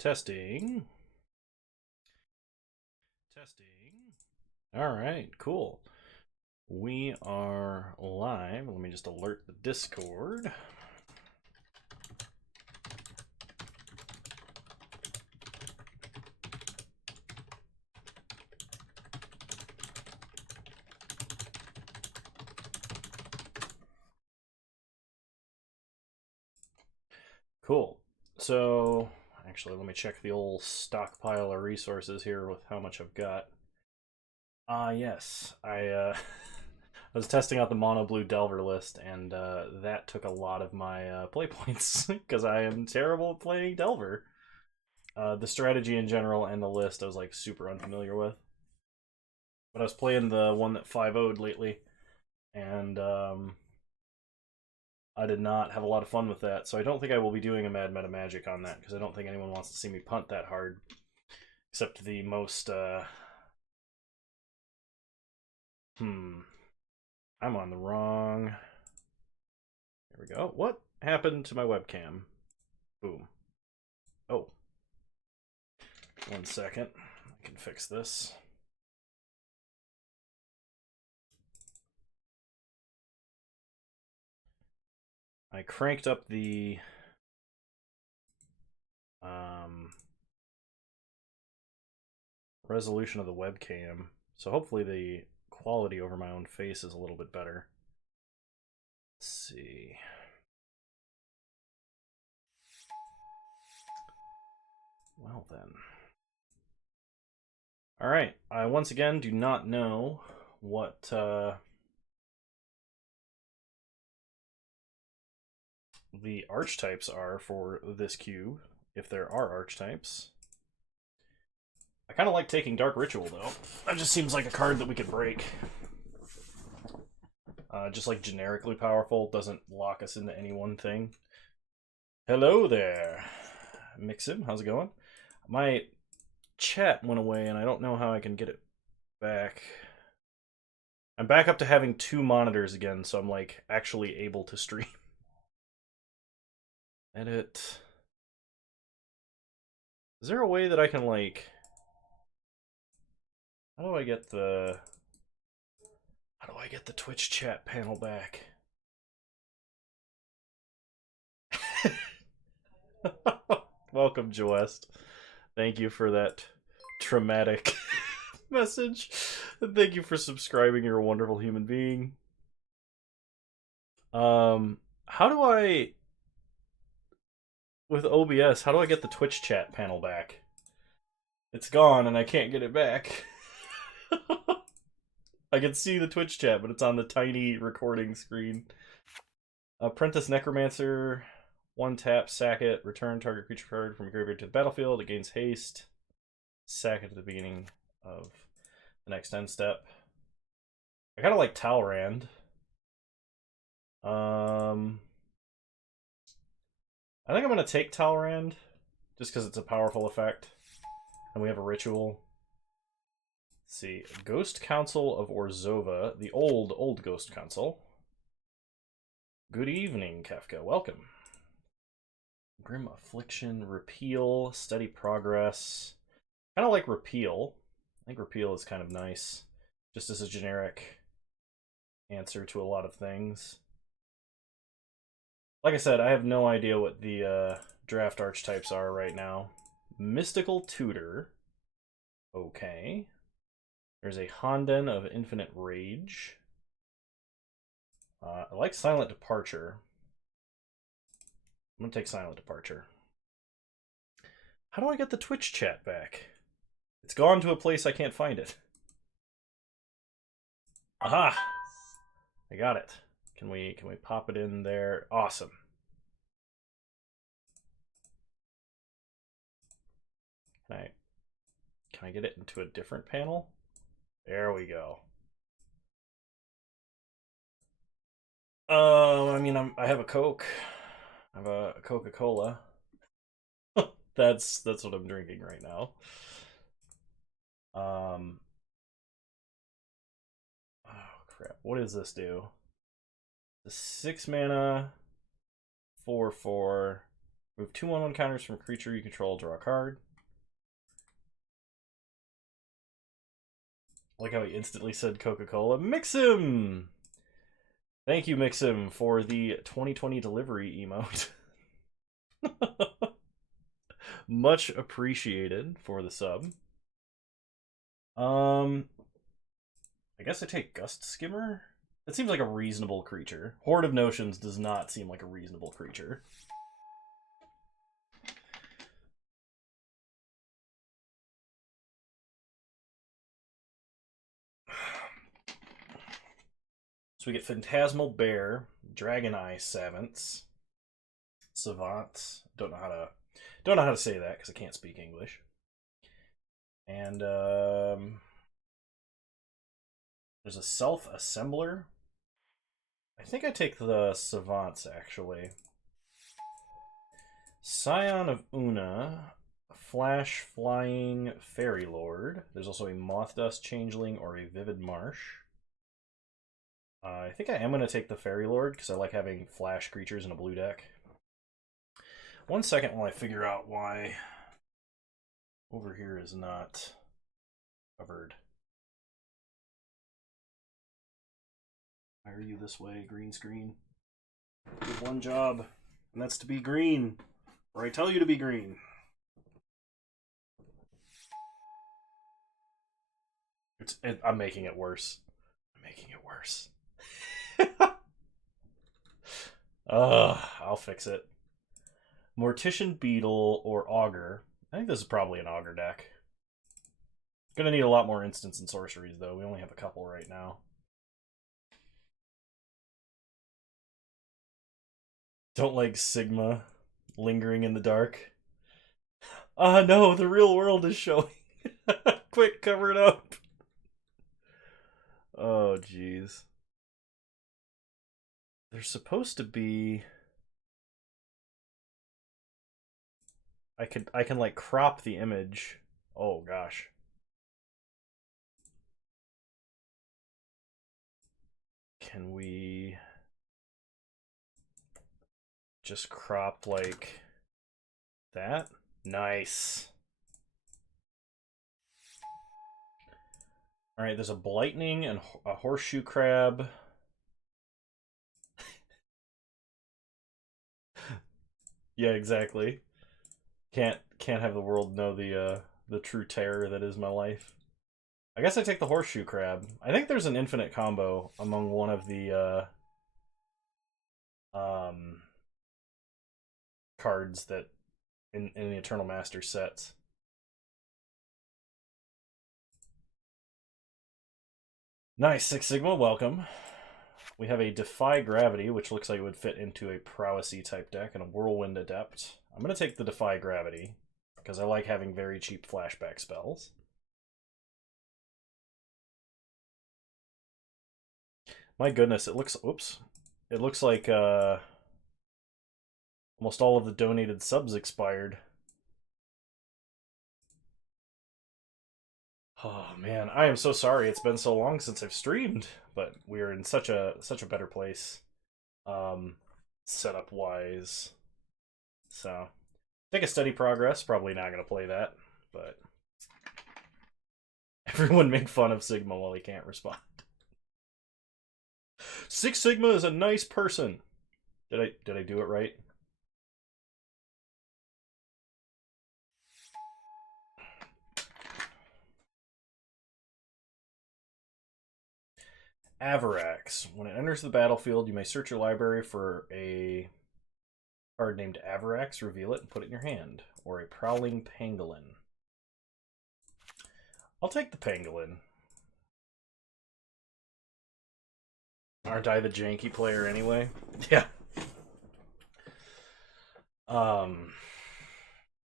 Testing. Testing. All right, cool. We are live. Let me just alert the Discord. Cool. So, actually, let me check the old stockpile of resources here with how much I've got. Yes. I I was testing out the mono blue delver list, and that took a lot of my play points because I am terrible at playing delver. The strategy in general and the list I was like super unfamiliar with. But I was playing the one that 5-0'd lately, and I did not have a lot of fun with that. So I don't think I will be doing a Mad Meta Magic on that because I don't think anyone wants to see me punt that hard, except the most. I'm on the wrong. There we go. What happened to my webcam? Boom. Oh. 1 second. I can fix this. I cranked up the resolution of the webcam, so hopefully the quality over my own face is a little bit better. Let's see. Well then. Alright, I once again do not know what the archetypes are for this cube, if there are archetypes. I kind of like taking Dark Ritual, though. That just seems like a card that we could break. Just like generically powerful, doesn't lock us into any one thing. Hello there, Mixim, how's it going? My chat went away and I don't know how I can get it back. I'm back up to having 2 monitors again, so I'm like actually able to stream. Edit. Is there a way that I can like... How do I get the Twitch chat panel back? Welcome, Jawest. Thank you for that traumatic message. Thank you for subscribing. You're a wonderful human being. How do I... With OBS, how do I get the Twitch chat panel back? It's gone and I can't get it back. I can see the Twitch chat, but it's on the tiny recording screen. Apprentice Necromancer, 1 tap, sack it, return target creature card from your graveyard to the battlefield. It gains haste. Sack it at the beginning of the next end step. I kind of like Talrand. I think I'm going to take Talrand, just because it's a powerful effect. And we have a ritual. Let's see. Ghost Council of Orzova, the old Ghost Council. Good evening, Kefka. Welcome. Grim Affliction, Repeal, Steady Progress. Kind of like Repeal. I think Repeal is kind of nice, just as a generic answer to a lot of things. Like I said, I have no idea what the draft archetypes are right now. Mystical Tutor. Okay. There's a Honden of Infinite Rage. I like Silent Departure. I'm going to take Silent Departure. How do I get the Twitch chat back? It's gone to a place I can't find it. Aha! I got it. Can we pop it in there? Awesome. Can I get it into a different panel? There we go. I mean, I have a Coke. I have a Coca-Cola. That's what I'm drinking right now. Oh crap! What does this do? The 6 mana, 4/4. Move 2/1/1 counters from a creature you control, draw a card. I like how he instantly said Coca-Cola. Mixim! Thank you, Mixim, for the 2020 delivery emote. Much appreciated for the sub. I guess I take Gust Skimmer? That seems like a reasonable creature. Horde of Notions does not seem like a reasonable creature. So we get Phantasmal Bear, Dragon Eye Savants, Savant. Don't know how to say that because I can't speak English. And there's a Self-Assembler. I think I take the Savants actually. Scion of Una, Flash Flying Fairy Lord. There's also a Moth Dust Changeling or a Vivid Marsh. I think I am going to take the Fairy Lord because I like having flash creatures in a blue deck. 1 second while I figure out why over here is not covered. Why are you this way, green screen? You have one job, and that's to be green. Or I tell you to be green. I'm making it worse. I'm making it worse. I'll fix it. Mortician Beetle or Augur. I think this is probably an Augur deck. Gonna need a lot more instants and sorceries, though. We only have a couple right now. Don't like Sigma lingering in the dark. No, the real world is showing. Quick, cover it up. Oh, jeez. There's supposed to be... I can like crop the image. Oh gosh. Can we just crop like that? Nice. All right, there's a Blightning and a Horseshoe Crab. Yeah, exactly. Can't have the world know the true terror that is my life. I guess I take the Horseshoe Crab. I think there's an infinite combo among one of the cards that in the Eternal Master sets. Nice, Six Sigma, welcome. We have a Defy Gravity, which looks like it would fit into a Prowessy type deck, and a Whirlwind Adept. I'm going to take the Defy Gravity, because I like having very cheap flashback spells. My goodness, it looks... Oops. It looks like almost all of the donated subs expired. Oh man, I am so sorry. It's been so long since I've streamed, but we are in such a better place, setup wise. So, take a steady progress. Probably not gonna play that, but everyone make fun of Sigma while he can't respond. Six Sigma is a nice person. Did I do it right? Avarax. When it enters the battlefield, you may search your library for a card named Avarax, reveal it, and put it in your hand. Or a Prowling Pangolin. I'll take the Pangolin. Aren't I the janky player anyway? Yeah.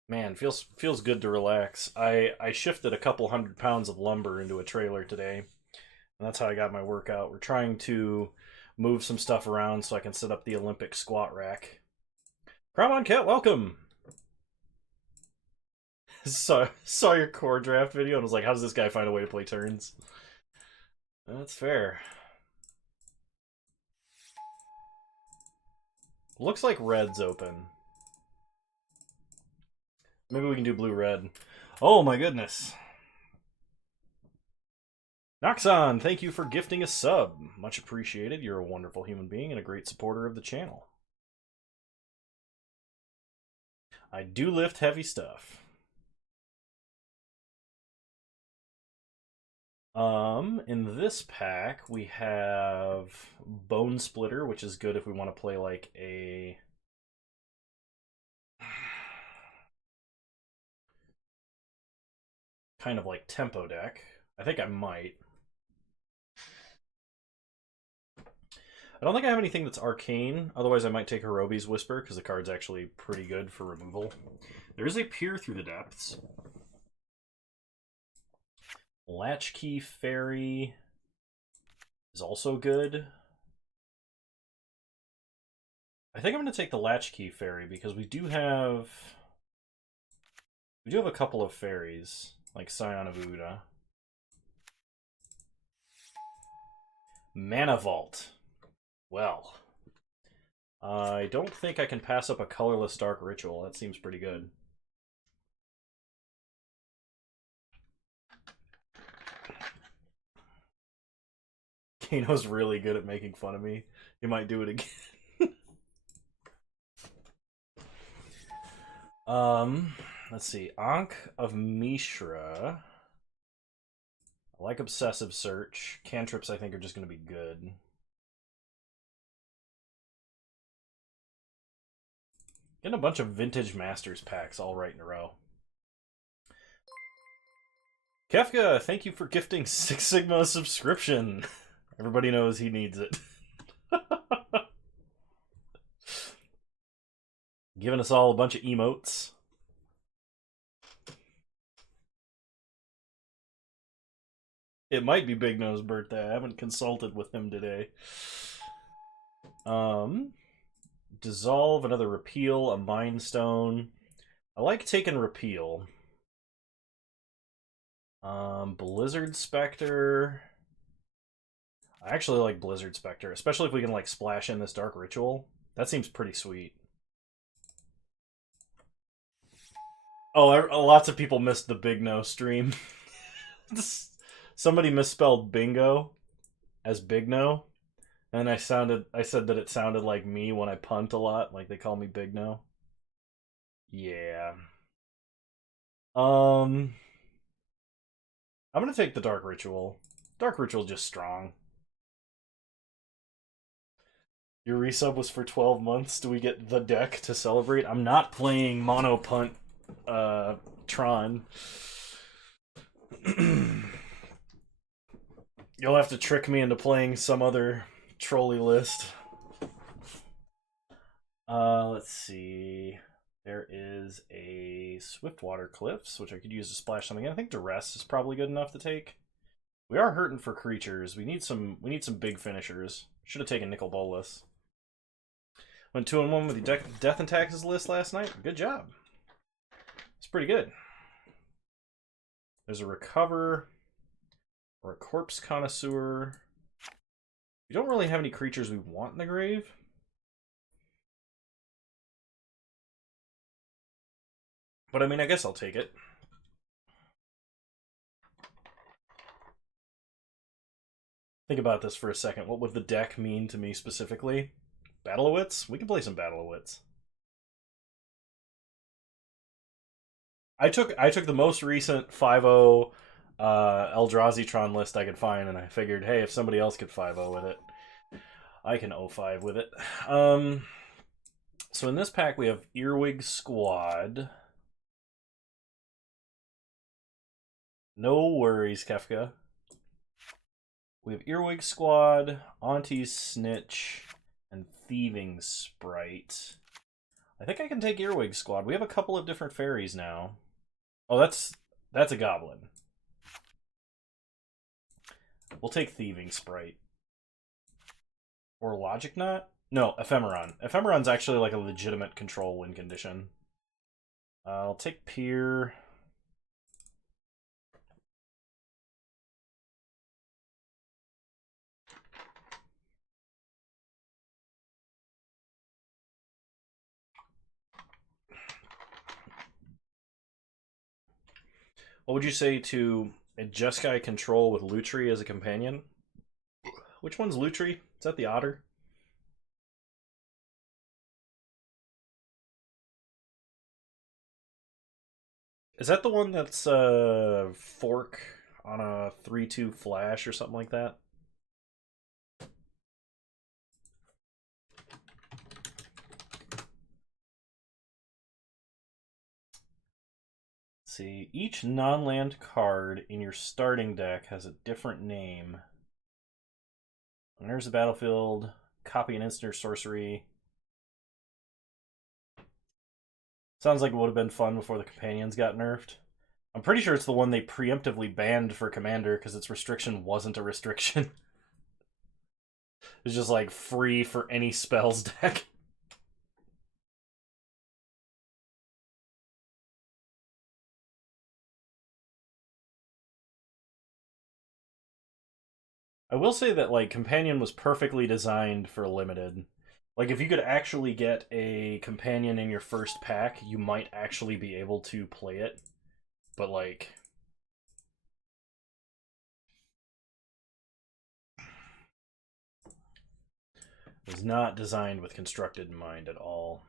Man, feels good to relax. I shifted a couple 100 pounds of lumber into a trailer today. And that's how I got my workout. We're trying to move some stuff around so I can set up the Olympic squat rack. Cromon Cat, welcome! saw your core draft video and was like, how does this guy find a way to play turns? That's fair. Looks like red's open. Maybe we can do blue-red. Oh my goodness. Noxon, thank you for gifting a sub. Much appreciated. You're a wonderful human being and a great supporter of the channel. I do lift heavy stuff. In this pack, we have Bone Splitter, which is good if we want to play like a... kind of like tempo deck. I think I might. I don't think I have anything that's arcane. Otherwise, I might take Hirobi's Whisper, because the card's actually pretty good for removal. There is a Peer Through the Depths. Latchkey Fairy is also good. I think I'm going to take the Latchkey Fairy, because we do have a couple of fairies, like Scion of Uda. Mana Vault. Well, I don't think I can pass up a colorless Dark Ritual. That seems pretty good. Kano's really good at making fun of me. He might do it again. Let's see. Ankh of Mishra. I like Obsessive Search. Cantrips, I think, are just going to be good. Getting a bunch of Vintage Masters packs all right in a row. Kefka, thank you for gifting Six Sigma a subscription. Everybody knows he needs it. Giving us all a bunch of emotes. It might be Big No's birthday. I haven't consulted with him today. Dissolve, another Repeal, a Mind Stone. I like taking Repeal. Blizzard Spectre. I actually like Blizzard Spectre, especially if we can like splash in this Dark Ritual. That seems pretty sweet. Oh, lots of people missed the Big No stream. Somebody misspelled bingo as Big No, and I said that it sounded like me when I punt a lot, like they call me Big No. Yeah. I'm gonna take the Dark Ritual. Dark Ritual just strong. Your resub was for 12 months. Do we get the deck to celebrate? I'm not playing Mono Punt Tron. You'll have to trick me into playing some other trolley list. Let's see. There is a Swiftwater Cliffs, which I could use to splash something in. I think Duress is probably good enough to take. We are hurting for creatures. We need some big finishers. Should have taken Nicol Bolas. Went 2-1 with the Death and Taxes list last night. Good job. It's pretty good. There's a Recover or a Corpse Connoisseur. We don't really have any creatures we want in the grave. But I mean, I guess I'll take it. Think about this for a second. What would the deck mean to me specifically? Battle of Wits? We can play some Battle of Wits. I took the most recent 5-0 Eldrazi list I could find, and I figured, hey, if somebody else could 5-0 with it, I can 0-5 with it. So in this pack, we have Earwig Squad. No worries, Kefka. We have Earwig Squad, Auntie's Snitch, and Thieving Sprite. I think I can take Earwig Squad. We have a couple of different fairies now. Oh, that's a goblin. We'll take Thieving Sprite. Or Logic Knot? No, Ephemeron. Ephemeron's actually like a legitimate control win condition. I'll take Pier. What would you say to a Jeskai control with Lutri as a companion? Which one's Lutri? Is that the otter? Is that the one that's fork on a 3/2 flash or something like that? Let's see, each non-land card in your starting deck has a different name. Enters the battlefield, copy an instant or sorcery. Sounds like it would have been fun before the companions got nerfed. I'm pretty sure it's the one they preemptively banned for Commander because its restriction wasn't a restriction. It's just like free for any spells deck. I will say that like Companion was perfectly designed for limited. Like if you could actually get a Companion in your first pack, you might actually be able to play it. But like it was not designed with constructed in mind at all.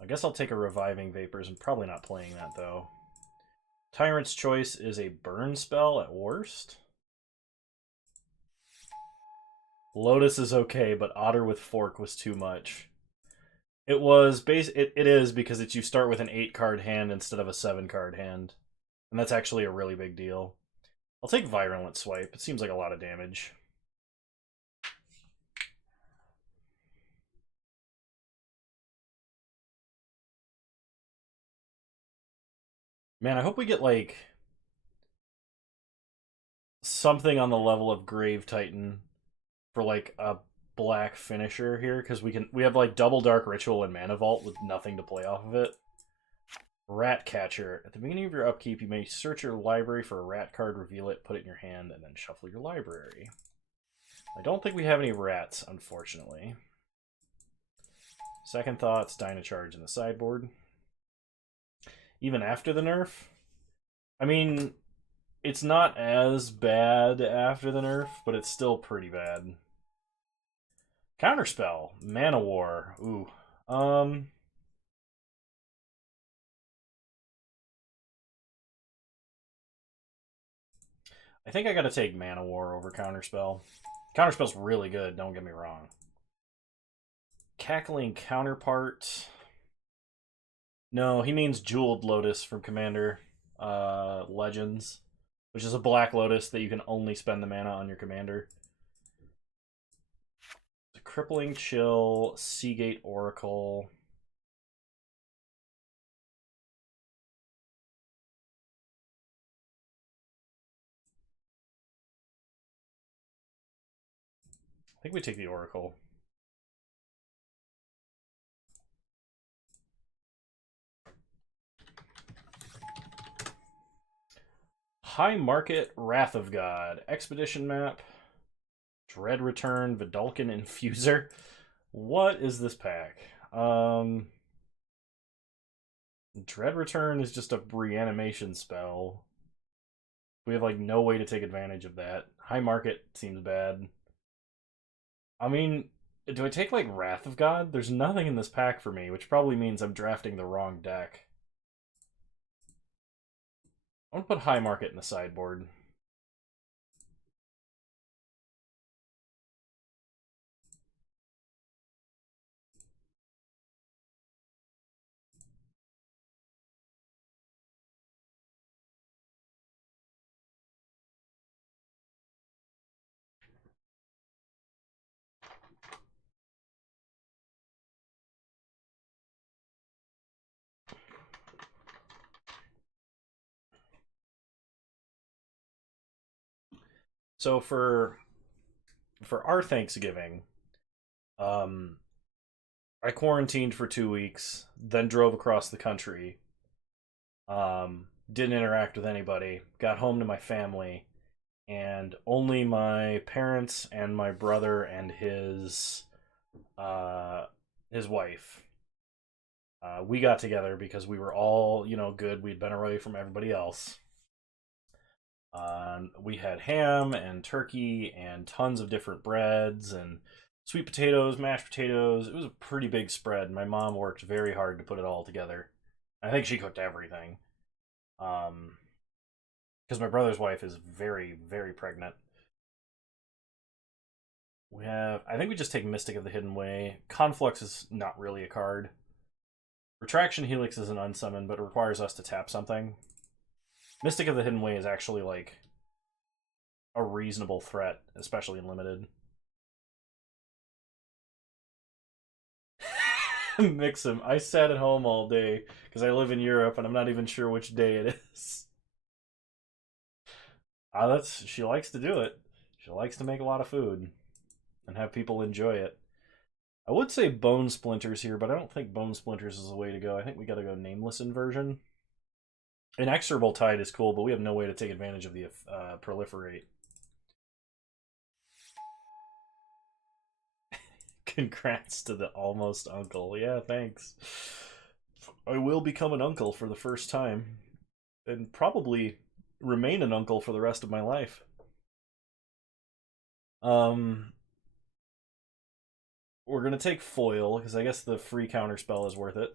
I guess I'll take a Reviving Vapors. I'm probably not playing that though. Tyrant's Choice is a burn spell at worst. Lotus is okay, but Otter with Fork was too much. It was it is because it's you start with an 8-card hand instead of a 7-card hand. And that's actually a really big deal. I'll take Virulent Swipe. It seems like a lot of damage. Man, I hope we get like something on the level of Grave Titan for like a black finisher here, because we have like double Dark Ritual and Mana Vault with nothing to play off of it. Rat Catcher. At the beginning of your upkeep, you may search your library for a rat card, reveal it, put it in your hand, and then shuffle your library. I don't think we have any rats, unfortunately. Second Thoughts, Dynacharge in the sideboard. Even after the nerf? I mean, it's not as bad after the nerf, but it's still pretty bad. Counterspell, Mana War. Ooh. I think I gotta take Mana War over Counterspell. Counterspell's really good, don't get me wrong. Cackling Counterpart. No, he means Jeweled Lotus from Commander Legends, which is a black lotus that you can only spend the mana on your commander. The Crippling Chill, Seagate Oracle. I think we take the Oracle. High Market, Wrath of God, Expedition Map, Dread Return, Vidalcan Infuser. What is this pack? Dread Return is just a reanimation spell. We have like no way to take advantage of that. High Market seems bad. I mean, do I take like Wrath of God? There's nothing in this pack for me, which probably means I'm drafting the wrong deck. I'm gonna put High Market in the sideboard. So for our Thanksgiving, um, I quarantined for 2 weeks, then drove across the country. Didn't interact with anybody. Got home to my family, and only my parents and my brother and his wife We got together because we were all, good. We'd been away from everybody else. We had ham and turkey and tons of different breads and sweet potatoes, mashed potatoes. It was a pretty big spread. My mom worked very hard to put it all together. I think she cooked everything. Because my brother's wife is very, very pregnant. I think we just take Mystic of the Hidden Way. Conflux is not really a card. Retraction Helix is an unsummon, but it requires us to tap something. Mystic of the Hidden Way is actually, like, a reasonable threat, especially in Limited. Mix him. I sat at home all day, because I live in Europe, and I'm not even sure which day it is. She likes to do it. She likes to make a lot of food, and have people enjoy it. I would say Bone Splinters here, but I don't think Bone Splinters is the way to go. I think we gotta go Nameless Inversion. Inexorable Tide is cool, but we have no way to take advantage of the Proliferate. Congrats to the almost uncle. Yeah, thanks. I will become an uncle for the first time. And probably remain an uncle for the rest of my life. We're gonna take Foil, because I guess the free counterspell is worth it.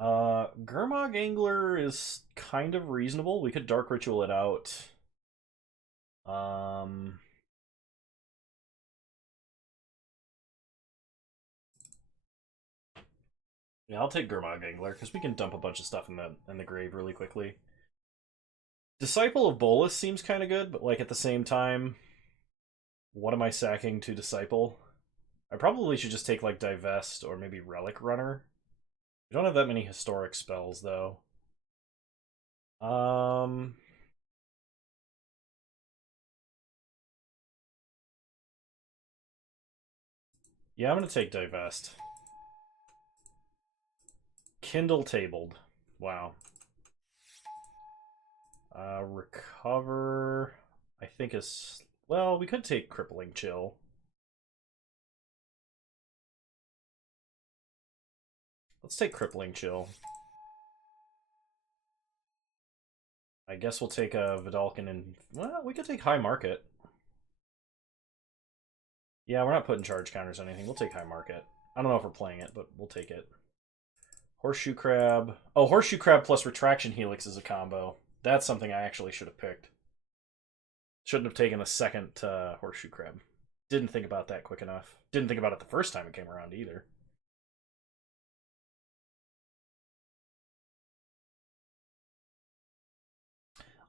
Gurmag Angler is kind of reasonable. We could Dark Ritual it out. Yeah, I'll take Gurmag Angler, because we can dump a bunch of stuff in the grave really quickly. Disciple of Bolus seems kind of good, but like at the same time, what am I sacking to Disciple? I probably should just take like Divest or maybe Relic Runner. We don't have that many historic spells though. Yeah, I'm gonna take Divest. Kindle Tabled. Wow. Recover, I think is... Well, we could take Crippling Chill. Let's take Crippling Chill. I guess we'll take a Vidalcan and... Well, we could take High Market. Yeah, we're not putting charge counters on anything. We'll take High Market. I don't know if we're playing it, but we'll take it. Horseshoe Crab. Oh, Horseshoe Crab plus Retraction Helix is a combo. That's something I actually should have picked. Shouldn't have taken a second Horseshoe Crab. Didn't think about that quick enough. Didn't think about it the first time it came around either.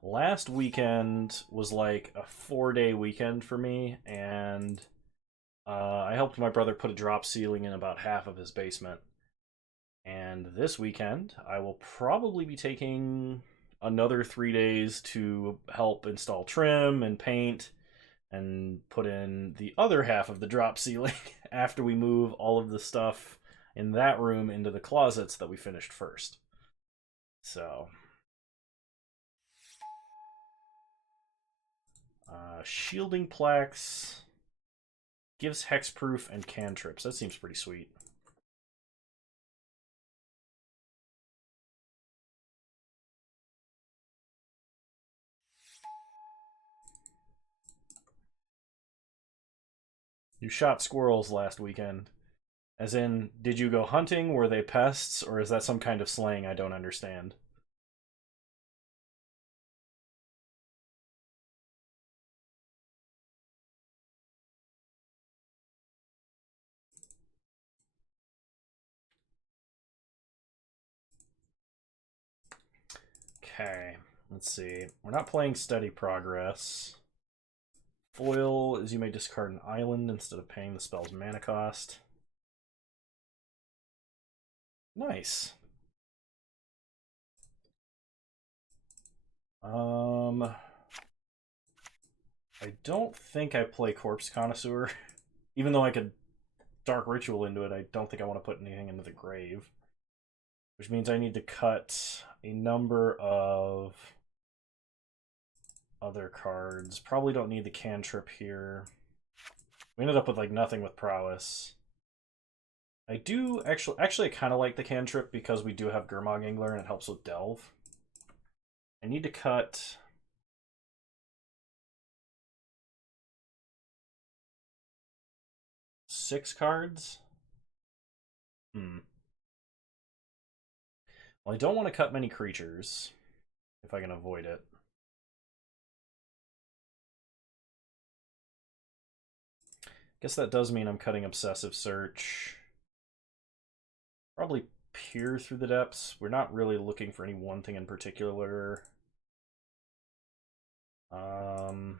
Last weekend was like a 4-day weekend for me, and I helped my brother put a drop ceiling in about half of his basement. And this weekend, I will probably be taking another 3 days to help install trim and paint and put in the other half of the drop ceiling after we move all of the stuff in that room into the closets that we finished first. So, shielding plaques gives hexproof and cantrips. That seems pretty sweet. You shot squirrels last weekend. As in, did you go hunting? Were they pests? Or is that some kind of slang I don't understand? Okay, let's see. We're not playing Steady Progress. Foil is you may discard an island instead of paying the spell's mana cost. Nice. I don't think I play Corpse Connoisseur. Even though I could Dark Ritual into it, I don't think I want to put anything into the grave. Which means I need to cut a number of other cards. Probably don't need the cantrip here. We ended up with like nothing with prowess. I do actually I kind of like the cantrip because we do have Gurmag Angler and it helps with Delve. I need to cut 6 cards. Well, I don't want to cut many creatures if I can avoid it. Guess that does mean I'm cutting Obsessive Search. Probably Peer through the Depths. We're not really looking for any one thing in particular. Let's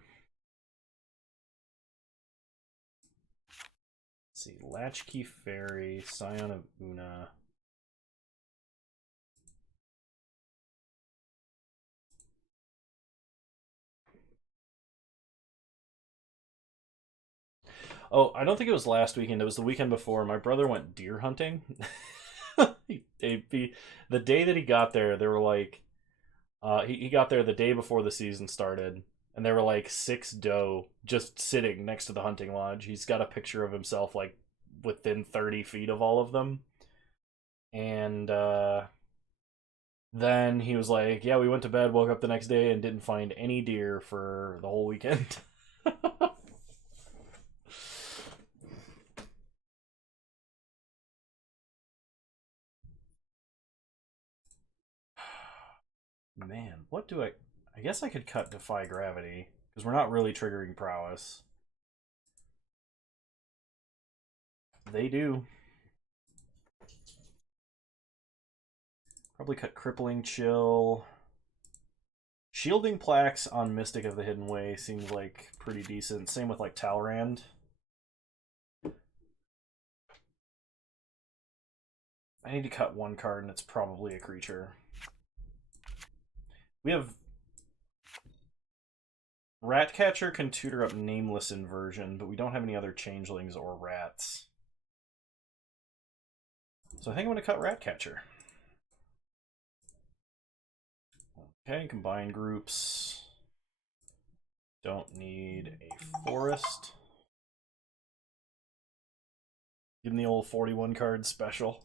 see. Latchkey Fairy, Scion of Una. Oh, I don't think it was last weekend. It was the weekend before. My brother went deer hunting. The day that he got there, they were like, he got there the day before the season started, and there were like 6 doe just sitting next to the hunting lodge. He's got a picture of himself like within 30 feet of all of them. And then he was like, yeah, we went to bed, woke up the next day, and didn't find any deer for the whole weekend. Man, what do I guess I could cut Defy Gravity, because we're not really triggering Prowess. They do. Probably cut Crippling Chill. Shielding Plaques on Mystic of the Hidden Way seems like pretty decent. Same with like Talrand. I need to cut 1 card and it's probably a creature. We have Ratcatcher can tutor up Nameless Inversion, but we don't have any other changelings or rats. So I think I'm going to cut Ratcatcher. Okay, combine groups. Don't need a forest. Give him the old 41 card special.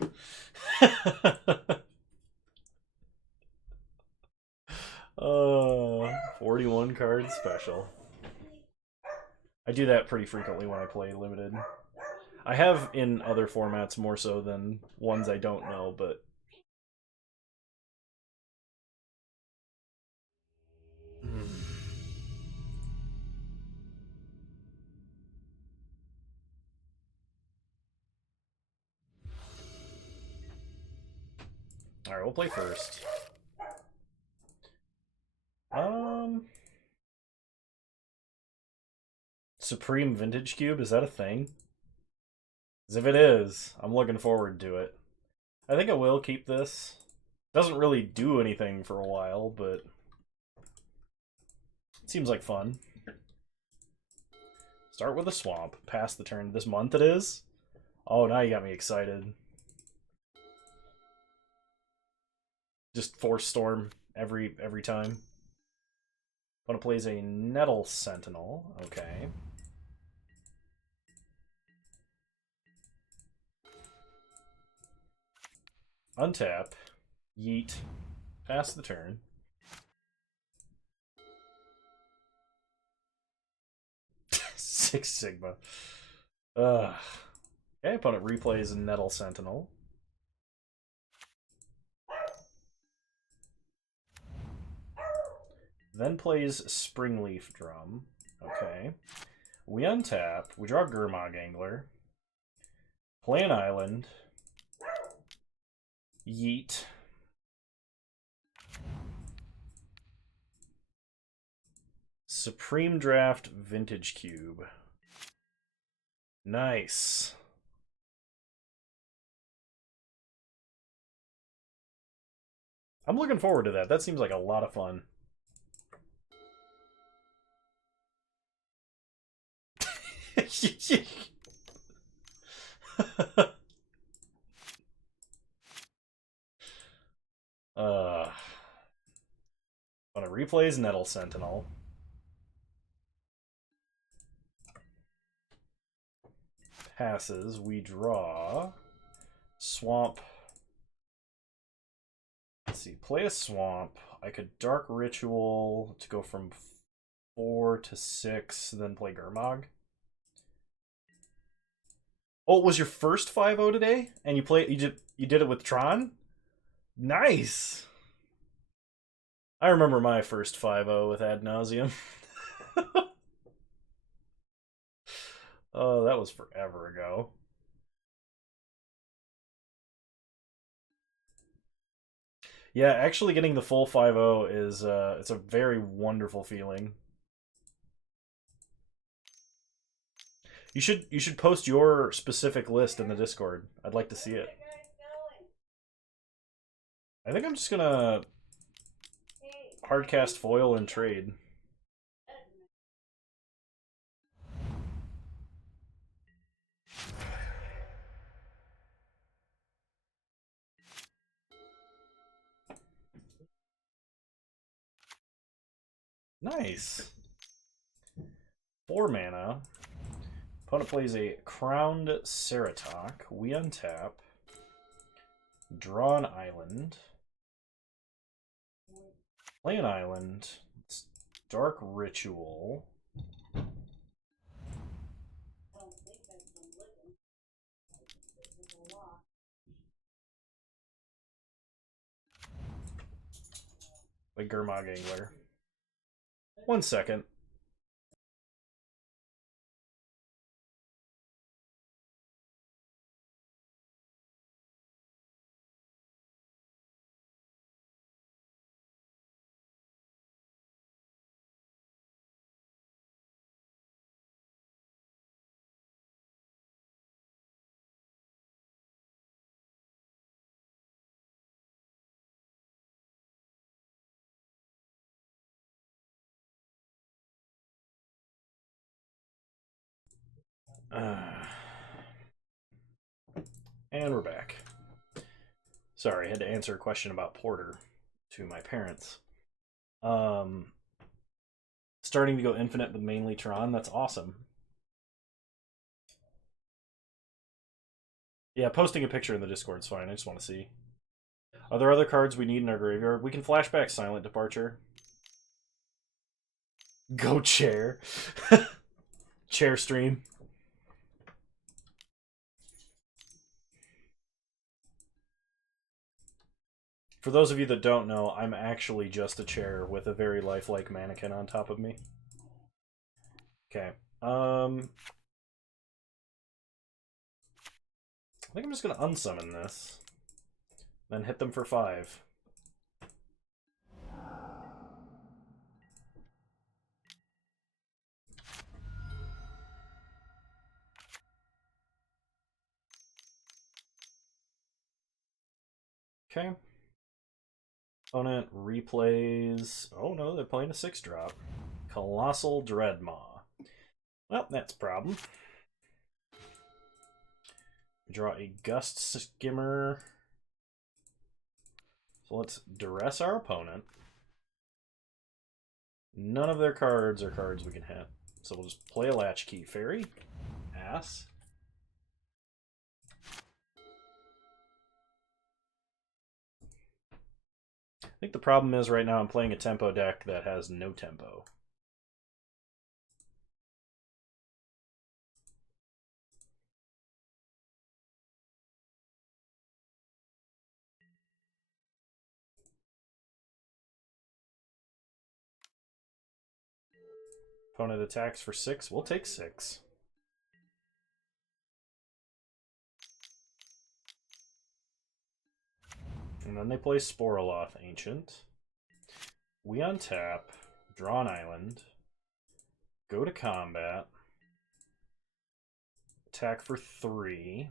41 card special. I do that pretty frequently when I play limited. I have in other formats more so than ones I don't know, but alright, we'll play first. Supreme Vintage Cube, is that a thing? Because if it is, I'm looking forward to it. I think I will keep this. Doesn't really do anything for a while, but it seems like fun. Start with a swamp. Pass the turn. This month it is? Oh, now you got me excited. Just Force Storm every time. Opponent plays a Nettle Sentinel. Okay. Untap. Yeet. Pass the turn. Six Sigma. Ugh. Okay, opponent replays Nettle Sentinel. Then plays Springleaf Drum. Okay. We untap. We draw Gurmag Angler. Play an island. Yeet. Supreme Draft Vintage Cube. Nice. I'm looking forward to that. That seems like a lot of fun. On a replays Nettle Sentinel. Passes. We draw. Swamp. Let's see. Play a swamp. I could Dark Ritual to go from 4 to 6, then play Gurmag. Oh, it was your first 5-0 today? And you did it with Tron? Nice! I remember my first 5-0 with Ad Nauseam. Oh, that was forever ago. Yeah, actually getting the full 5-0 is it's a very wonderful feeling. You should post your specific list in the Discord. I'd like to see it. I think I'm just gonna hardcast foil and trade. Nice. 4 mana. Opponent plays a Crowned Ceratok. We untap. Draw an island. Play an island. It's Dark Ritual. Play Gurmag Angler. 1 second. And we're back. Sorry, I had to answer a question about Porter to my parents. Starting to go infinite with mainly Tron, that's awesome. Yeah, posting a picture in the Discord's fine, I just want to see. Are there other cards we need in our graveyard? We can flashback Silent Departure. Go chair. Chair stream. For those of you that don't know, I'm actually just a chair with a very lifelike mannequin on top of me. Okay. I think I'm just going to unsummon this. Then hit them for 5. Okay. Opponent replays... Oh no, they're playing a 6-drop. Colossal Dreadmaw. Well, that's a problem. Draw a Gust Skimmer. So let's duress our opponent. None of their cards are cards we can hit. So we'll just play a Latchkey Fairy. Ass. I think the problem is right now I'm playing a tempo deck that has no tempo. Opponent attacks for 6. We'll take 6. And then they play Sporoloth Ancient. We untap, draw an island, go to combat, attack for 3.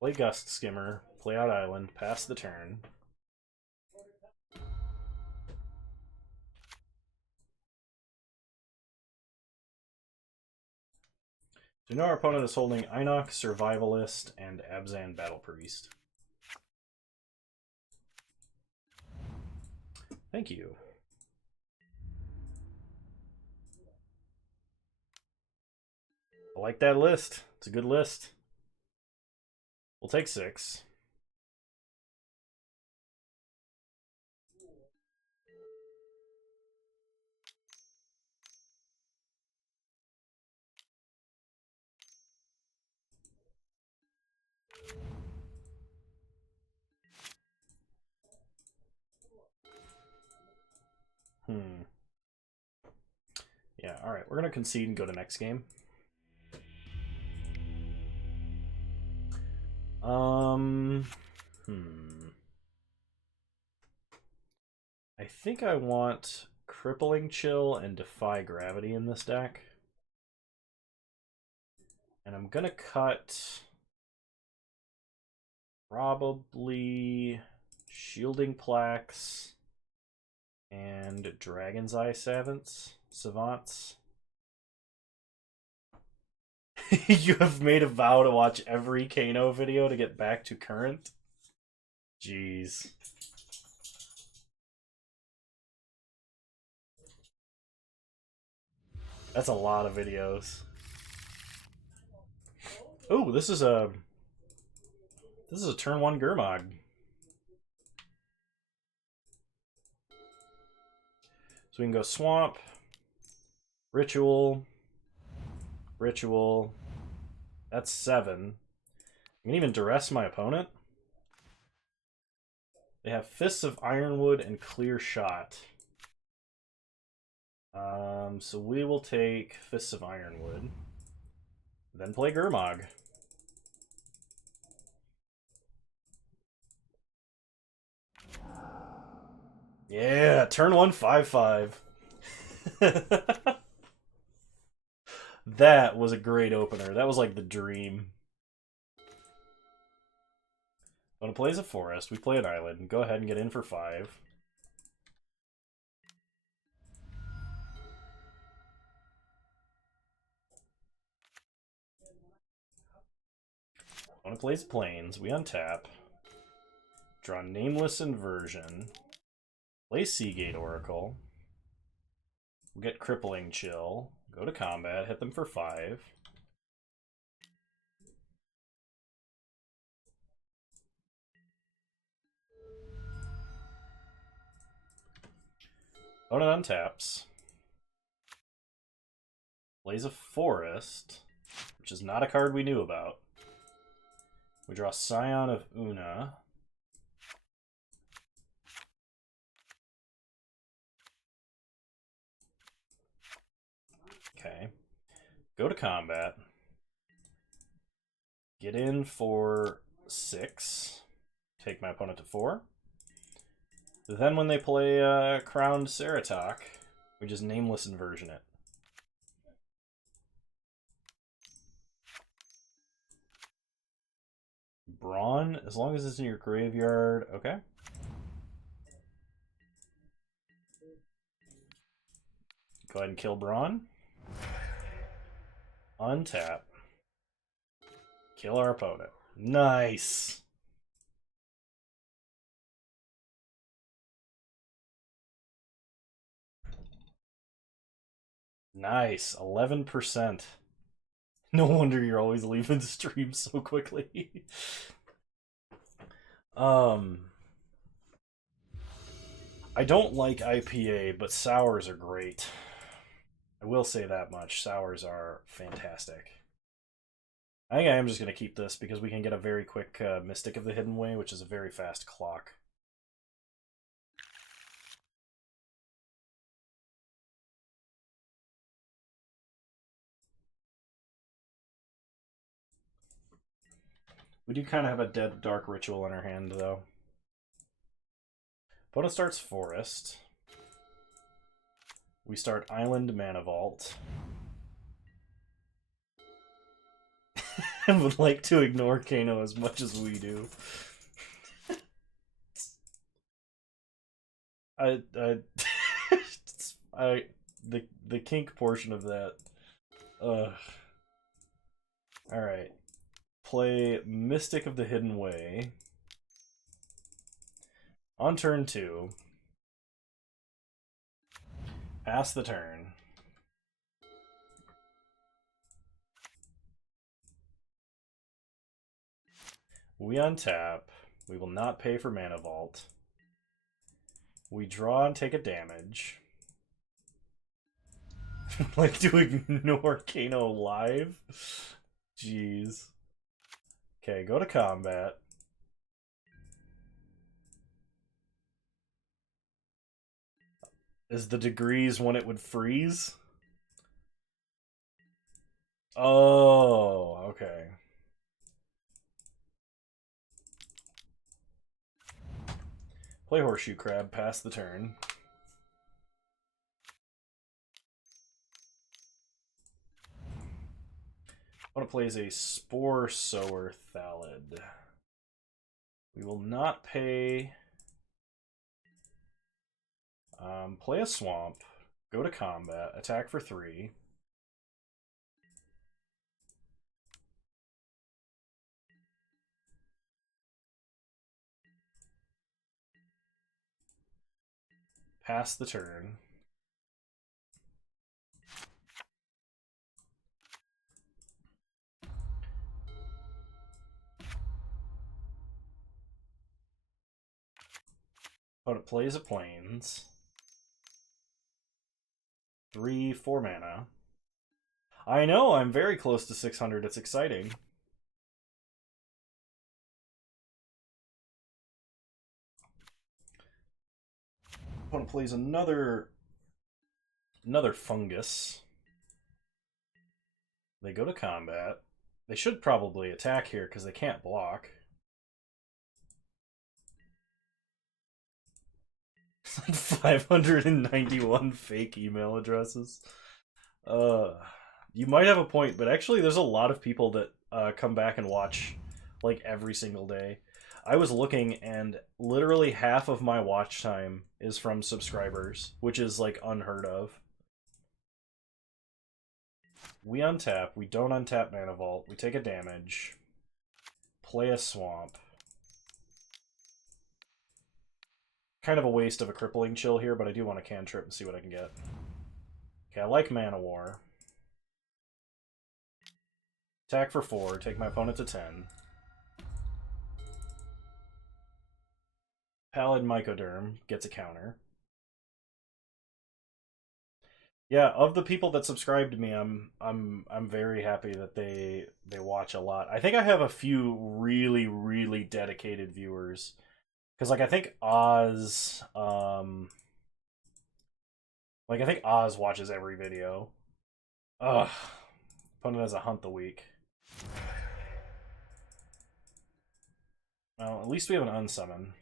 Play Gust Skimmer, play out island, pass the turn. So now our opponent is holding Einok, Survivalist, and Abzan Battle Priest. Thank you. I like that list. It's a good list. We'll take 6. Yeah, alright. We're going to concede and go to next game. I think I want Crippling Chill and Defy Gravity in this deck. And I'm going to cut probably Shielding Plaques and Dragon's Eye Savants. You have made a vow to watch every Kano video to get back to current? Jeez. That's a lot of videos. Oh, this is a turn 1 Gurmag. So we can go Swamp, Ritual. That's 7. I can even duress my opponent. They have Fists of Ironwood and Clear Shot. So we will take Fists of Ironwood. Then play Gurmag. Yeah, turn 1, 5/5. That was a great opener. That was like the dream. When it plays a forest, we play an island. Go ahead and get in for 5. When it plays plains, we untap. Draw Nameless Inversion. Play Seagate Oracle. We'll get Crippling Chill. Go to combat, hit them for 5. Opponent untaps. Plays a forest, which is not a card we knew about. We draw Scion of Una. Okay. Go to combat. Get in for 6. Take my opponent to 4. Then when they play Crowned Ceratok, we just Nameless Inversion it. Brawn, as long as it's in your graveyard. Okay. Go ahead and kill Brawn. Untap. Kill our opponent. Nice. Nice. 11%. No wonder you're always leaving the stream so quickly. I don't like IPA, but sours are great. I will say that much. Sours are fantastic. I think I am just going to keep this because we can get a very quick Mystic of the Hidden Way, which is a very fast clock. We do kind of have a dead dark ritual in our hand, though. Opponent starts Forest. We start Island Mana Vault. I would like to ignore Kano as much as we do. The kink portion of that. Ugh. All right. Play Mystic of the Hidden Way. On turn 2. Pass the turn. We untap. We will not pay for Mana Vault. We draw and take a damage. Like to ignore Kano live? Jeez. Okay, go to combat. Is the degrees when it would freeze? Oh, okay. Play Horseshoe Crab, pass the turn. Opponent plays a Spore Sower Thallid. We will not pay. Play a Swamp. Go to combat. Attack for 3. Pass the turn. Opponent plays a Plains. 3, 4 mana. I know, I'm very close to 600. It's exciting. Opponent plays another fungus. They go to combat. They should probably attack here because they can't block. 591 fake email addresses. You might have a point, but actually there's a lot of people that come back and watch like every single day. I was looking and literally half of my watch time is from subscribers, which is like unheard of. We untap. We don't untap Mana Vault. We take a damage. Play a Swamp. Kind of a waste of a Crippling Chill here, but I do want to cantrip and see what I can get. Okay, I like Mana War. Attack for 4. Take my opponent to 10. Pallid Mycoderm gets a counter. Yeah, of the people that subscribe to me, I'm very happy that they watch a lot. I think I have a few really dedicated viewers. Because like I think Oz I think Oz watches every video. Ugh. Opponent has a Hunt the Week. Well, at least we have an unsummon.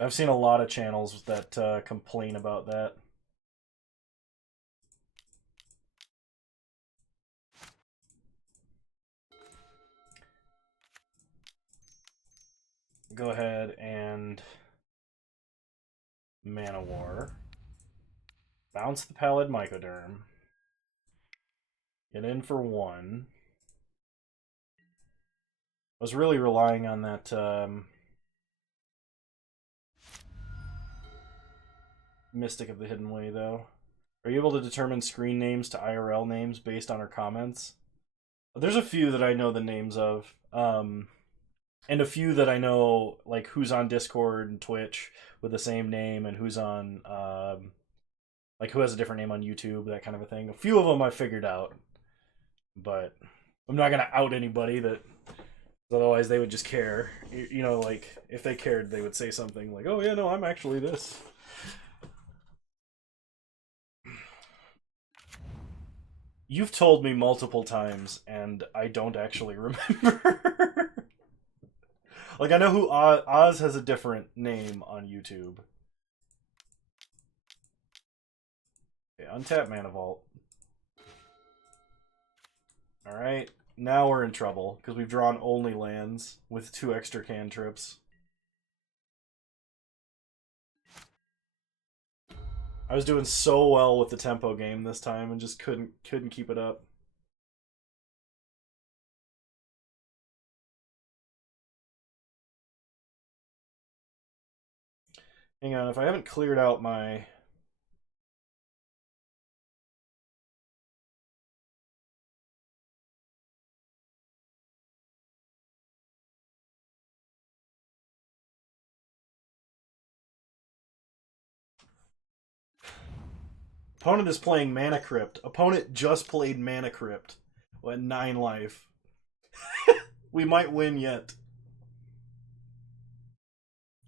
I've seen a lot of channels that complain about that. Go ahead and Mana War. Bounce the Pallid Mycoderm. Get in for 1. I was really relying on that Mystic of the Hidden Way, though. Are you able to determine screen names to IRL names based on our comments? There's a few that I know the names of. And a few that I know, like, who's on Discord and Twitch with the same name and who's on, like, who has a different name on YouTube, that kind of a thing. A few of them I figured out. But I'm not going to out anybody that... Otherwise, they would just care. You know, like, if they cared, they would say something like, oh, yeah, no, I'm actually this. You've told me multiple times, and I don't actually remember. Like, I know who Oz has a different name on YouTube. Okay, untap Mana Vault. Alright, now we're in trouble, because we've drawn only lands with 2 extra cantrips. I was doing so well with the tempo game this time and just couldn't keep it up. Hang on, if I haven't cleared out my Opponent is playing Mana Crypt. Opponent just played Mana Crypt. At 9 life. We might win yet.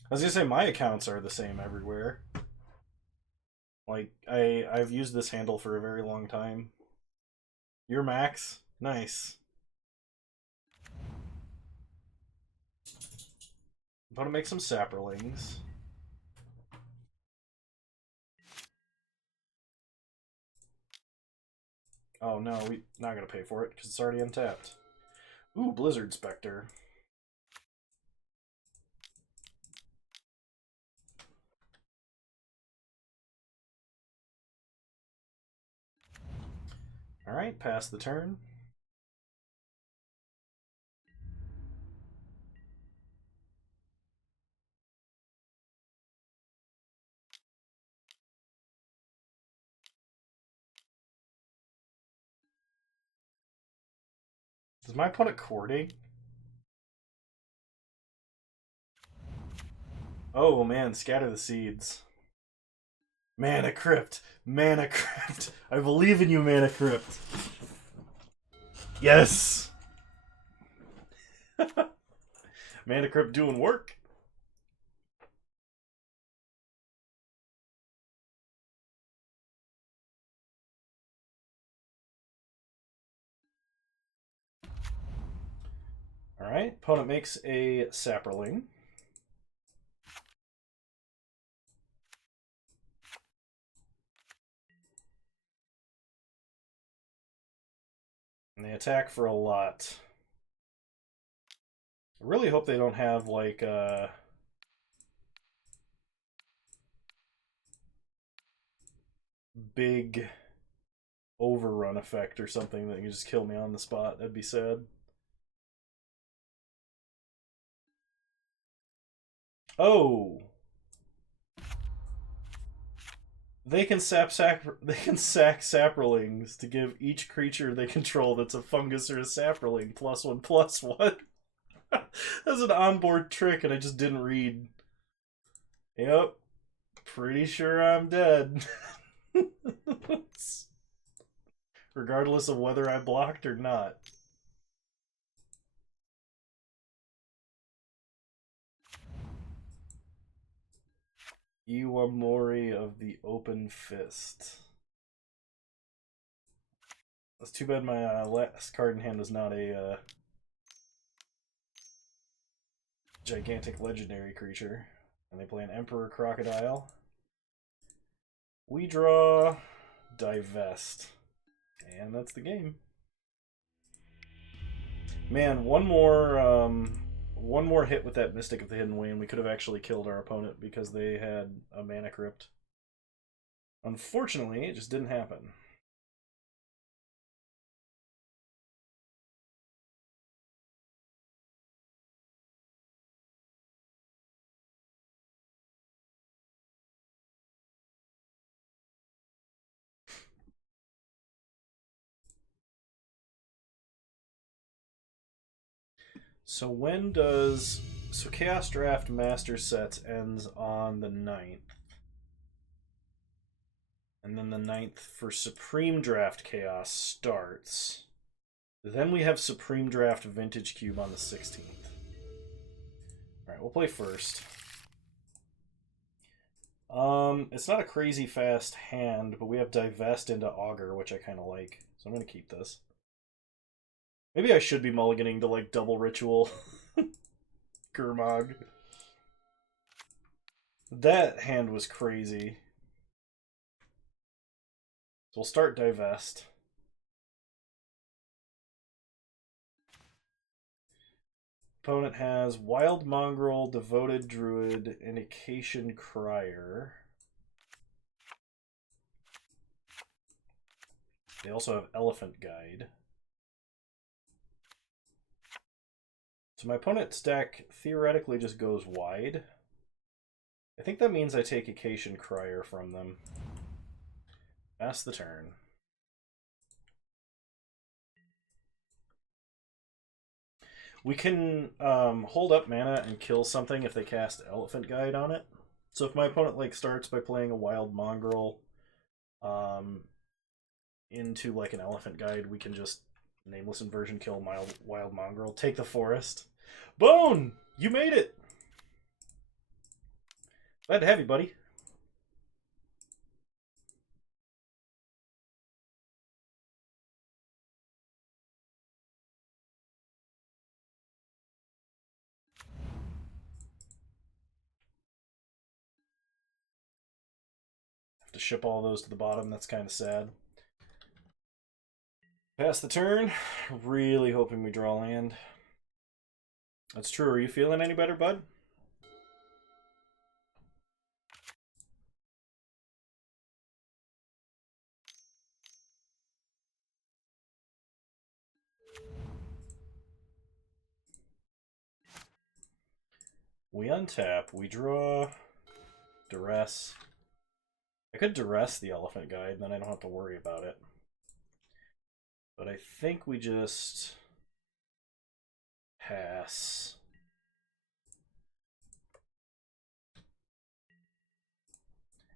I was gonna say my accounts are the same everywhere. Like I've used this handle for a very long time. You're Max? Nice. Opponent make some sapperlings. Oh no, we're not gonna pay for it because it's already untapped. Ooh, Blizzard Spectre. Alright, pass the turn. Is my opponent courting? Oh man, scatter the seeds. Mana Crypt! Mana Crypt! I believe in you, Mana Crypt! Yes! Mana Crypt doing work. Alright, opponent makes a sapperling. And they attack for a lot. I really hope they don't have, like, big overrun effect or something that can just kill me on the spot. That'd be sad. Oh! They can sack sapperlings to give each creature they control that's a fungus or a sapperling +1/+1. That's an onboard trick and I just didn't read. Yep. Pretty sure I'm dead. Regardless of whether I blocked or not. Iwamori of the Open Fist. That's too bad my last card in hand was not a gigantic legendary creature. And they play an Emperor Crocodile. We draw Divest. And that's the game. Man, one more hit with that Mystic of the Hidden Way and we could have actually killed our opponent because they had a Mana Crypt. Unfortunately, it just didn't happen. So when does... So Chaos Draft Master Sets ends on the 9th. And then the 9th for Supreme Draft Chaos starts. Then we have Supreme Draft Vintage Cube on the 16th. Alright, we'll play first. It's not a crazy fast hand, but we have Divest into Augur, which I kind of like. So I'm going to keep this. Maybe I should be mulliganing to, like, double Ritual. Gurmag. That hand was crazy. So we'll start Divest. Opponent has Wild Mongrel, Devoted Druid, Indication Crier. They also have Elephant Guide. So my opponent's deck theoretically just goes wide. I think that means I take Acacian Crier from them. Pass the turn. We can hold up mana and kill something if they cast Elephant Guide on it. So if my opponent like starts by playing a Wild Mongrel, into like an elephant guide, we can just nameless inversion, kill wild mongrel, take the forest. Bone! You made it! Glad to have you, buddy. Have to ship all those to the bottom. That's kind of sad. Pass the turn. Really hoping we draw land. That's true. Are you feeling any better, bud? We untap. We draw. Duress. I could duress the elephant guide, and then I don't have to worry about it. But I think we just pass.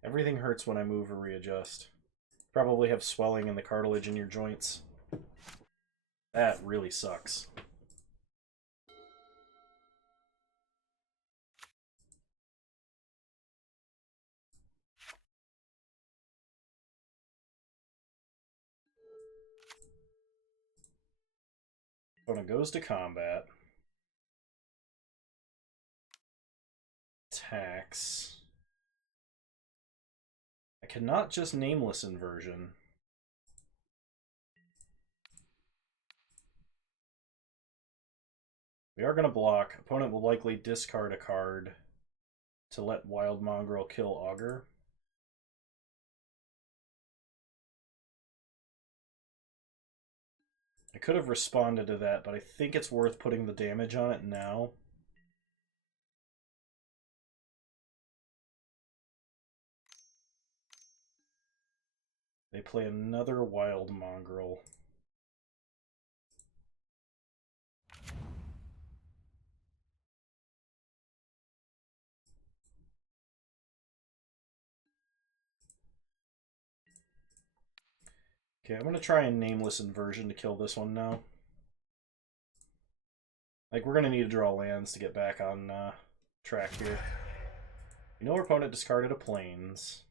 Everything hurts when I move or readjust. Probably have swelling in the cartilage in your joints. That really sucks. Opponent goes to combat. Attacks. I cannot just nameless inversion. We are going to block. Opponent will likely discard a card to let Wild Mongrel kill Augur. I could have responded to that, but I think it's worth putting the damage on it now. They play another Wild Mongrel. Okay, I'm going to try and nameless inversion to kill this one now. Like, we're going to need to draw lands to get back on track here. We know our opponent discarded a plains.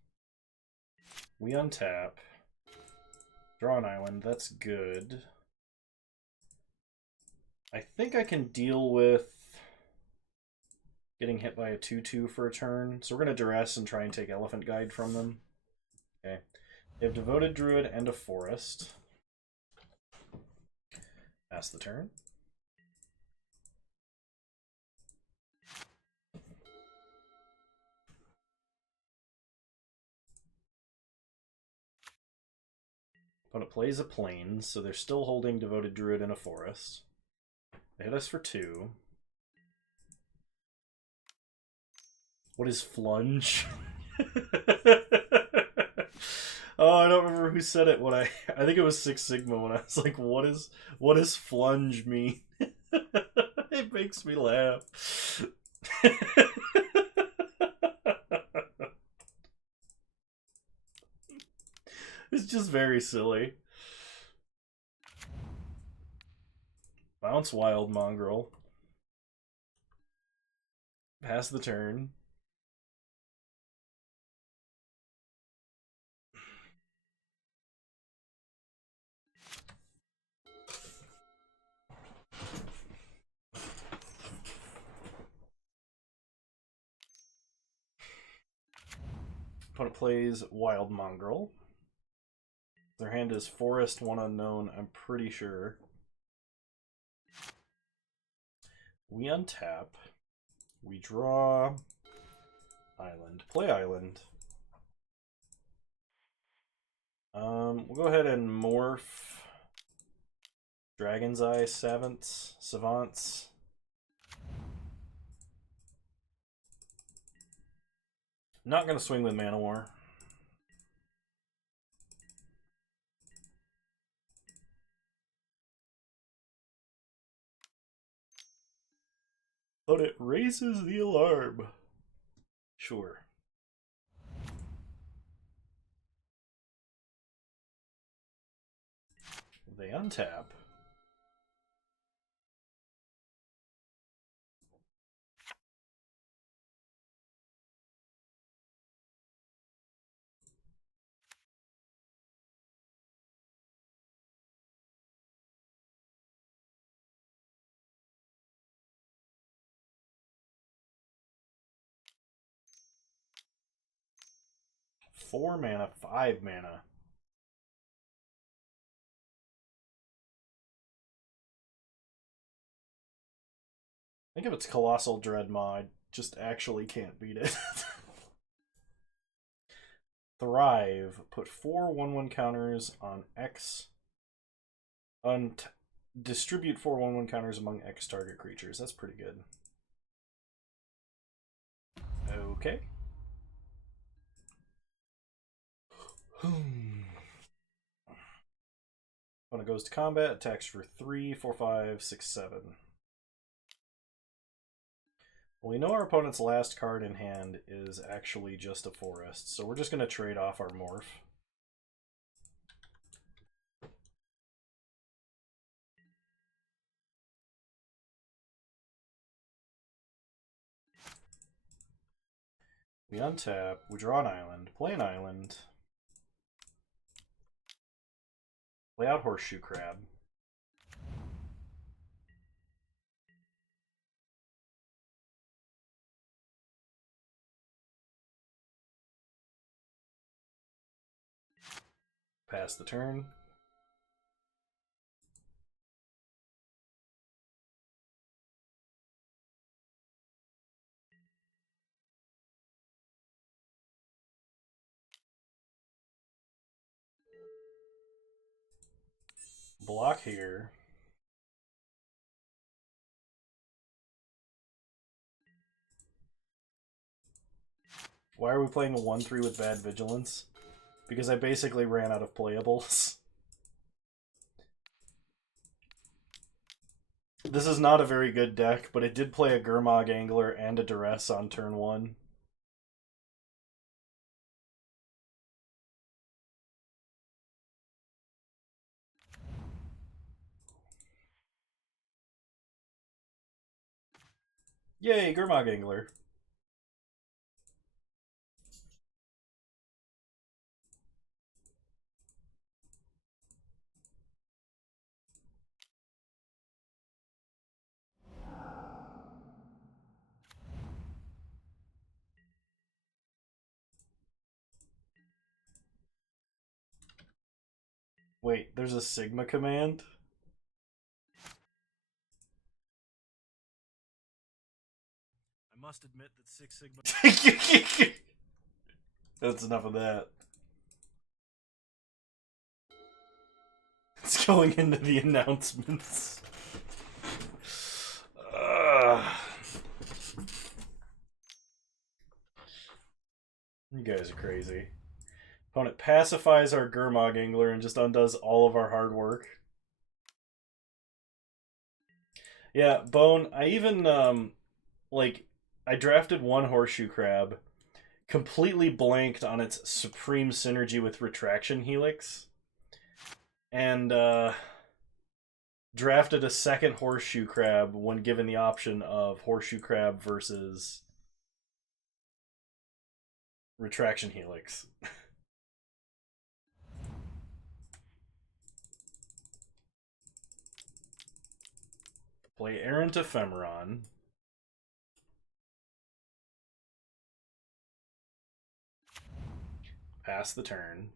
We untap. Draw an island. That's good. I think I can deal with getting hit by a 2/2 for a turn. So we're going to duress and try and take Elephant Guide from them. Okay. They have Devoted Druid and a Forest. Pass the turn. Opponent plays a Plains, so they're still holding Devoted Druid and a Forest. They hit us for 2. What is Flunge? Oh, I don't remember who said it when I think it was Six Sigma when I was like, what does Flunge mean? It makes me laugh. It's just very silly. Bounce Wild Mongrel. Pass the turn. Opponent plays Wild Mongrel. Their hand is Forest, one unknown, I'm pretty sure. We untap. We draw Island. Play Island. We'll go ahead and morph Dragon's Eye Savants. Not gonna swing with Mana War. But it raises the alarm. Sure. They untap. Four mana, 5 mana. I think if it's Colossal Dreadmaw, I just actually can't beat it. Thrive. Put 4 1/1 counters on X. Distribute 4 1/1 counters among X target creatures. That's pretty good. Okay. When it goes to combat, attacks for 3, 4, 5, 6, 7. Well, we know our opponent's last card in hand is actually just a forest, so we're just going to trade off our morph. We untap, we draw an island, play an island, play out Horseshoe Crab. Pass the turn. Block here. Why are we playing a 1/3 with bad vigilance? Because I basically ran out of playables. This is not a very good deck, but it did play a Gurmag Angler and a Duress on turn 1. Yay, Gurmag Angler. Wait, there's a Sigma command? I must admit that Six Sigma... That's enough of that. It's going into the announcements. You guys are crazy. Opponent pacifies our Gurmag Angler and just undoes all of our hard work. Yeah, Bone, I even, I drafted one Horseshoe Crab, completely blanked on its supreme synergy with Retraction Helix, and drafted a second Horseshoe Crab when given the option of Horseshoe Crab versus Retraction Helix. Play Errant Ephemeron. Pass the turn.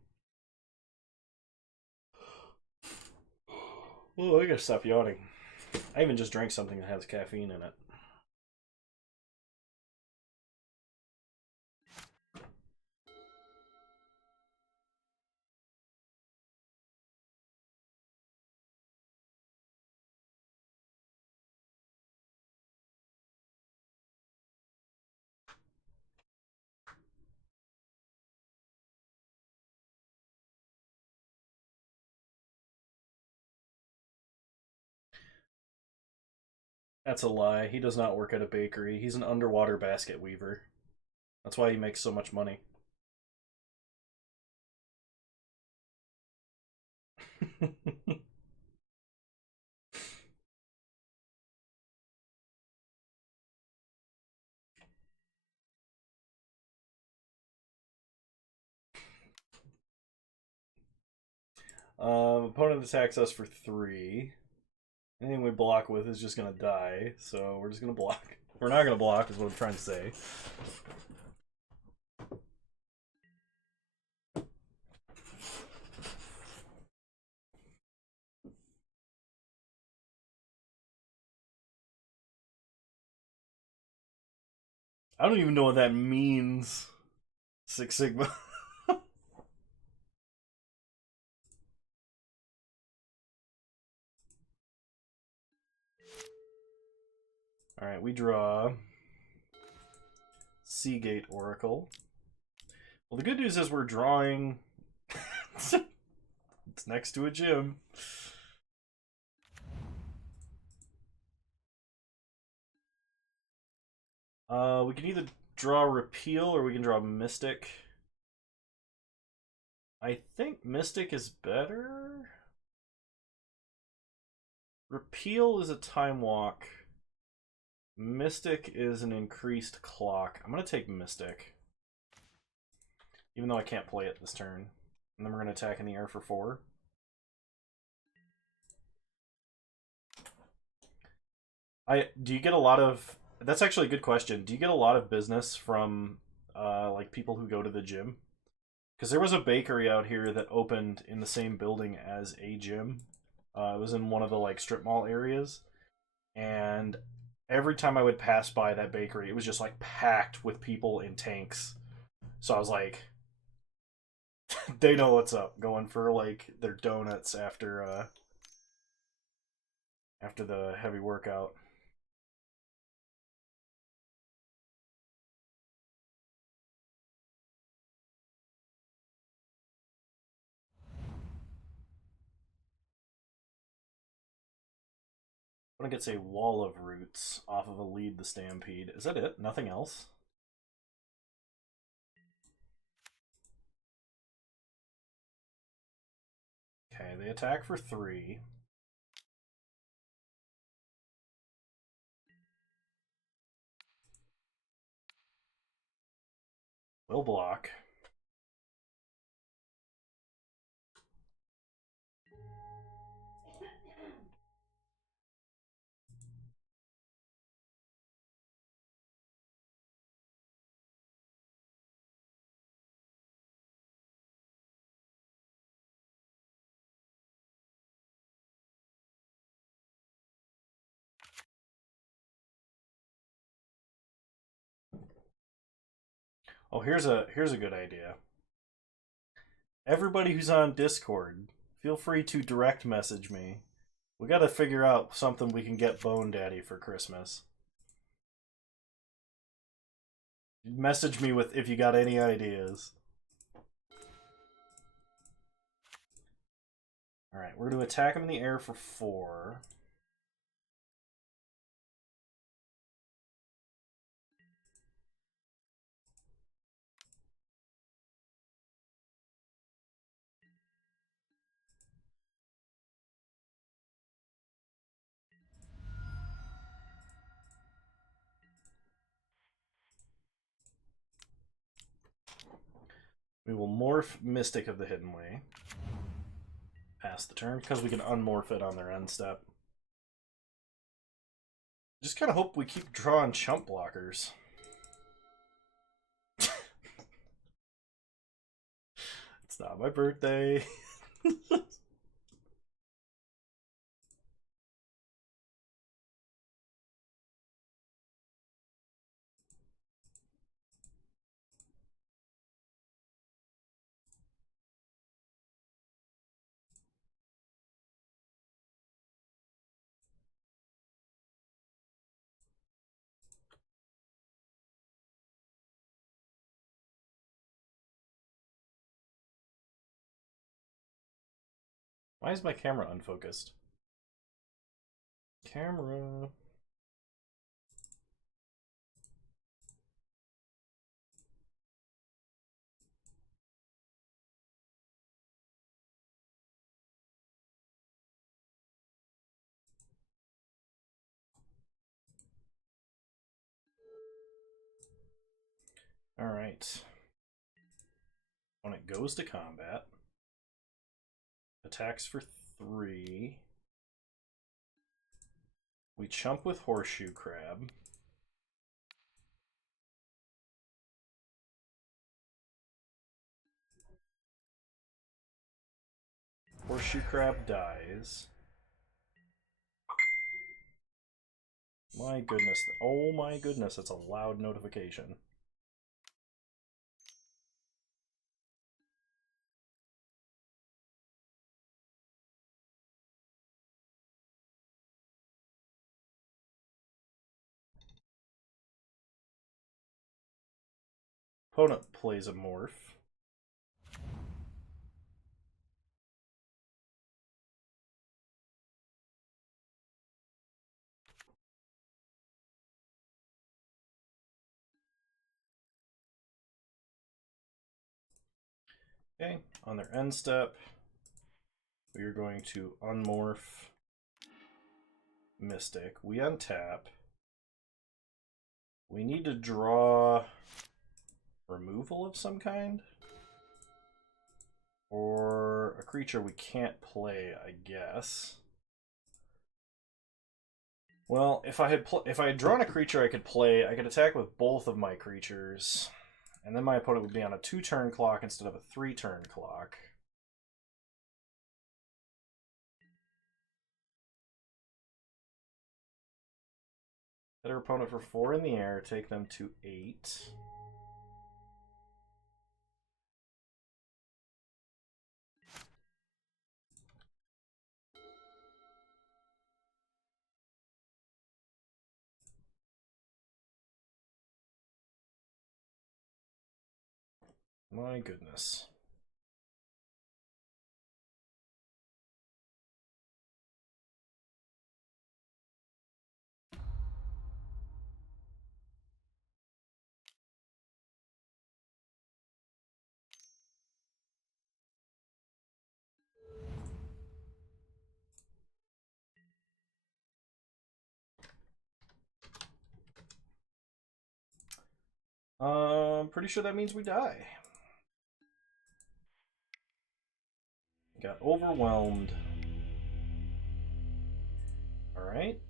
Oh, I gotta stop yawning. I even just drank something that has caffeine in it. That's a lie. He does not work at a bakery. He's an underwater basket weaver. That's why he makes so much money. Opponent attacks us for 3. Anything we block with is just gonna die, so we're just gonna block. We're not gonna block, is what I'm trying to say. I don't even know what that means. Six Sigma. Alright, we draw Seagate Oracle. Well, the good news is we're drawing... It's next to a gym. We can either draw Repeal or we can draw Mystic. I think Mystic is better. Repeal is a time walk. Mystic is an increased clock. I'm going to take Mystic. Even though I can't play it this turn. And then we're going to attack in the air for 4. Do you get a lot of... That's actually a good question. Do you get a lot of business from like people who go to the gym? Because there was a bakery out here that opened in the same building as a gym. It was in one of the like strip mall areas. And every time I would pass by that bakery, it was just like packed with people in tanks. So I was like, they know what's up, going for like their donuts after the heavy workout. Opponent gets a wall of roots off of a lead the Stampede. Is that it? Nothing else? Okay, they attack for 3. Will block. Oh, here's a good idea. Everybody who's on Discord, feel free to direct message me. We gotta figure out something we can get Bone Daddy for Christmas. Message me with if you got any ideas. Alright, we're gonna attack him in the air for 4. We will morph Mystic of the Hidden Way. Pass the turn, because we can unmorph it on their end step. Just kind of hope we keep drawing chump blockers. It's not my birthday. Why is my camera unfocused? Camera. Alright. When it goes to combat, attacks for 3. We chump with Horseshoe Crab. Horseshoe Crab dies. My goodness. Oh my goodness, that's a loud notification. Opponent plays a morph. Okay, on their end step, we are going to unmorph Mystic. We untap. We need to draw removal of some kind. Or a creature we can't play, I guess. Well, if I had drawn a creature I could play, I could attack with both of my creatures. And then my opponent would be on a 2-turn clock instead of a 3-turn clock. Hit our opponent for 4 in the air, take them to 8. My goodness. Pretty sure that means we die. Got overwhelmed. Alright.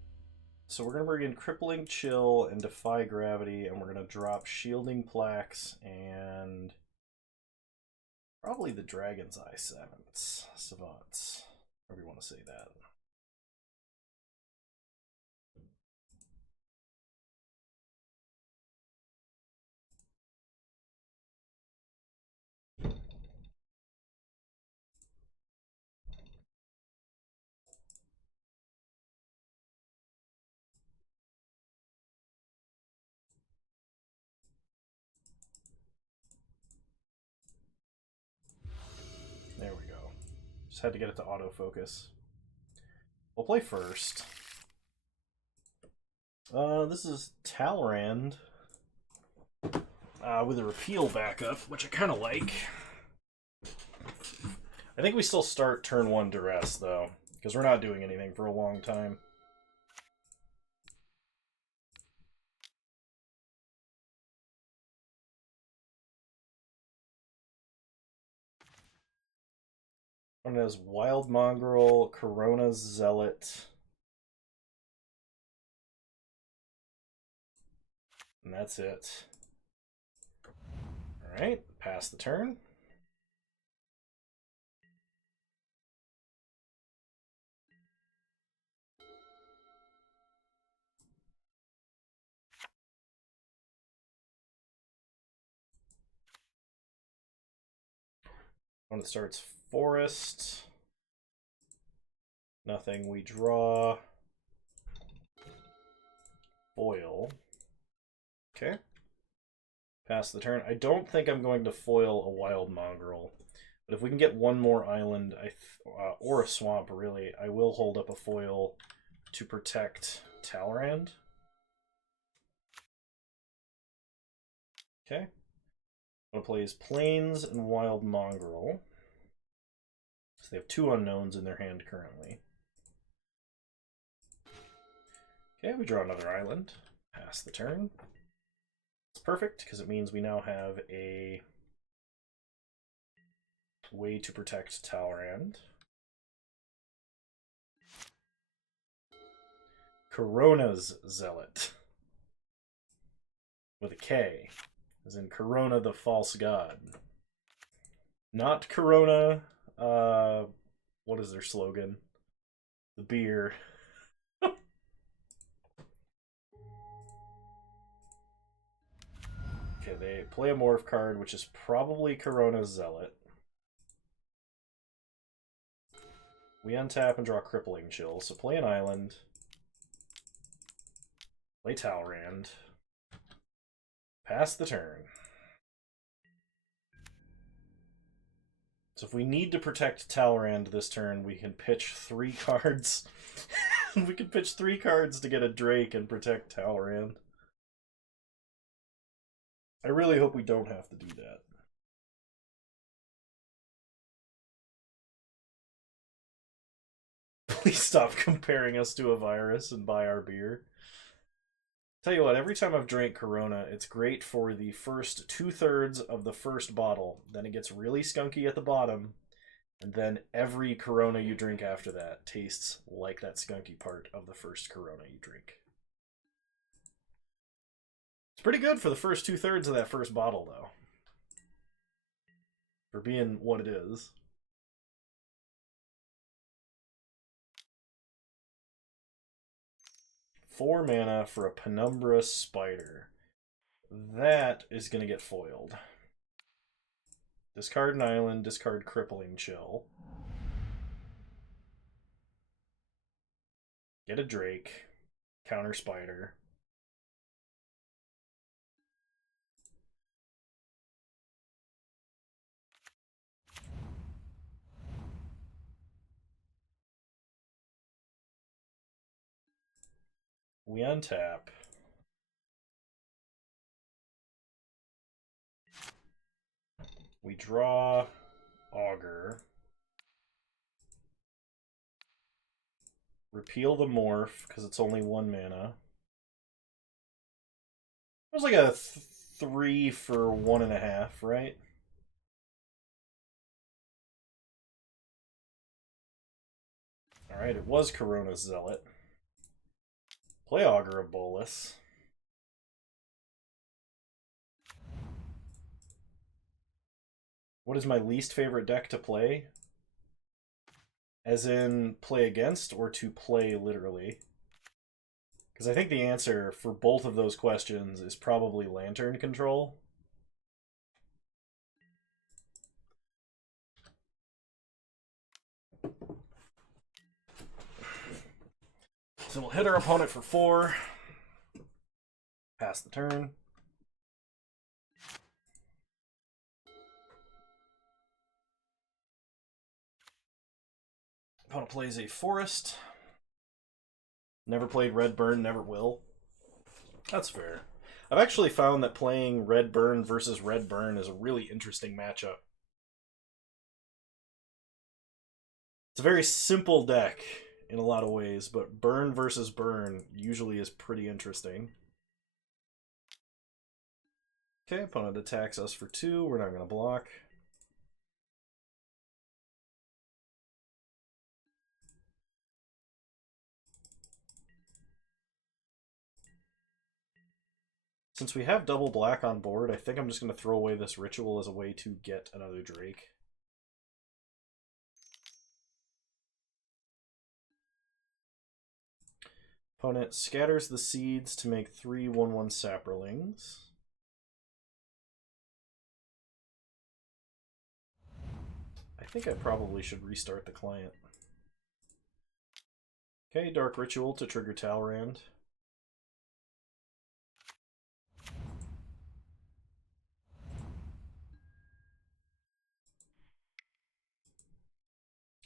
So we're going to bring in Crippling Chill and Defy Gravity, and we're going to drop Shielding Plaques and probably the Dragon's Eye Savants. However you want to say that. There we go. Just had to get it to autofocus. We'll play first. This is Talrand with a repeal backup, which I kind of like. I think we still start turn 1 Duress, though, because we're not doing anything for a long time. One has Wild Mongrel, Corona Zealot. And that's it. Alright, pass the turn. When it starts Forest. Nothing, we draw. Foil. Okay. Pass the turn. I don't think I'm going to foil a Wild Mongrel. But if we can get one more island, or a swamp, really, I will hold up a foil to protect Talrand. Okay. I'm going to play his Plains and Wild Mongrel. So they have 2 unknowns in their hand currently. Okay, we draw another island. Pass the turn. It's perfect, because it means we now have a way to protect Talrand. Corona's Zealot. With a K. As in Corona the false god. Not Corona, what is their slogan? The beer. Okay, they play a morph card, which is probably Corona's Zealot. We untap and draw Crippling Chill. So play an island. Play Talrand. Pass the turn. So if we need to protect Talrand this turn, we can pitch 3 cards. We can pitch 3 cards to get a Drake and protect Talrand. I really hope we don't have to do that. Please stop comparing us to a virus and buy our beer. Tell you what, every time I've drank Corona, it's great for the first 2/3 of the first bottle. Then it gets really skunky at the bottom. And then every Corona you drink after that tastes like that skunky part of the first Corona you drink. It's pretty good for the first 2/3 of that first bottle, though. For being what it is. Four mana for a Penumbra Spider. That is going to get foiled. Discard an island, discard Crippling Chill. Get a Drake. Counter Spider. We untap. We draw Augur. Repeal the morph, because it's only 1 mana. It was like a 3 for 1.5, right? Alright, it was Corona's Zealot. Play Augur of Bolas. What is my least favorite deck to play? As in, play against, or to play literally? Because I think the answer for both of those questions is probably Lantern Control. So we'll hit our opponent for 4. Pass the turn. Opponent plays a Forest. Never played Red Burn, never will. That's fair. I've actually found that playing Red Burn versus Red Burn is a really interesting matchup. It's a very simple deck in a lot of ways, but Burn versus Burn usually is pretty interesting. Okay, opponent attacks us for 2. We're not going to block. Since we have double black on board, I think I'm just going to throw away this ritual as a way to get another Drake. Opponent scatters the seeds to make 3 1/1 saprolings. I think I probably should restart the client. Okay, Dark Ritual to trigger Talrand.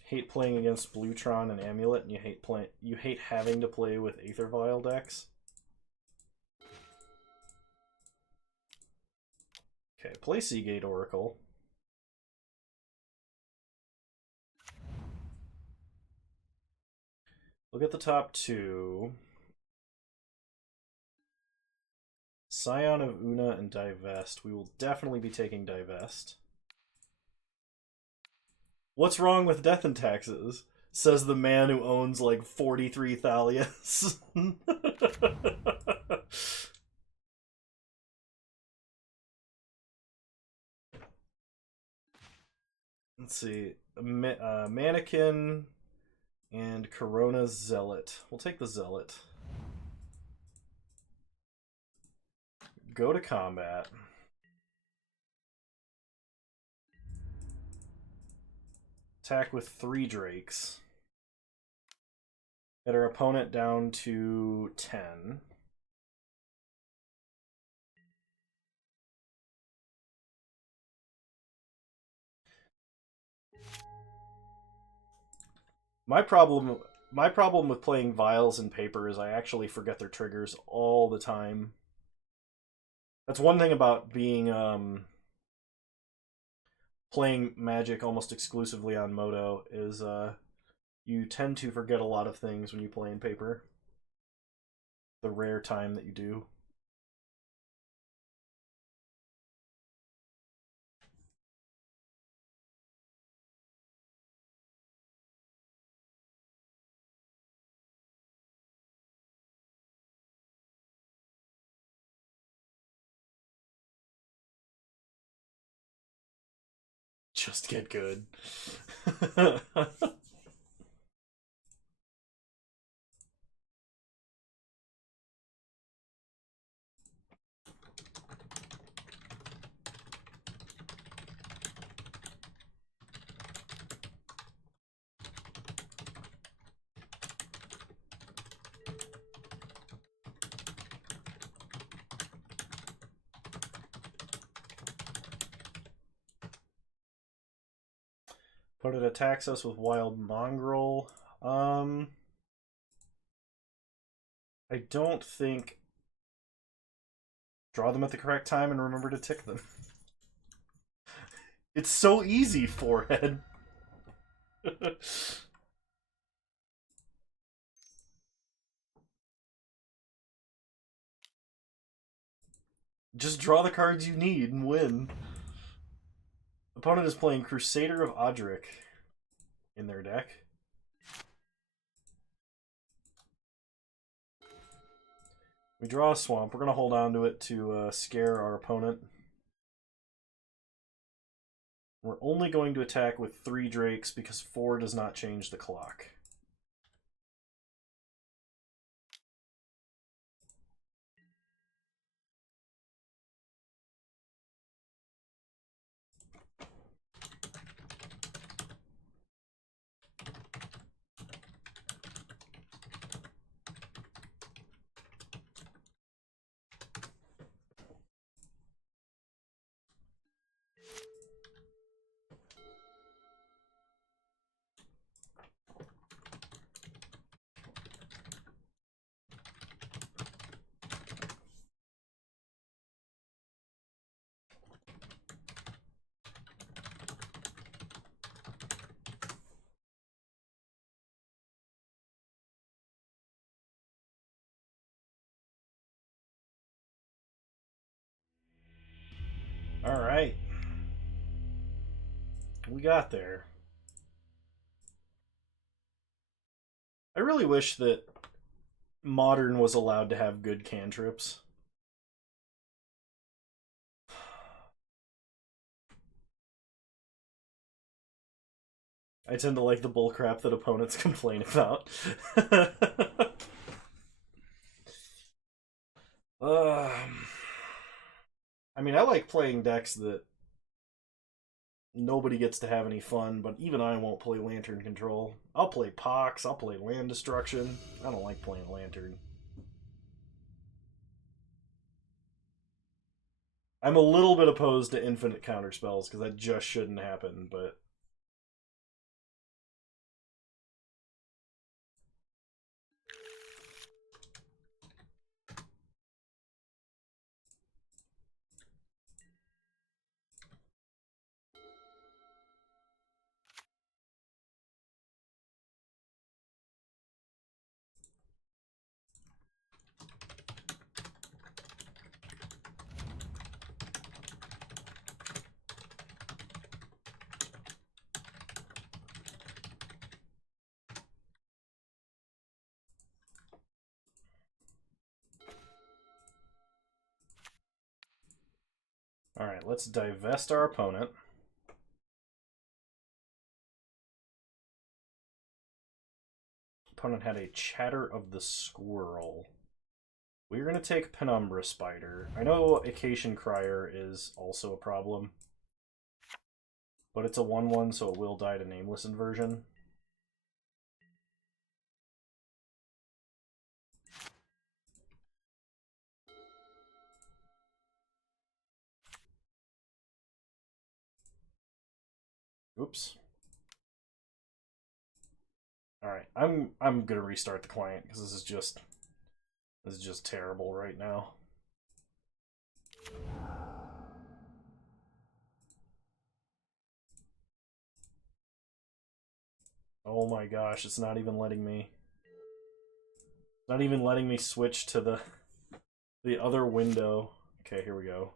Hate playing against Bluetron and Amulet, and you hate having to play with Aether Vial decks. Okay, play Seagate Oracle. Look at the top 2. Scion of Una and Divest. We will definitely be taking Divest. What's wrong with Death and Taxes? Says the man who owns like 43 Thalias. Let's see. Mannequin and Corona Zealot. We'll take the Zealot. Go to combat. Attack with 3 Drakes. Get our opponent down to 10. My problem with playing Vials and Paper is I actually forget their triggers all the time. That's one thing about being playing Magic almost exclusively on Moto is you tend to forget a lot of things when you play in Paper. The rare time that you do. Just get good. But it attacks us with Wild Mongrel. I don't think... Draw them at the correct time and remember to tick them. It's so easy, Forehead. Just draw the cards you need and win. Opponent is playing Crusader of Odric in their deck. We draw a swamp. We're going to hold on to it to scare our opponent. We're only going to attack with 3 Drakes because 4 does not change the clock. Alright. We got there. I really wish that Modern was allowed to have good cantrips. I tend to like the bullcrap that opponents complain about. I mean, I like playing decks that nobody gets to have any fun, but even I won't play Lantern Control. I'll play Pox, I'll play Land Destruction. I don't like playing Lantern. I'm a little bit opposed to infinite counterspells, because that just shouldn't happen, but... Alright, let's divest our opponent. Opponent had a Chatter of the Squirrel. We're going to take Penumbra Spider. I know Acacian Crier is also a problem, but it's a 1/1, so it will die to Nameless Inversion. Oops. Alright, I'm gonna restart the client because this is just terrible right now. Oh my gosh, it's not even letting me. It's not even letting me switch to the other window. Okay, here we go.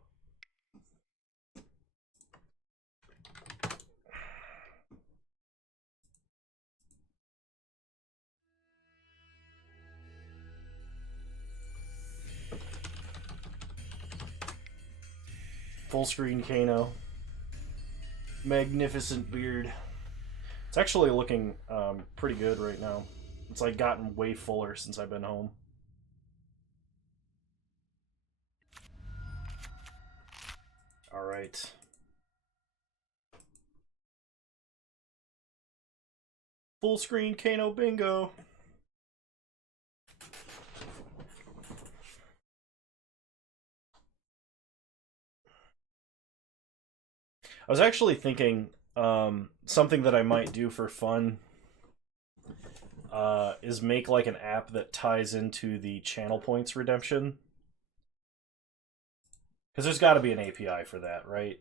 Full screen Kano. Magnificent beard. It's actually looking pretty good right now. It's like gotten way fuller since I've been home. Alright. Full screen Kano bingo. I was actually thinking something that I might do for fun is make like an app that ties into the channel points redemption. Because there's got to be an API for that, right?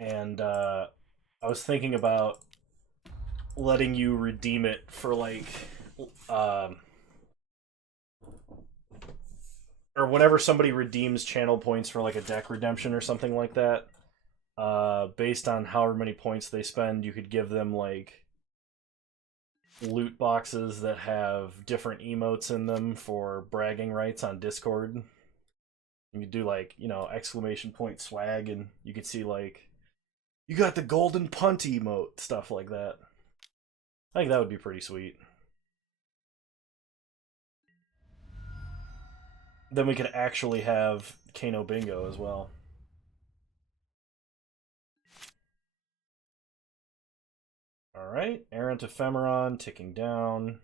And I was thinking about letting you redeem it for like... or whenever somebody redeems channel points for like a deck redemption or something like that, based on however many points they spend, you could give them like loot boxes that have different emotes in them for bragging rights on Discord. You could do like, you know, exclamation point swag, and you could see like, you got the golden punt emote, stuff like that. I think that would be pretty sweet. Then we could actually have Kano Bingo as well. Alright, Errant Ephemeron ticking down.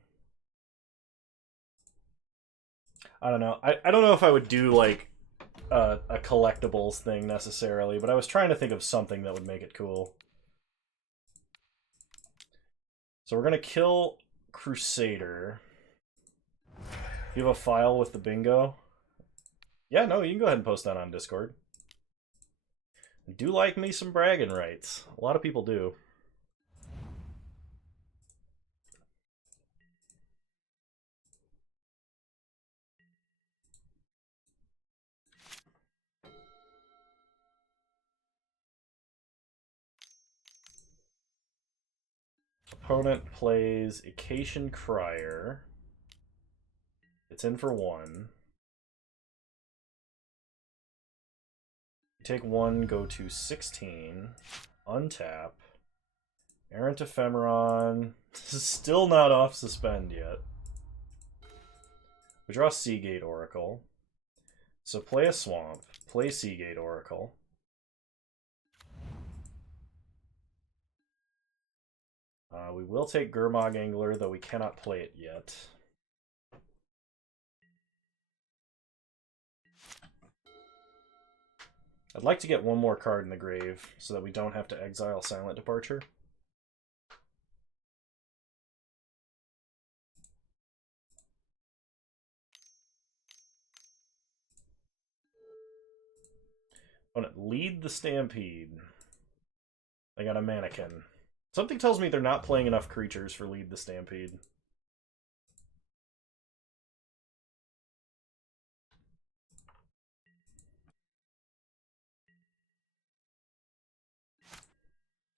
I don't know. I don't know if I would do like a collectibles thing necessarily, but I was trying to think of something that would make it cool. So we're going to kill Crusader. You have a file with the bingo? Yeah, no, you can go ahead and post that on Discord. I do like me some bragging rights. A lot of people do. Opponent plays Acacian Crier. It's in for 1. Take 1, go to 16. Untap. Errant Ephemeron. This is still not off suspend yet. We draw Seagate Oracle. So play a Swamp. Play Seagate Oracle. We will take Gurmag Angler, though we cannot play it yet. I'd like to get one more card in the grave so that we don't have to exile Silent Departure. Lead the Stampede. They got a Mannequin. Something tells me they're not playing enough creatures for Lead the Stampede.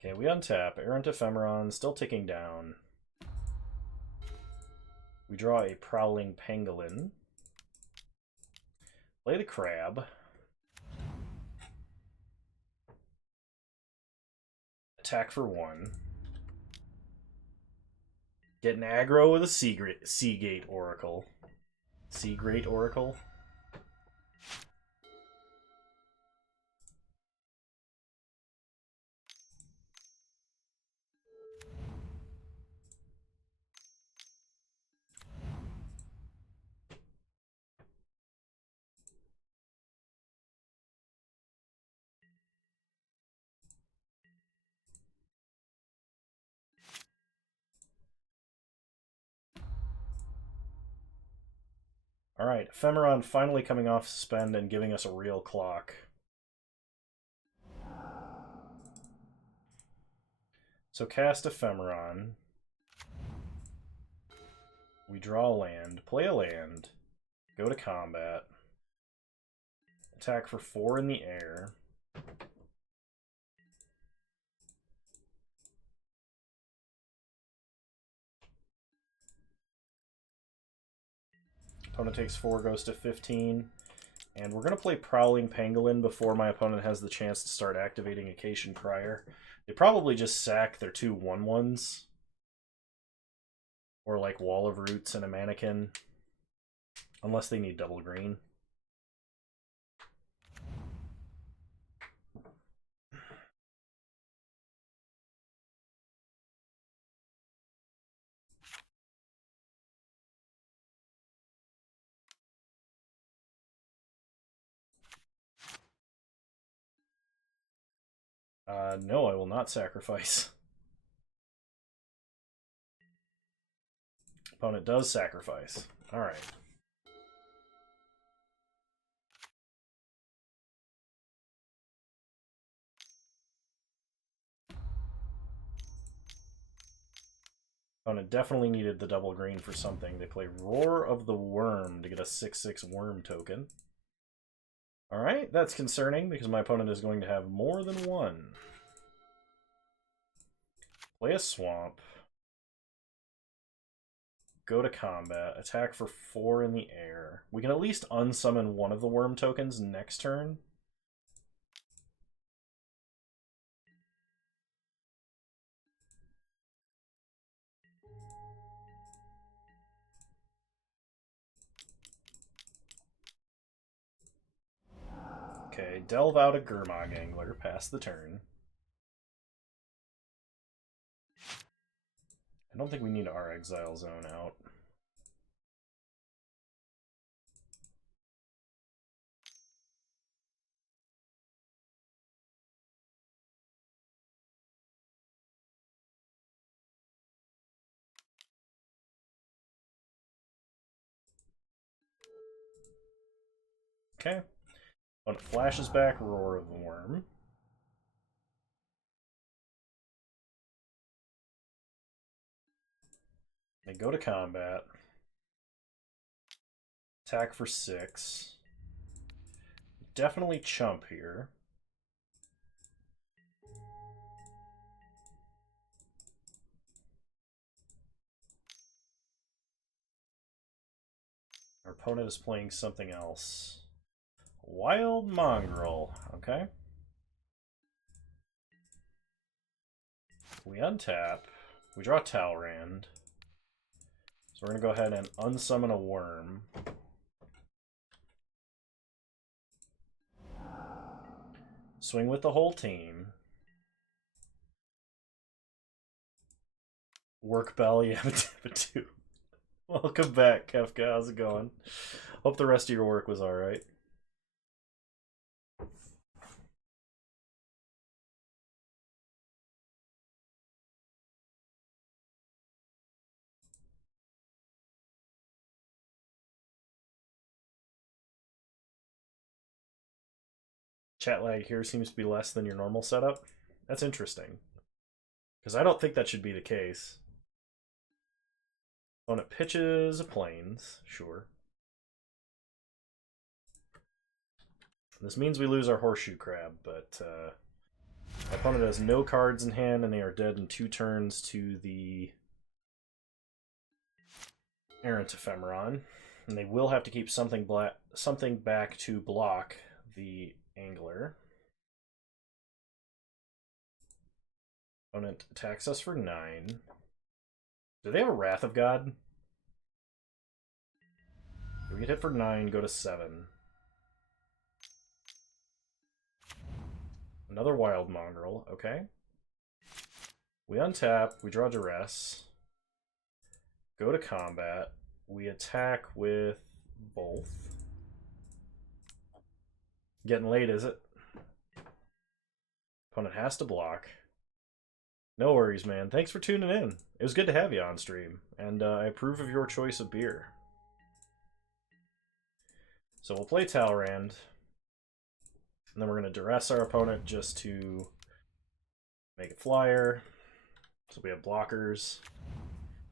Okay, we untap. Errant Ephemeron, still ticking down. We draw a Prowling Pangolin. Play the Crab. Attack for 1. Get an aggro with a Seagate Oracle. Seagate Oracle? Alright, Ephemeron finally coming off suspend and giving us a real clock. So cast Ephemeron. We draw a land, play a land, go to combat, attack for 4 in the air. Opponent takes 4, goes to 15. And we're going to play Prowling Pangolin before my opponent has the chance to start activating Acacian Crier. They probably just sack their 2 1/1s. Or like Wall of Roots and a Mannequin. Unless they need double green. No, I will not sacrifice. Opponent does sacrifice. Alright. Opponent definitely needed the double green for something. They play Roar of the Worm to get a 6/6 worm token. Alright, that's concerning because my opponent is going to have more than one. Play a Swamp. Go to combat. Attack for 4 in the air. We can at least unsummon one of the worm tokens next turn. Okay, delve out a Gurmag Angler, pass the turn. I don't think we need our Exile Zone out. Okay. When it flashes back, Roar of the Worm. They go to combat. Attack for 6. Definitely chump here. Our opponent is playing something else. Wild Mongrel, okay. We untap. We draw Talrand. So we're going to go ahead and unsummon a worm. Swing with the whole team. Work Bell, yeah, but 2. Welcome back, Kefka. How's it going? Hope the rest of your work was alright. Chat lag here seems to be less than your normal setup. That's interesting. Because I don't think that should be the case. Opponent pitches a Plains, sure. This means we lose our Horseshoe Crab, but my opponent has no cards in hand and they are dead in 2 turns to the Errant Ephemeron. And they will have to keep something back to block the Angler. Opponent attacks us for 9. Do they have a Wrath of God? We get hit for 9, go to 7. Another Wild Mongrel, okay. We untap, we draw Duress. Go to combat. We attack with both. Getting late, is it? Opponent has to block. No worries, man. Thanks for tuning in. It was good to have you on stream, and I approve of your choice of beer. So we'll play Talrand, and then we're going to duress our opponent just to make it flyer. So we have blockers.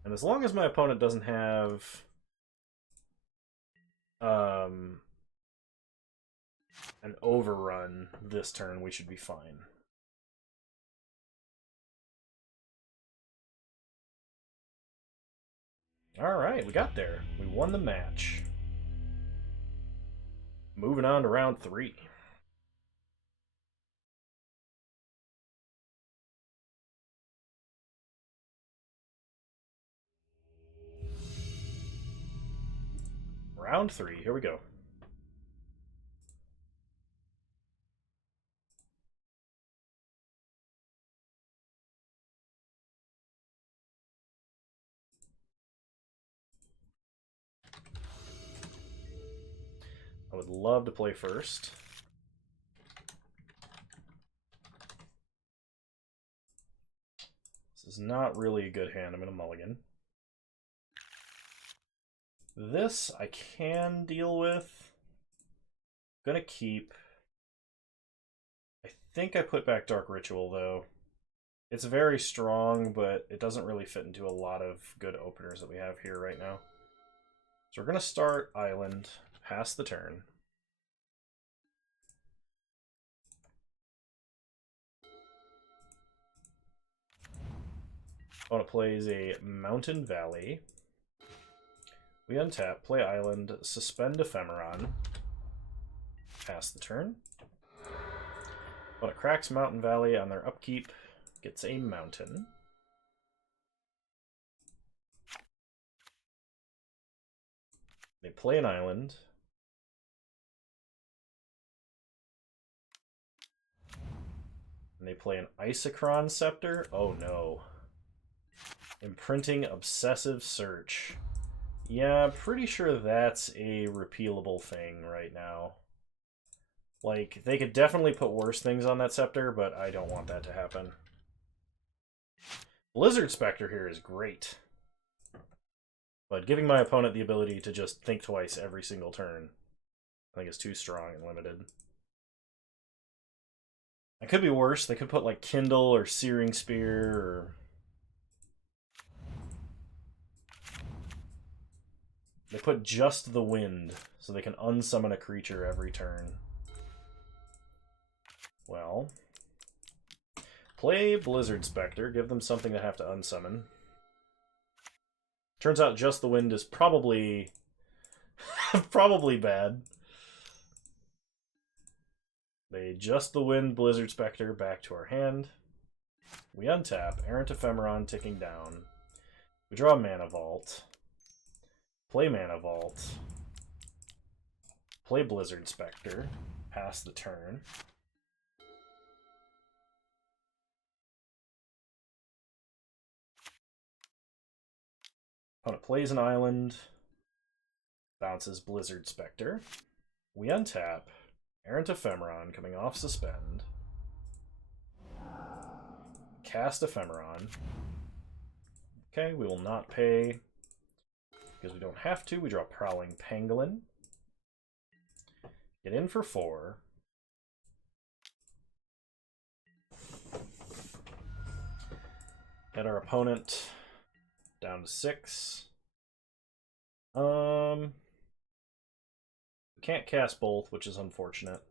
And as long as my opponent doesn't have an overrun this turn, we should be fine. Alright, we got there. We won the match. Moving on to round 3. Round 3, here we go. I would love to play first. This is not really a good hand. I'm going to mulligan. This I can deal with. I'm going to keep. I think I put back Dark Ritual, though. It's very strong, but it doesn't really fit into a lot of good openers that we have here right now. So we're going to start Island, pass the turn. Opponent plays a Mountain Valley. We untap, play Island, suspend Ephemeron, pass the turn. Opponent cracks Mountain Valley on their upkeep, gets a mountain. They play an island. And they play an Isochron Scepter. Oh no. Imprinting Obsessive Search. Yeah, I'm pretty sure that's a repealable thing right now. Like, they could definitely put worse things on that scepter, but I don't want that to happen. Blizzard Spectre here is great. But giving my opponent the ability to just think twice every single turn, I think is too strong and limited. It could be worse. They could put, like, Kindle or Searing Spear or... They put just the wind, so they can unsummon a creature every turn. Well, play Blizzard Spectre, give them something to have to unsummon. Turns out just the wind is probably probably bad. They just the wind Blizzard Spectre back to our hand. We untap, Errant Ephemeron ticking down. We draw Mana Vault. Play Mana Vault. Play Blizzard Spectre. Pass the turn. Opponent plays an island. Bounces Blizzard Spectre. We untap. Errant Ephemeron coming off suspend. Cast Ephemeron. Okay, we will not pay. Because we don't have to, we draw Prowling Pangolin. Get in for 4. Get our opponent down to 6. We can't cast both, which is unfortunate.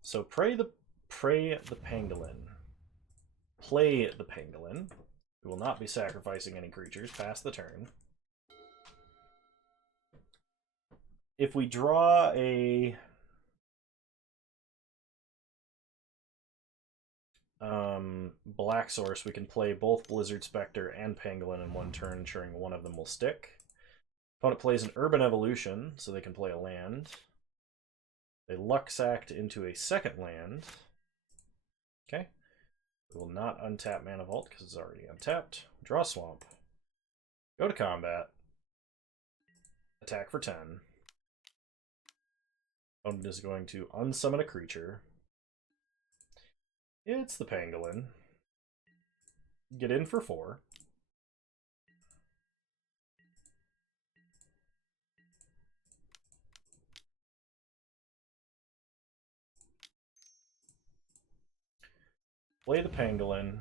So pray the pangolin. Play the pangolin. We will not be sacrificing any creatures past the turn. If we draw a... Black Source, we can play both Blizzard Spectre and Pangolin in one turn, ensuring one of them will stick. Opponent plays an Urban Evolution, so they can play a land. They Lux Act into a second land. Okay. We will not untap Mana Vault because it's already untapped. Draw Swamp. Go to combat. Attack for 10. Opponent is going to unsummon a creature. It's the Pangolin. Get in for 4. Play the Pangolin.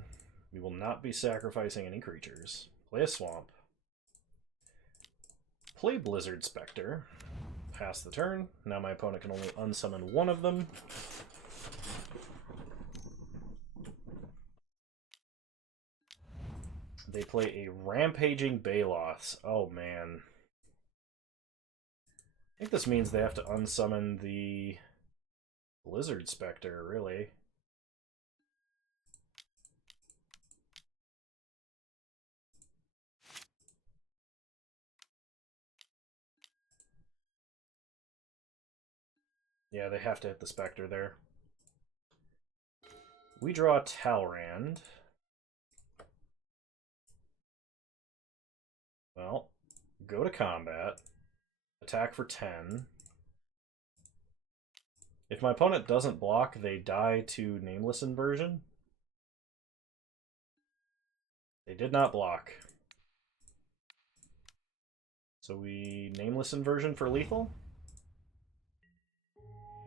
We will not be sacrificing any creatures. Play a Swamp. Play Blizzard Spectre. Pass the turn. Now my opponent can only unsummon one of them. They play a Rampaging Baloths. Oh, man. I think this means they have to unsummon the Blizzard Spectre, really. Yeah, they have to hit the Spectre there. We draw Talrand. Well, go to combat. Attack for 10. If my opponent doesn't block, they die to Nameless Inversion. They did not block. So we Nameless Inversion for lethal.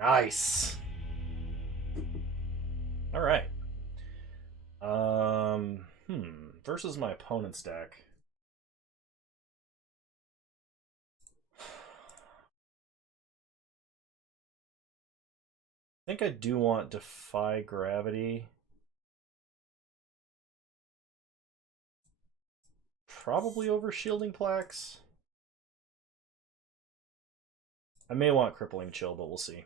Nice. All right. Versus my opponent's deck. I think I do want Defy Gravity. Probably over Shielding Plaques. I may want Crippling Chill, but we'll see.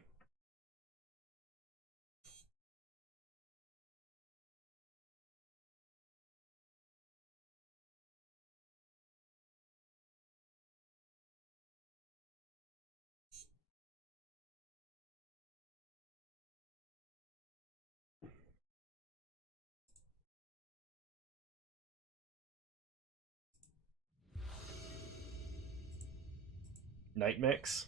Night Mix.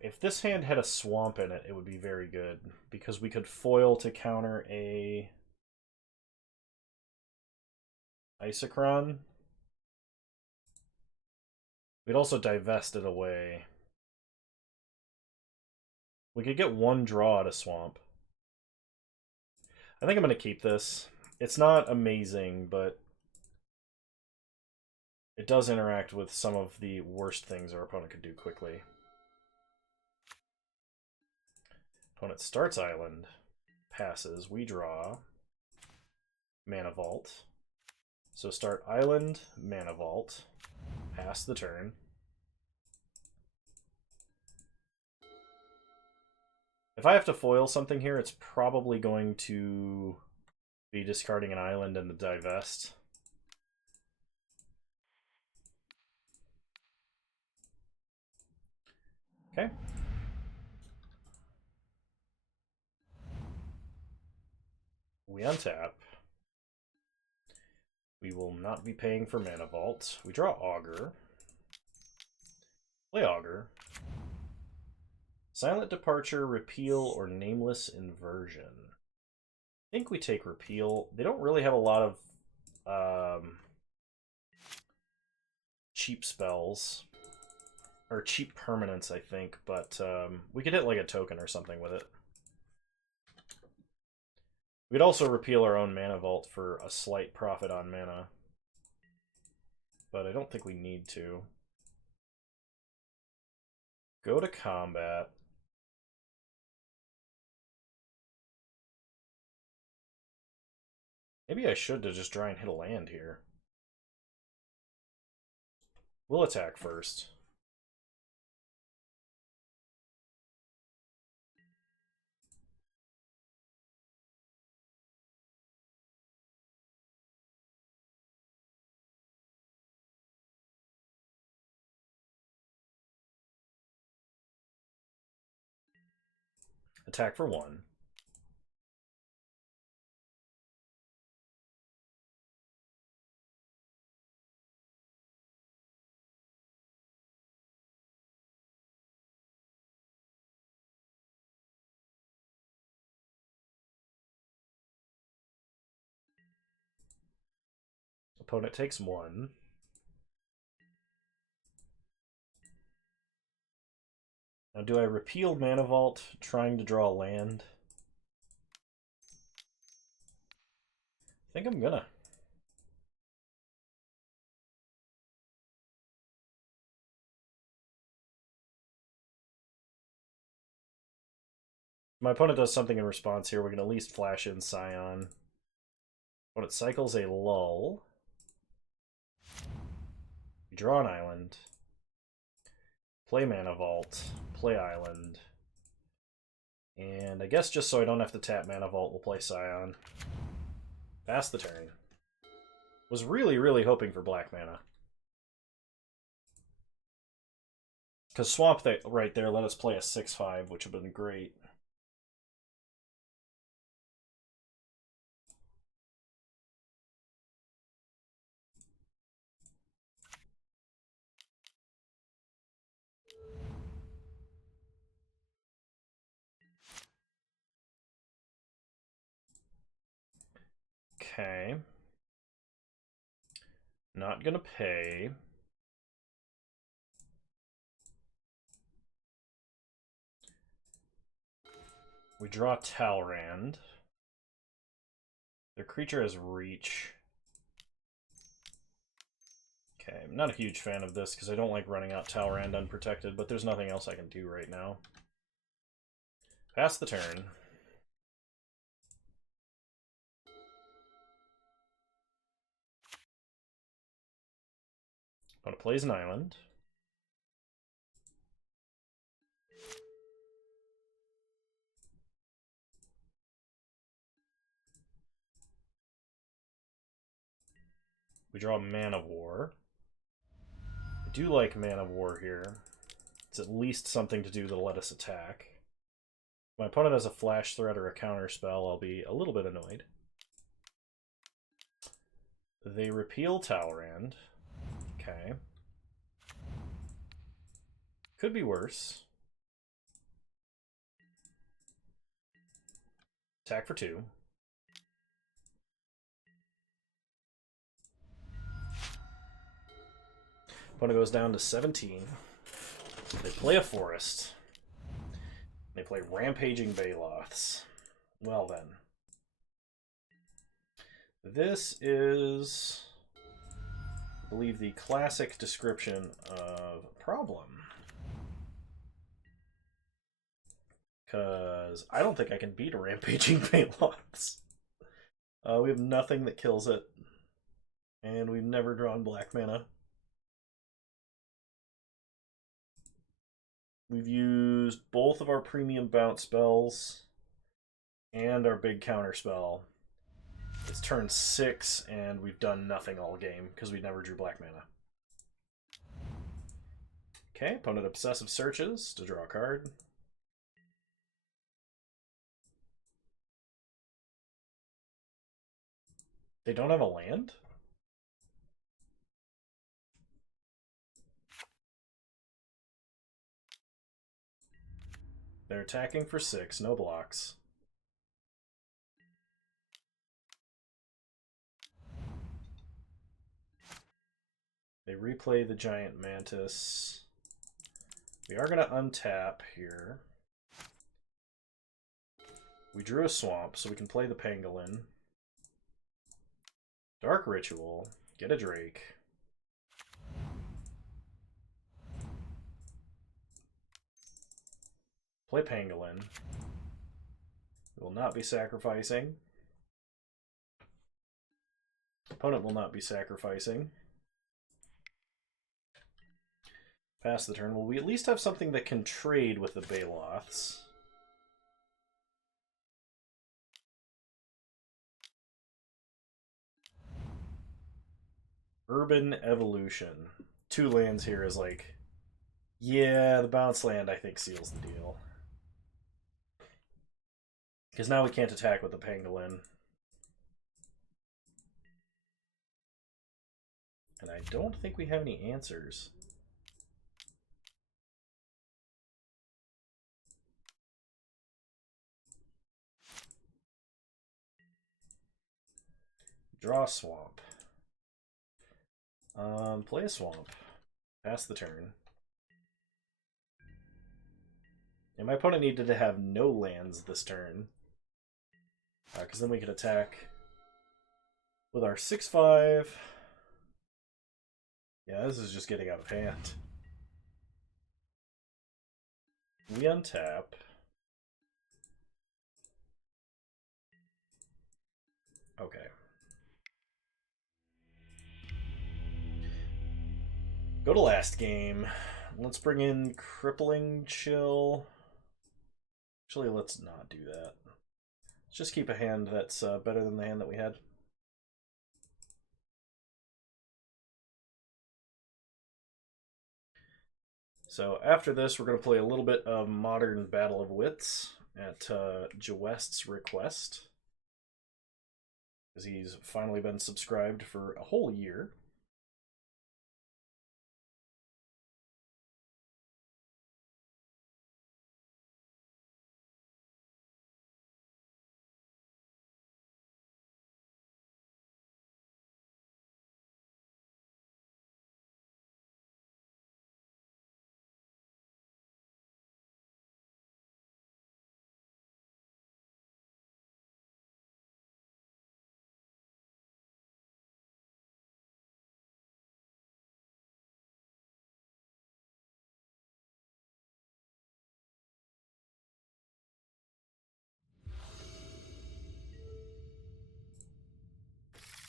If this hand had a swamp in it, it would be very good, because we could foil to counter a Isochron. We'd also divest it away. We could get one draw at a swamp. I think I'm going to keep this. It's not amazing, but it does interact with some of the worst things our opponent could do quickly. Opponent starts Island, passes, we draw, Mana Vault. So start Island, Mana Vault, pass the turn. If I have to foil something here, it's probably going to be discarding an island and the divest. Okay. We untap. We will not be paying for Mana Vault. We draw Augur. Play Augur. Silent Departure, Repeal, or Nameless Inversion. I think we take Repeal. They don't really have a lot of cheap spells. Or cheap permanents, I think, but we could hit like a token or something with it. We'd also repeal our own Mana Vault for a slight profit on mana. But I don't think we need to. Go to combat. Maybe I should to just try and hit a land here. We'll attack first. Attack for 1. Opponent takes 1. Now, do I repeal Mana Vault, trying to draw a land? I think I'm gonna. My opponent does something in response here. We can at least flash in Scion. Opponent cycles a lull. We draw an island. Play Mana Vault. Play island. And I guess just so I don't have to tap Mana Vault, we'll play Scion. Pass the turn. Was really, really hoping for black mana. Because Swamp right there let us play a 6/5, which would have been great. Okay. Not gonna pay. We draw Talrand. Their creature has reach. Okay, I'm not a huge fan of this because I don't like running out Talrand unprotected, but there's nothing else I can do right now. Pass the turn. Opponent plays an island. We draw Man of War. I do like Man of War here. It's at least something to do that'll let us attack. If my opponent has a flash threat or a counter spell, I'll be a little bit annoyed. They repeal Talrand. Okay. Could be worse. Attack for 2. Opponent goes down to 17. They play a forest. They play Rampaging Baloths. Well then. This is, I believe, the classic description of problem. Because I don't think I can beat a Rampaging Baloths. We have nothing that kills it. And we've never drawn black mana. We've used both of our premium bounce spells and our big counter spell. It's turn 6, and we've done nothing all game because we never drew black mana. Okay, opponent Obsessive searches to draw a card. They don't have a land? They're attacking for 6, no blocks. They replay the Giant Mantis. We are going to untap here. We drew a Swamp, so we can play the Pangolin. Dark Ritual. Get a Drake. Play Pangolin. We will not be sacrificing. Opponent will not be sacrificing. Pass the turn. Will we at least have something that can trade with the Baloths? Urban Evolution. 2 lands here is like... Yeah, the bounce land I think seals the deal. Because now we can't attack with the Pangolin. And I don't think we have any answers. Draw a swamp. Play a swamp. Pass the turn. And my opponent needed to have no lands this turn. Because then we could attack with our 6/5. Yeah, this is just getting out of hand. We untap. Okay. Go to last game. Let's bring in Crippling Chill. Actually, let's not do that. Let's just keep a hand that's better than the hand that we had. So after this, we're going to play a little bit of Modern Battle of Wits at Jawest's request. Because he's finally been subscribed for a whole year.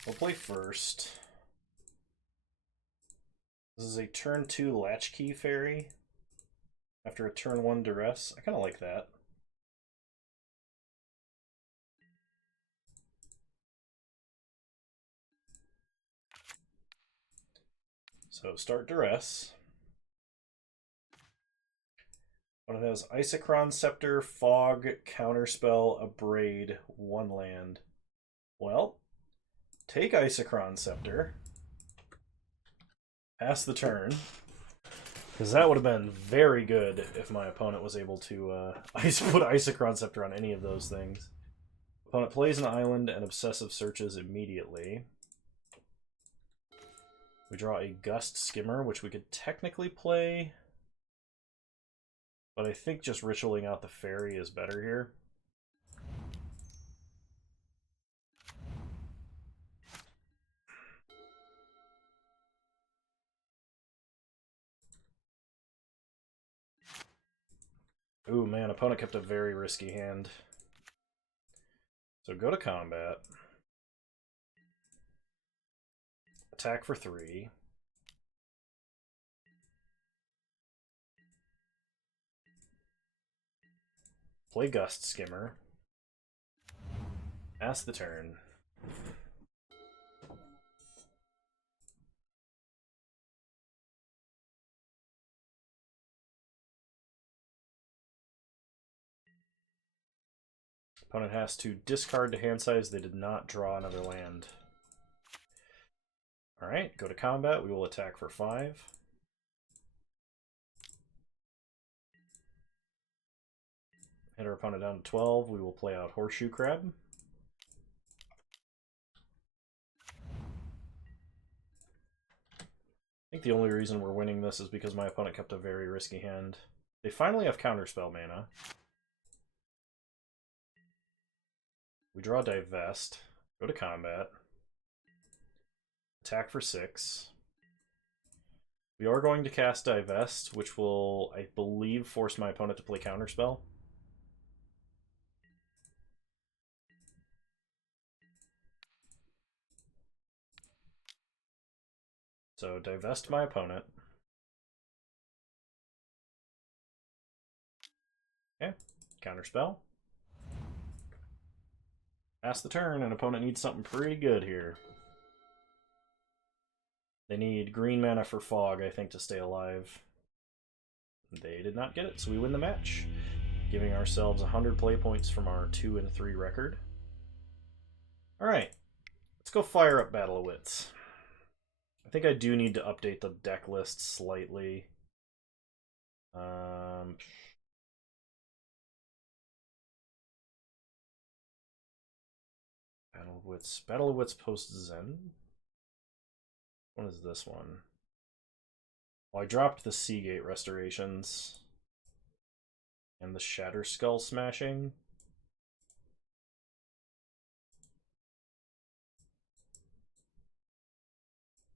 We'll play first. This is a turn 2 Latchkey Fairy. After a turn 1 Duress. I kind of like that. So start Duress. One has Isochron Scepter, Fog, Counterspell, Abrade, 1 land. Well, take Isochron Scepter. Pass the turn. Because that would have been very good if my opponent was able to put Isochron Scepter on any of those things. Opponent plays an island and obsessive searches immediately. We draw a Gust Skimmer, which we could technically play. But I think just ritualing out the fairy is better here. Ooh, man, opponent kept a very risky hand. So go to combat. Attack for 3. Play Gust Skimmer. Pass the turn. Opponent has to discard to hand size. They did not draw another land. Alright, go to combat. We will attack for 5. Hit our opponent down to 12. We will play out Horseshoe Crab. I think the only reason we're winning this is because my opponent kept a very risky hand. They finally have Counterspell mana. We draw Divest. Go to combat. Attack for 6. We are going to cast Divest, which will, I believe, force my opponent to play Counterspell. So divest my opponent. Okay, counterspell. Pass the turn, and opponent needs something pretty good here. They need green mana for fog, I think, to stay alive. They did not get it, so we win the match, giving ourselves 100 play points from our 2 and 3 record. Alright, let's go fire up Battle of Wits. I think I do need to update the deck list slightly. Battle of Wits. Battle of Wits post Zen. What is this one? Well, I dropped the Seagate restorations and the Shatter Skull smashing.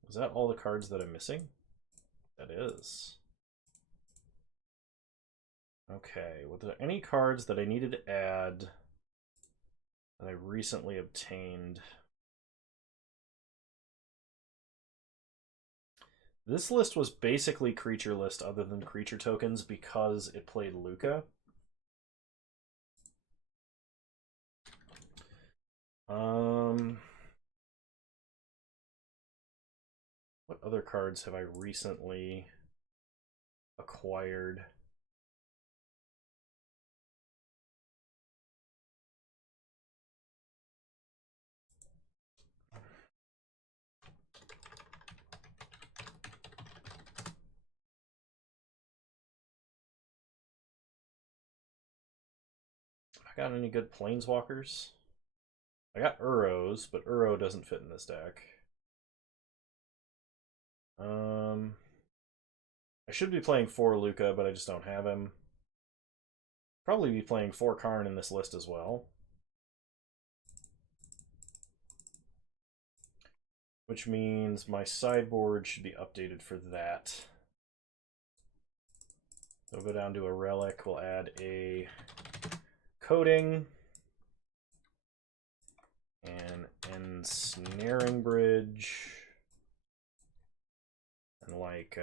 Is that all the cards that I'm missing? That is. Okay, were there any cards that I needed to add that I recently obtained? This list was basically creature list other than creature tokens because it played Luca. What other cards have I recently acquired? I got any good planeswalkers? I got Uros, but Uro doesn't fit in this deck. I should be playing 4 Luca, but I just don't have him. Probably be playing 4 Karn in this list as well. Which means my sideboard should be updated for that. So we'll go down to a relic, we'll add a coding and ensnaring bridge and like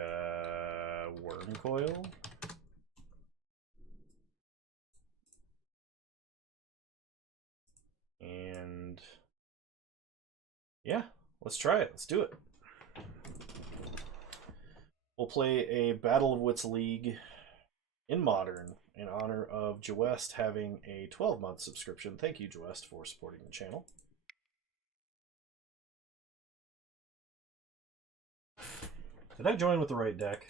worm coil. And yeah, let's try it. Let's do it. We'll play a Battle of Wits League in Modern in honor of Jawest having a 12-month subscription. Thank you, Jawest, for supporting the channel. Did I join with the right deck?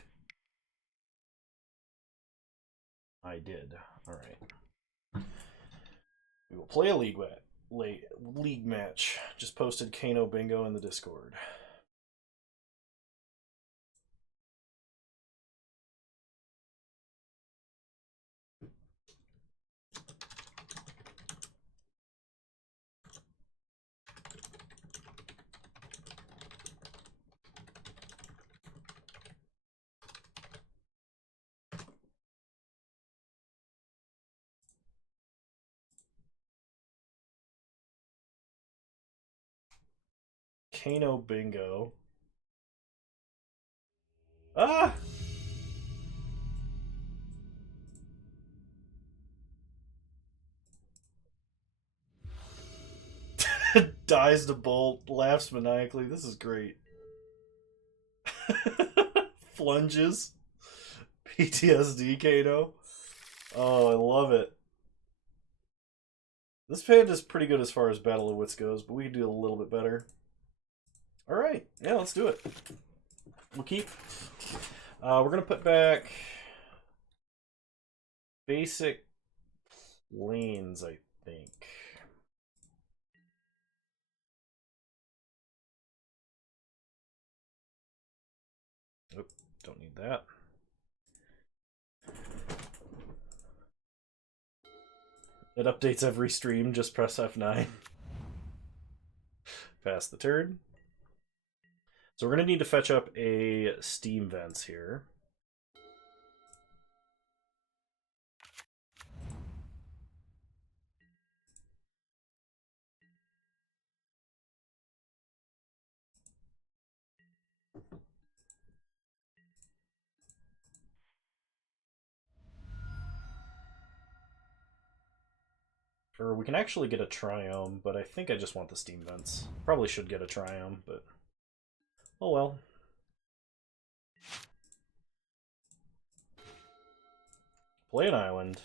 I did. All right. We will play a league match. Just posted Kano bingo in the Discord. Kano bingo. Ah! Dies to bolt, laughs maniacally. This is great. Flunges. PTSD Kano. Oh, I love it. This hand is pretty good as far as Battle of Wits goes, but we can do a little bit better. Alright, yeah, let's do it. We'll keep. We're going to put back basic lanes, I think. Oop, don't need that. It updates every stream, just press F9. Pass the turn. So we're going to need to fetch up a Steam Vents here. Or we can actually get a Triome, but I think I just want the Steam Vents. Probably should get a Triome, but oh well. Play an island.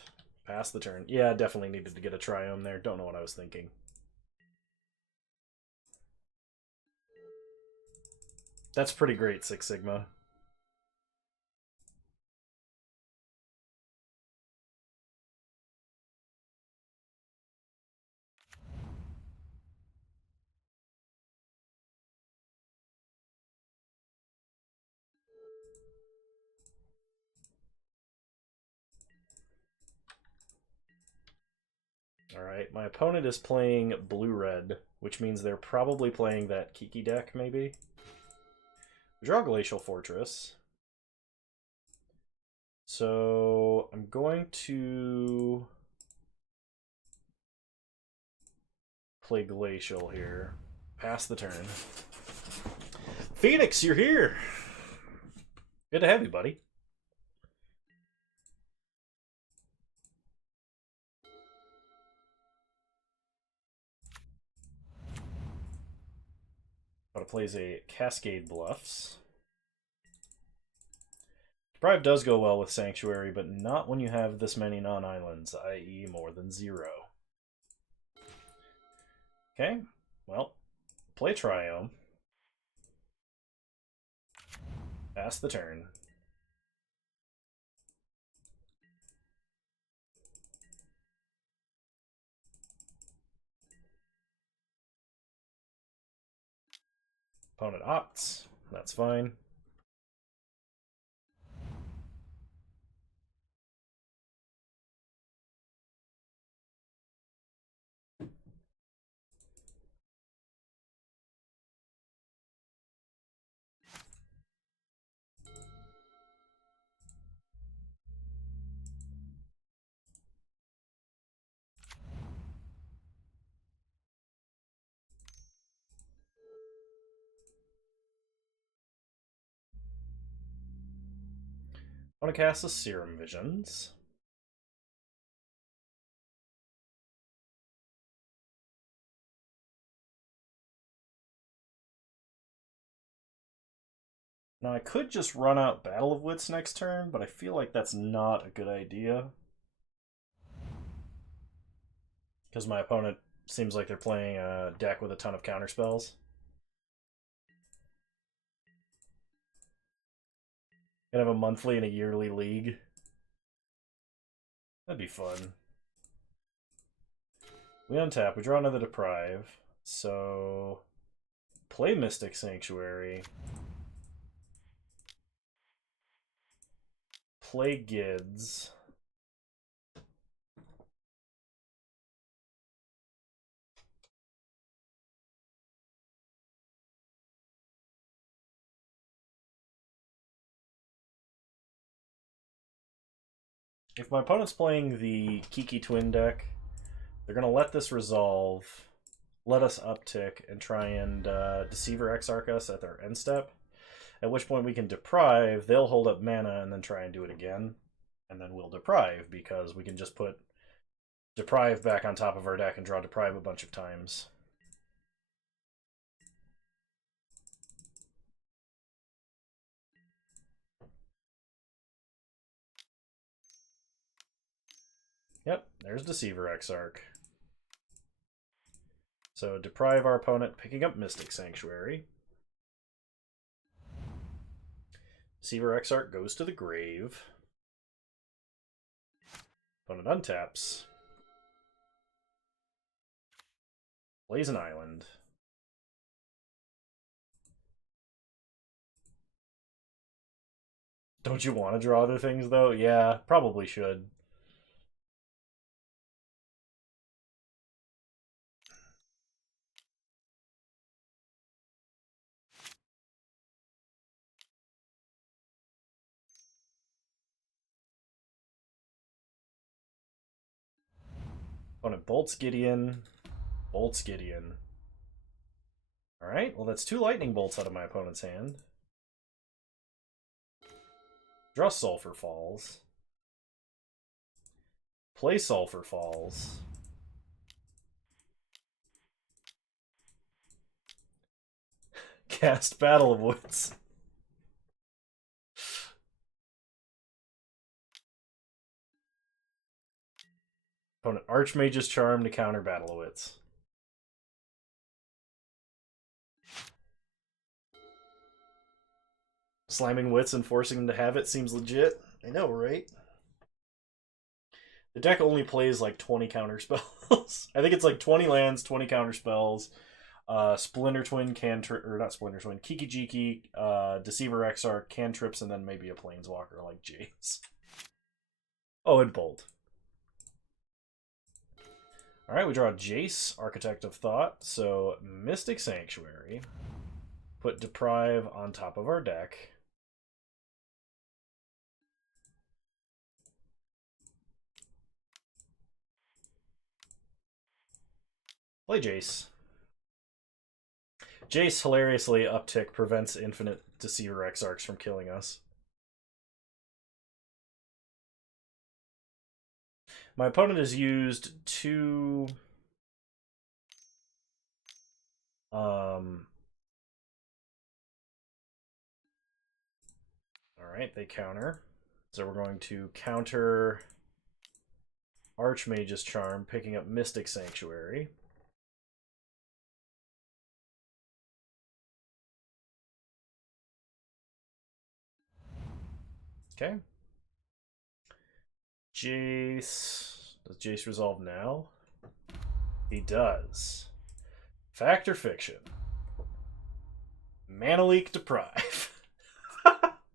Pass the turn. Yeah, definitely needed to get a Triome there. Don't know what I was thinking. That's pretty great, Six Sigma. Alright, my opponent is playing blue-red, which means they're probably playing that Kiki deck, maybe? Draw Glacial Fortress. So I'm going to play Glacial here. Pass the turn. Phoenix, you're here! Good to have you, buddy. But plays a Cascade Bluffs. Deprive does go well with Sanctuary, but not when you have this many non-islands, i.e. more than 0. Okay, well, play Triome. Pass the turn. Opponent opts. That's fine. I want to cast a Serum Visions. Now I could just run out Battle of Wits next turn, but I feel like that's not a good idea. Because my opponent seems like they're playing a deck with a ton of counterspells. Gonna have a monthly and a yearly league. That'd be fun. We untap, we draw another Deprive. So play Mystic Sanctuary. Play Gids. If my opponent's playing the Kiki Twin deck, they're going to let this resolve, let us uptick, and try and Deceiver Exarch us at their end step. At which point we can Deprive, they'll hold up mana and then try and do it again. And then we'll Deprive, because we can just put Deprive back on top of our deck and draw Deprive a bunch of times. Yep, there's Deceiver Exarch. So Deprive our opponent, picking up Mystic Sanctuary. Deceiver Exarch goes to the grave. Opponent untaps. Plays an island. Don't you want to draw other things, though? Yeah, probably should. Opponent bolts Gideon. Bolts Gideon. Alright, well that's 2 lightning bolts out of my opponent's hand. Draw Sulphur Falls. Play Sulphur Falls. Cast Battle of Wits. Opponent Archmage's Charm to counter Battle of Wits. Slamming Wits and forcing them to have it seems legit. I know, right? The deck only plays like 20 counter spells. I think it's like 20 lands, 20 counter spells. Splinter Twin, or not Splinter Twin, Kiki Jiki, Deceiver Exarch, cantrips, and then maybe a Planeswalker like Jace. Oh, and Bolt. Alright, we draw Jace, Architect of Thought. So, Mystic Sanctuary. Put Deprive on top of our deck. Play Jace. Jace, hilariously, uptick prevents infinite Deceiver Exarchs from killing us. My opponent has used two... Alright, they counter. So we're going to counter Archmage's Charm, picking up Mystic Sanctuary. Okay. Jace. Does Jace resolve now? He does. Fact or fiction? Mana Leak Deprive.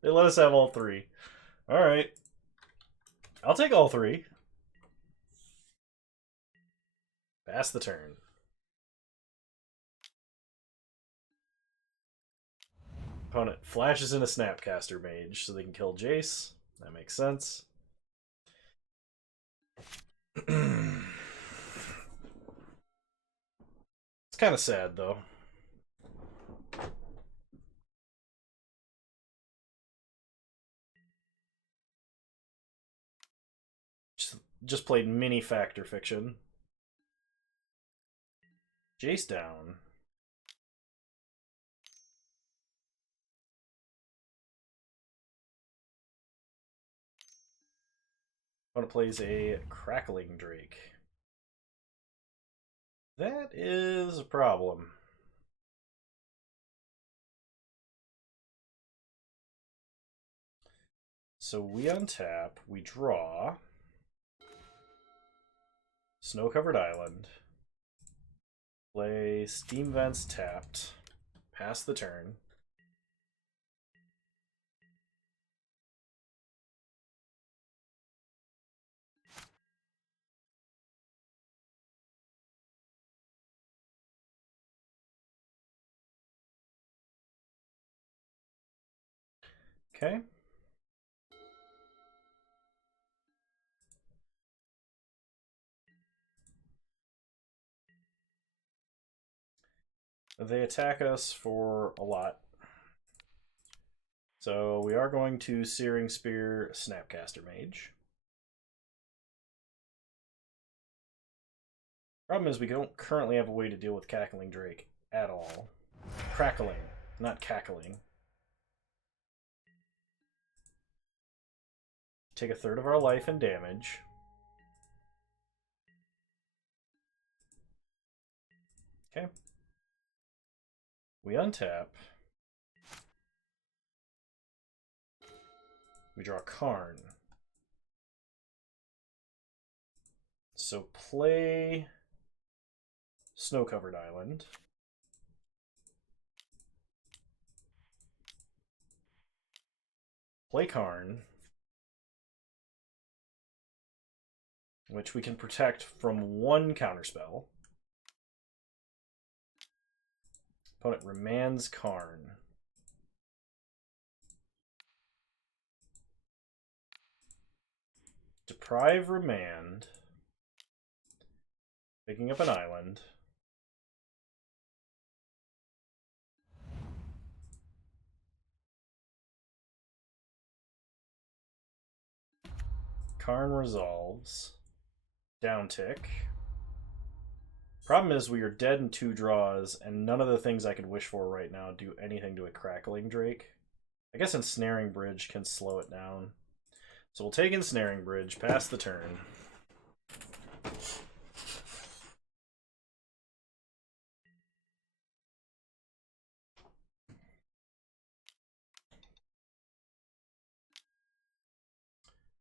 They let us have all three. Alright. I'll take all three. Pass the turn. Opponent flashes in a Snapcaster Mage so they can kill Jace. That makes sense. It's kind of sad, though. Just played mini Fact or Fiction. Jace down. Opponent plays a Crackling Drake. That is a problem. So we untap, we draw. Snow-Covered Island. Play Steam Vents tapped. Pass the turn. Okay. They attack us for a lot. So we are going to Searing Spear Snapcaster Mage. Problem is we don't currently have a way to deal with Cackling Drake at all. Crackling, not cackling. Take a third of our life and damage. Okay. We untap. We draw Karn. So play Snow-Covered Island. Play Karn. Which we can protect from one counterspell. Opponent remands Karn. Deprive remand. Picking up an island. Karn resolves. Down tick. Problem is, we are dead in 2 draws, and none of the things I could wish for right now do anything to a Crackling Drake. I guess Ensnaring Bridge can slow it down. So we'll take Ensnaring Bridge, pass the turn.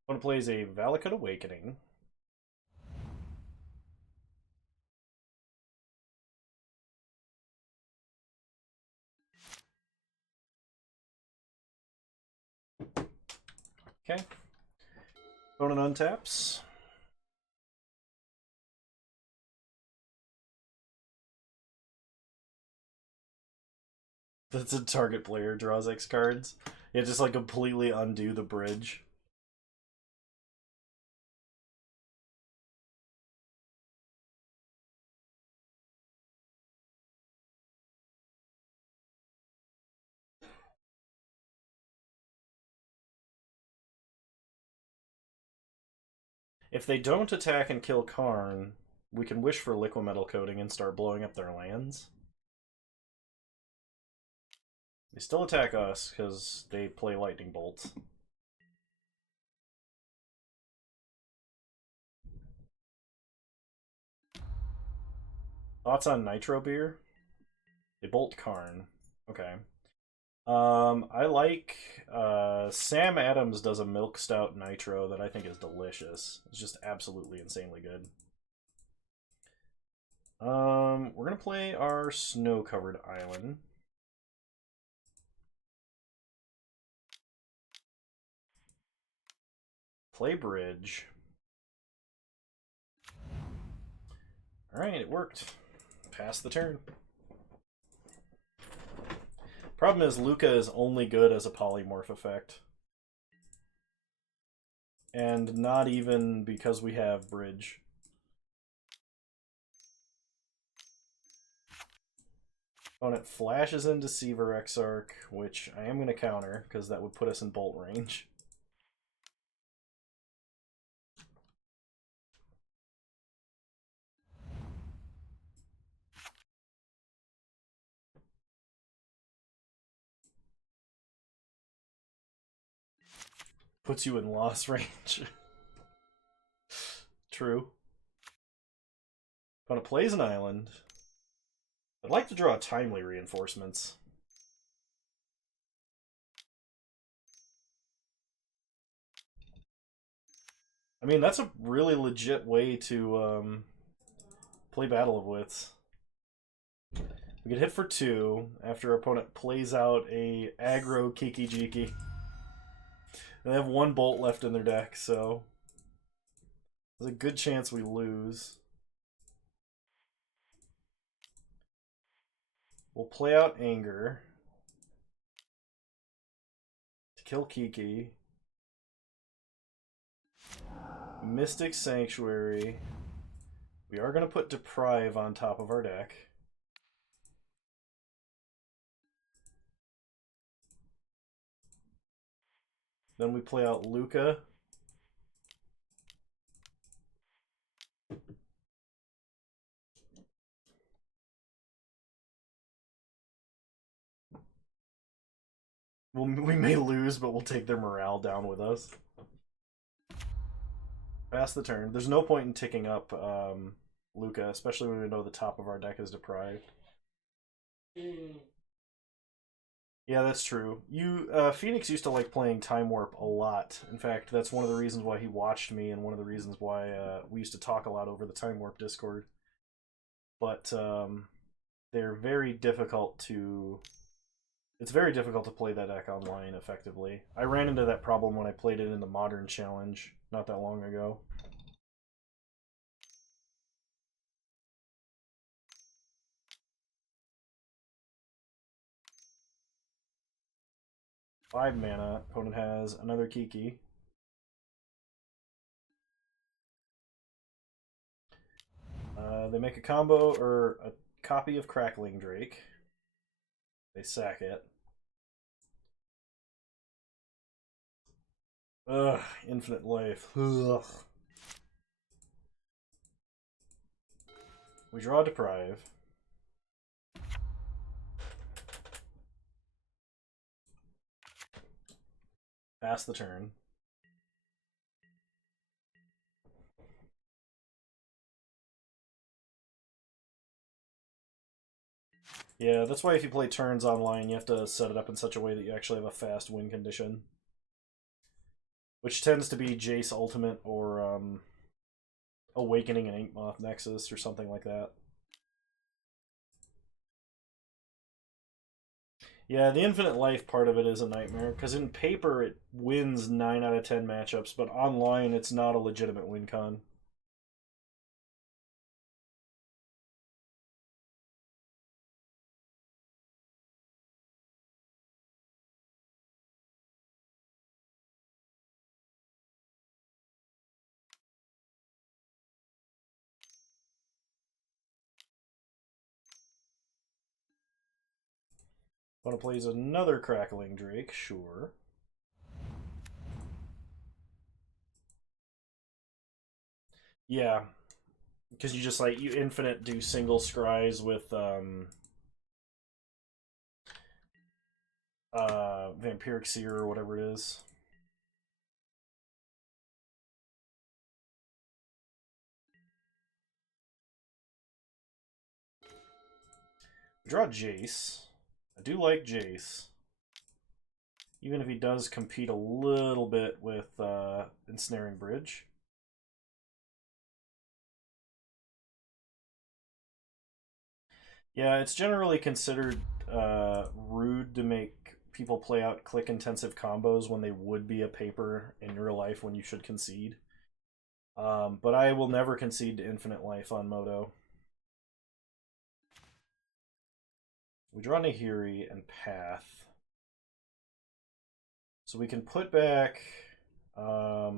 Opponent plays a Valakut Awakening. Okay. Opponent untaps. That's a target player draws X cards. Yeah, just like completely undo the bridge. If they don't attack and kill Karn, we can wish for Liquimetal Coating and start blowing up their lands. They still attack us because they play Lightning Bolts. Thoughts on Nitro Beer? They bolt Karn. Okay. I like Sam Adams does a Milk Stout Nitro that I think is delicious. It's just absolutely insanely good. We're gonna play our Snow-Covered Island. Play Bridge. Alright, it worked. Pass the turn. Problem is, Luca is only good as a polymorph effect. And not even because we have Bridge. Opponent flashes in Deceiver Exarch, which I am going to counter, because that would put us in bolt range. Puts you in loss range. True. Opponent plays an island. I'd like to draw Timely Reinforcements. I mean, that's a really legit way to play Battle of Wits. We get hit for 2 after our opponent plays out a aggro Kiki Jiki. And they have 1 bolt left in their deck, so there's a good chance we lose. We'll play out Anger to kill Kiki. Mystic Sanctuary. We are going to put Deprive on top of our deck. Then we play out Luca. We may lose, but we'll take their morale down with us. Pass the turn. There's no point in ticking up Luca, especially when we know the top of our deck is deprived. Yeah, that's true. Phoenix used to like playing Time Warp a lot. In fact, that's one of the reasons why he watched me and one of the reasons why we used to talk a lot over the Time Warp Discord. But they're very difficult to... It's very difficult to play that deck online effectively. I ran into that problem when I played it in the Modern Challenge not that long ago. Five mana. Opponent has another Kiki. They make a combo or a copy of Crackling Drake. They sack it. Ugh, infinite life. Ugh. We draw Deprive. Pass the turn. Yeah, that's why if you play turns online, you have to set it up in such a way that you actually have a fast win condition. Which tends to be Jace Ultimate or Awakening and Inkmoth Nexus or something like that. Yeah, the infinite life part of it is a nightmare, because in paper it wins 9 out of 10 matchups, but online it's not a legitimate win con. Opponent plays another Crackling Drake, sure. Yeah, because you just like, you infinite do single scries with Vampiric Seer or whatever it is. Draw Jace. I do like Jace. Even if he does compete a little bit with Ensnaring Bridge. Yeah, it's generally considered rude to make people play out click-intensive combos when they would be a paper in real life when you should concede. But I will never concede to infinite life on Moto. We draw Nahiri and Path. So we can put back... what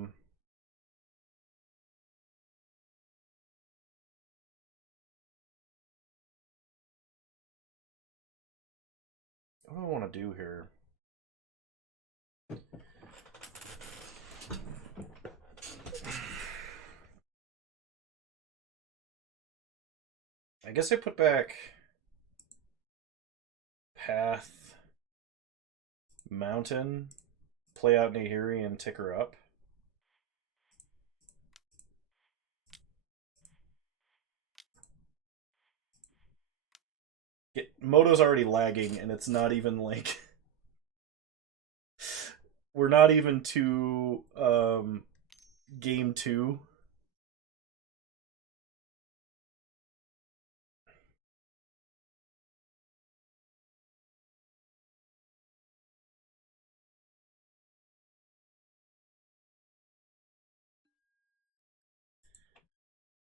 do I want to do here? I guess I put back Path, Mountain, play out Nahiri and tick her up. Moto's already lagging, and it's not even like... we're not even to game 2.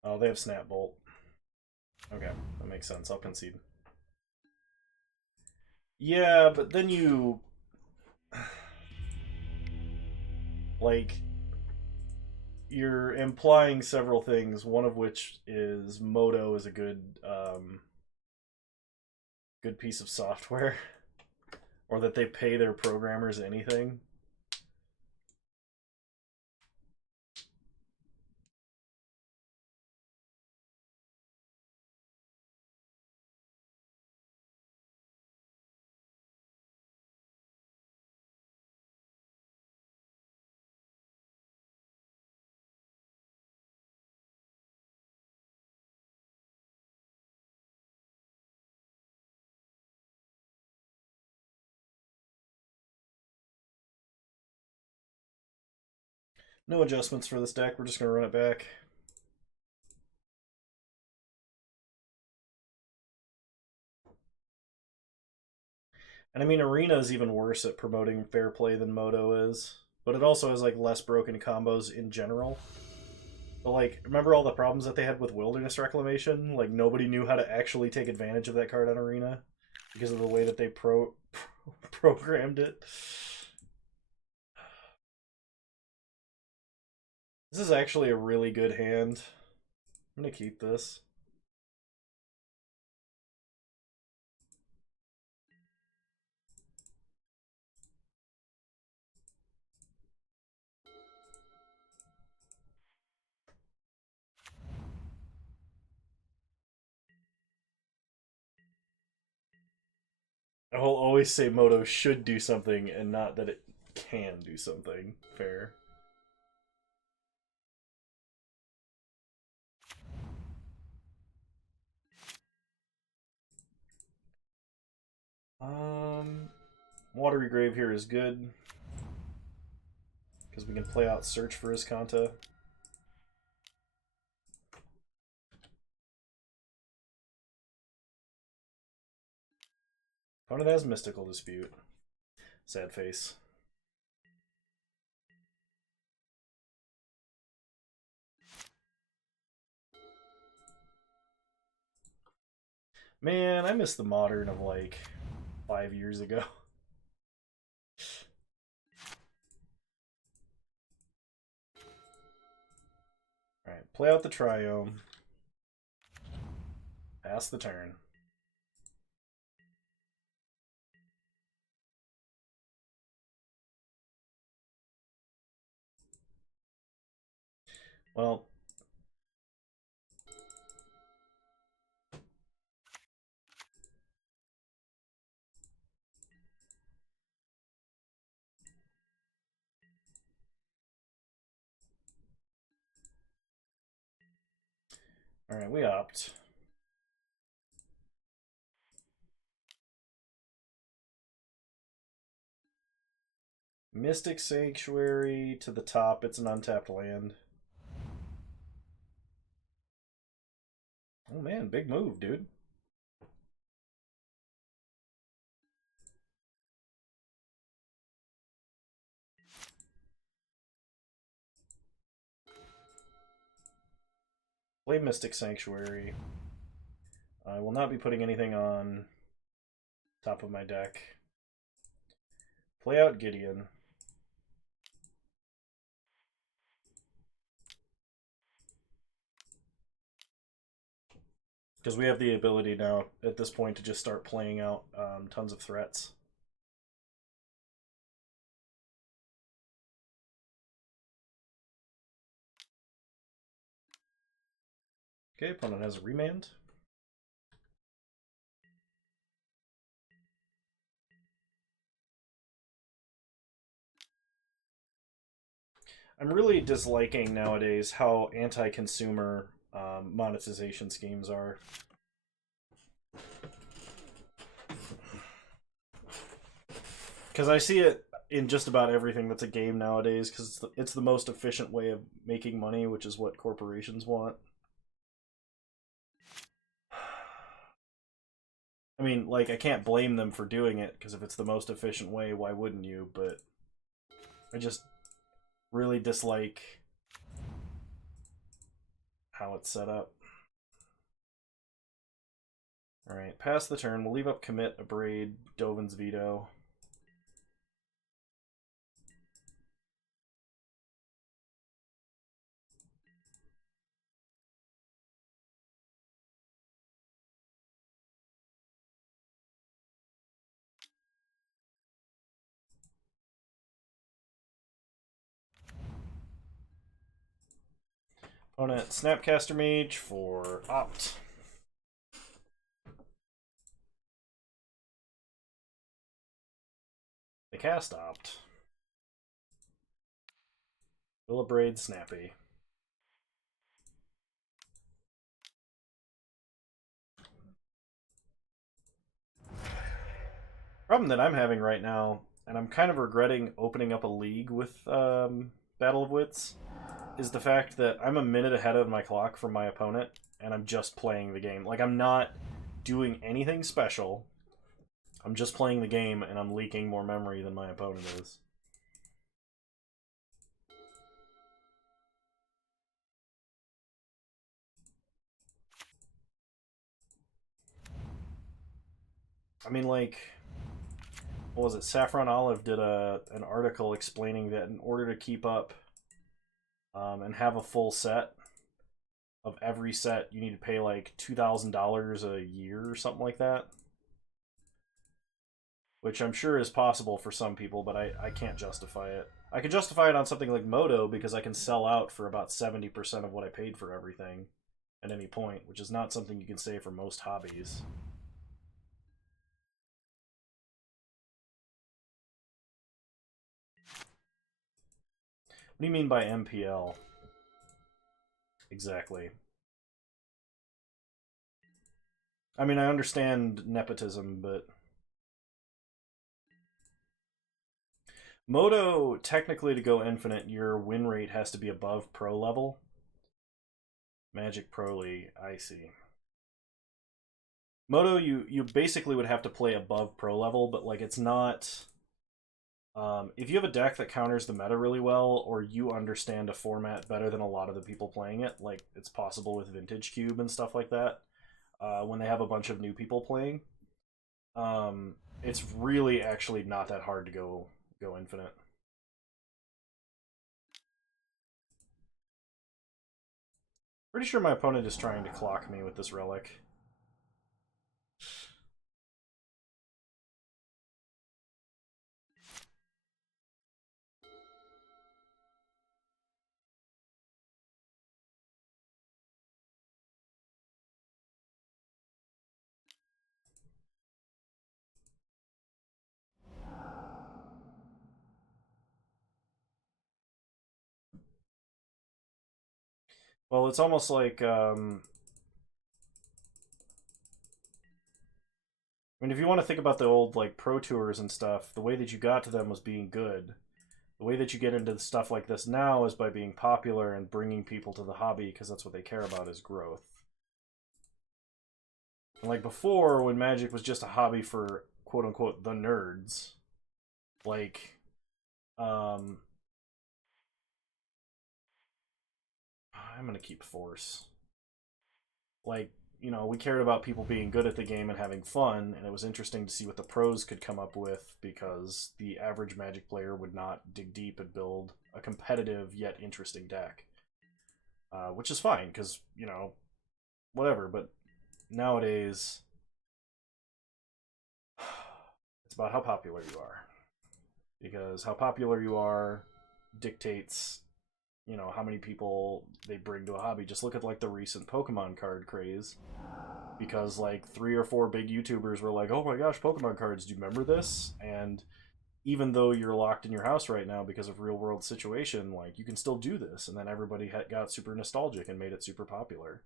Oh, they have Snap Bolt. Okay, that makes sense. I'll concede. Yeah, but then you... like... you're implying several things, one of which is Moto is a good good piece of software. Or that they pay their programmers anything. No adjustments for this deck, we're just going to run it back. And I mean, Arena is even worse at promoting fair play than Moto is. But it also has like less broken combos in general. But like, remember all the problems that they had with Wilderness Reclamation? Like, nobody knew how to actually take advantage of that card on Arena because of the way that they programmed it. This is actually a really good hand. I'm gonna keep this. I will always say Moto should do something and not that it can do something. Fair. Watery Grave here is good. Because we can play out Search for Iskanta. Opponent has Mystical Dispute. Sad face. Man, I miss the Modern of like 5 years ago. Alright, play out the Triome. Pass the turn. Well, alright, we opt. Mystic Sanctuary to the top. It's an untapped land. Oh man, big move, dude. Play Mystic Sanctuary. I will not be putting anything on top of my deck. Play out Gideon. Because we have the ability now, at this point, to just start playing out tons of threats. Okay, opponent has a remand. I'm really disliking nowadays how anti-consumer monetization schemes are. Because I see it in just about everything that's a game nowadays, because it's the most efficient way of making money, which is what corporations want. I mean, like, I can't blame them for doing it, because if it's the most efficient way, why wouldn't you? But I just really dislike how it's set up. Alright, pass the turn. We'll leave up Commit, Abrade, Dovin's Veto. Opponent Snapcaster Mage for Opt. They cast Opt. Villabraid Snappy. Problem that I'm having right now, and I'm kind of regretting opening up a league with Battle of Wits, is the fact that I'm a minute ahead of my clock from my opponent, and I'm just playing the game. Like, I'm not doing anything special. I'm just playing the game, and I'm leaking more memory than my opponent is. I mean, like, what was it? Saffron Olive did an article explaining that in order to keep up and have a full set of every set, you need to pay like $2,000 a year or something like that. Which I'm sure is possible for some people, but I can't justify it. I can justify it on something like Moto because I can sell out for about 70% of what I paid for everything at any point, which is not something you can say for most hobbies. do you mean by MPL? Exactly. I mean, I understand nepotism, but... Moto, technically to go infinite, your win rate has to be above pro level. Magic Pro League, I see. Moto, you basically would have to play above pro level, but like it's not... if you have a deck that counters the meta really well, or you understand a format better than a lot of the people playing it, like it's possible with Vintage Cube and stuff like that, when they have a bunch of new people playing, it's really actually not that hard to go infinite. Pretty sure my opponent is trying to clock me with this relic. Well, it's almost like, I mean, if you want to think about the old, like, Pro Tours and stuff, the way that you got to them was being good. The way that you get into stuff like this now is by being popular and bringing people to the hobby, because that's what they care about, is growth. And like before, when Magic was just a hobby for, quote-unquote, the nerds, like, I'm gonna keep Force. Like, you know, we cared about people being good at the game and having fun, and it was interesting to see what the pros could come up with, because the average Magic player would not dig deep and build a competitive yet interesting deck. Which is fine, because, you know, whatever, but nowadays, it's about how popular you are. Because how popular you are dictates, you know, how many people they bring to a hobby. Just look at, like, the recent Pokemon card craze. Because, like, 3 or 4 big YouTubers were like, oh my gosh, Pokemon cards, do you remember this? And even though you're locked in your house right now because of real world situation, like, you can still do this. And then everybody got super nostalgic and made it super popular.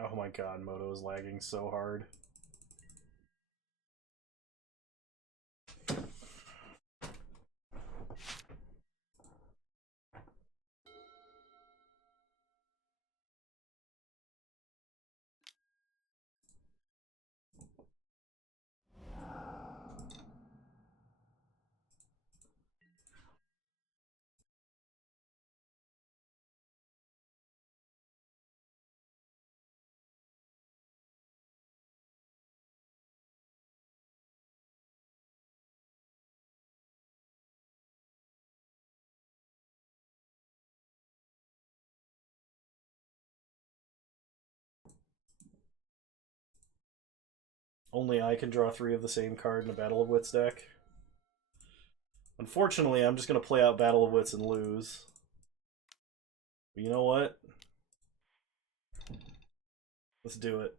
Oh my god, Moto is lagging so hard. Only I can draw 3 of the same card in a Battle of Wits deck. Unfortunately, I'm just going to play out Battle of Wits and lose. But you know what? Let's do it.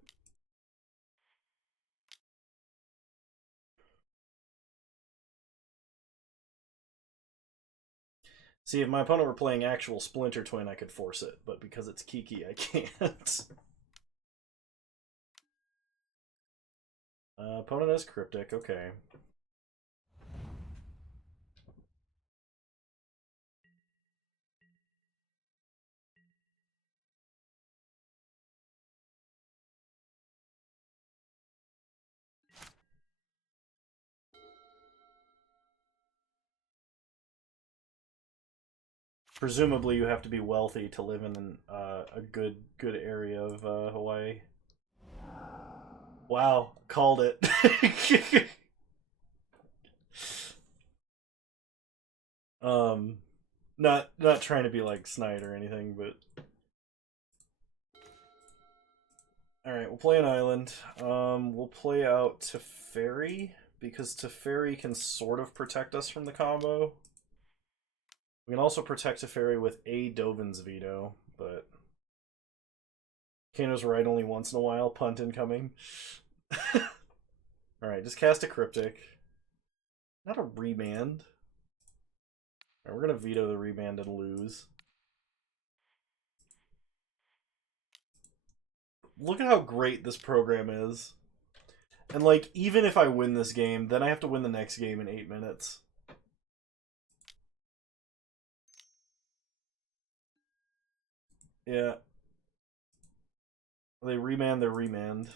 See, if my opponent were playing actual Splinter Twin, I could force it. But because it's Kiki, I can't. Opponent has Cryptic, okay. Presumably, you have to be wealthy to live in a good area of Hawaii. Wow, called it. um, not trying to be like snide or anything, but Alright, we'll play an island. We'll play out Teferi, because Teferi can sort of protect us from the combo. We can also protect Teferi with a Dovin's Veto, but Kano's right only once in a while, punt incoming. Alright, just cast a Cryptic. Not a Remand. Alright, we're gonna veto the Remand and lose. Look at how great this program is. And, like, even if I win this game, then I have to win the next game in 8 minutes. Yeah. They remand their remand.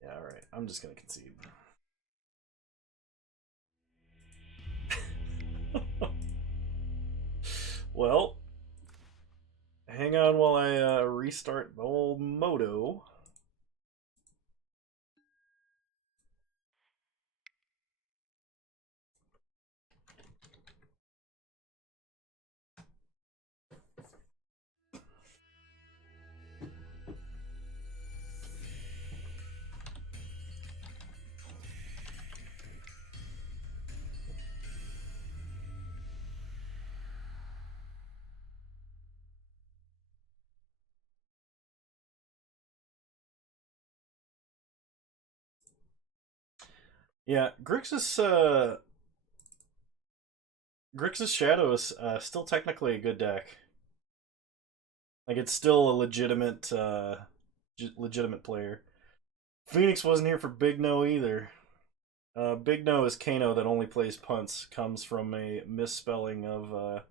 Yeah, alright. I'm just gonna concede. Well, hang on while I restart the old Moto. Yeah, Grixis Shadow is still technically a good deck. Like, it's still a legitimate player. Phoenix wasn't here for Big No either. Big No is Kano that only plays punts. Comes from a misspelling of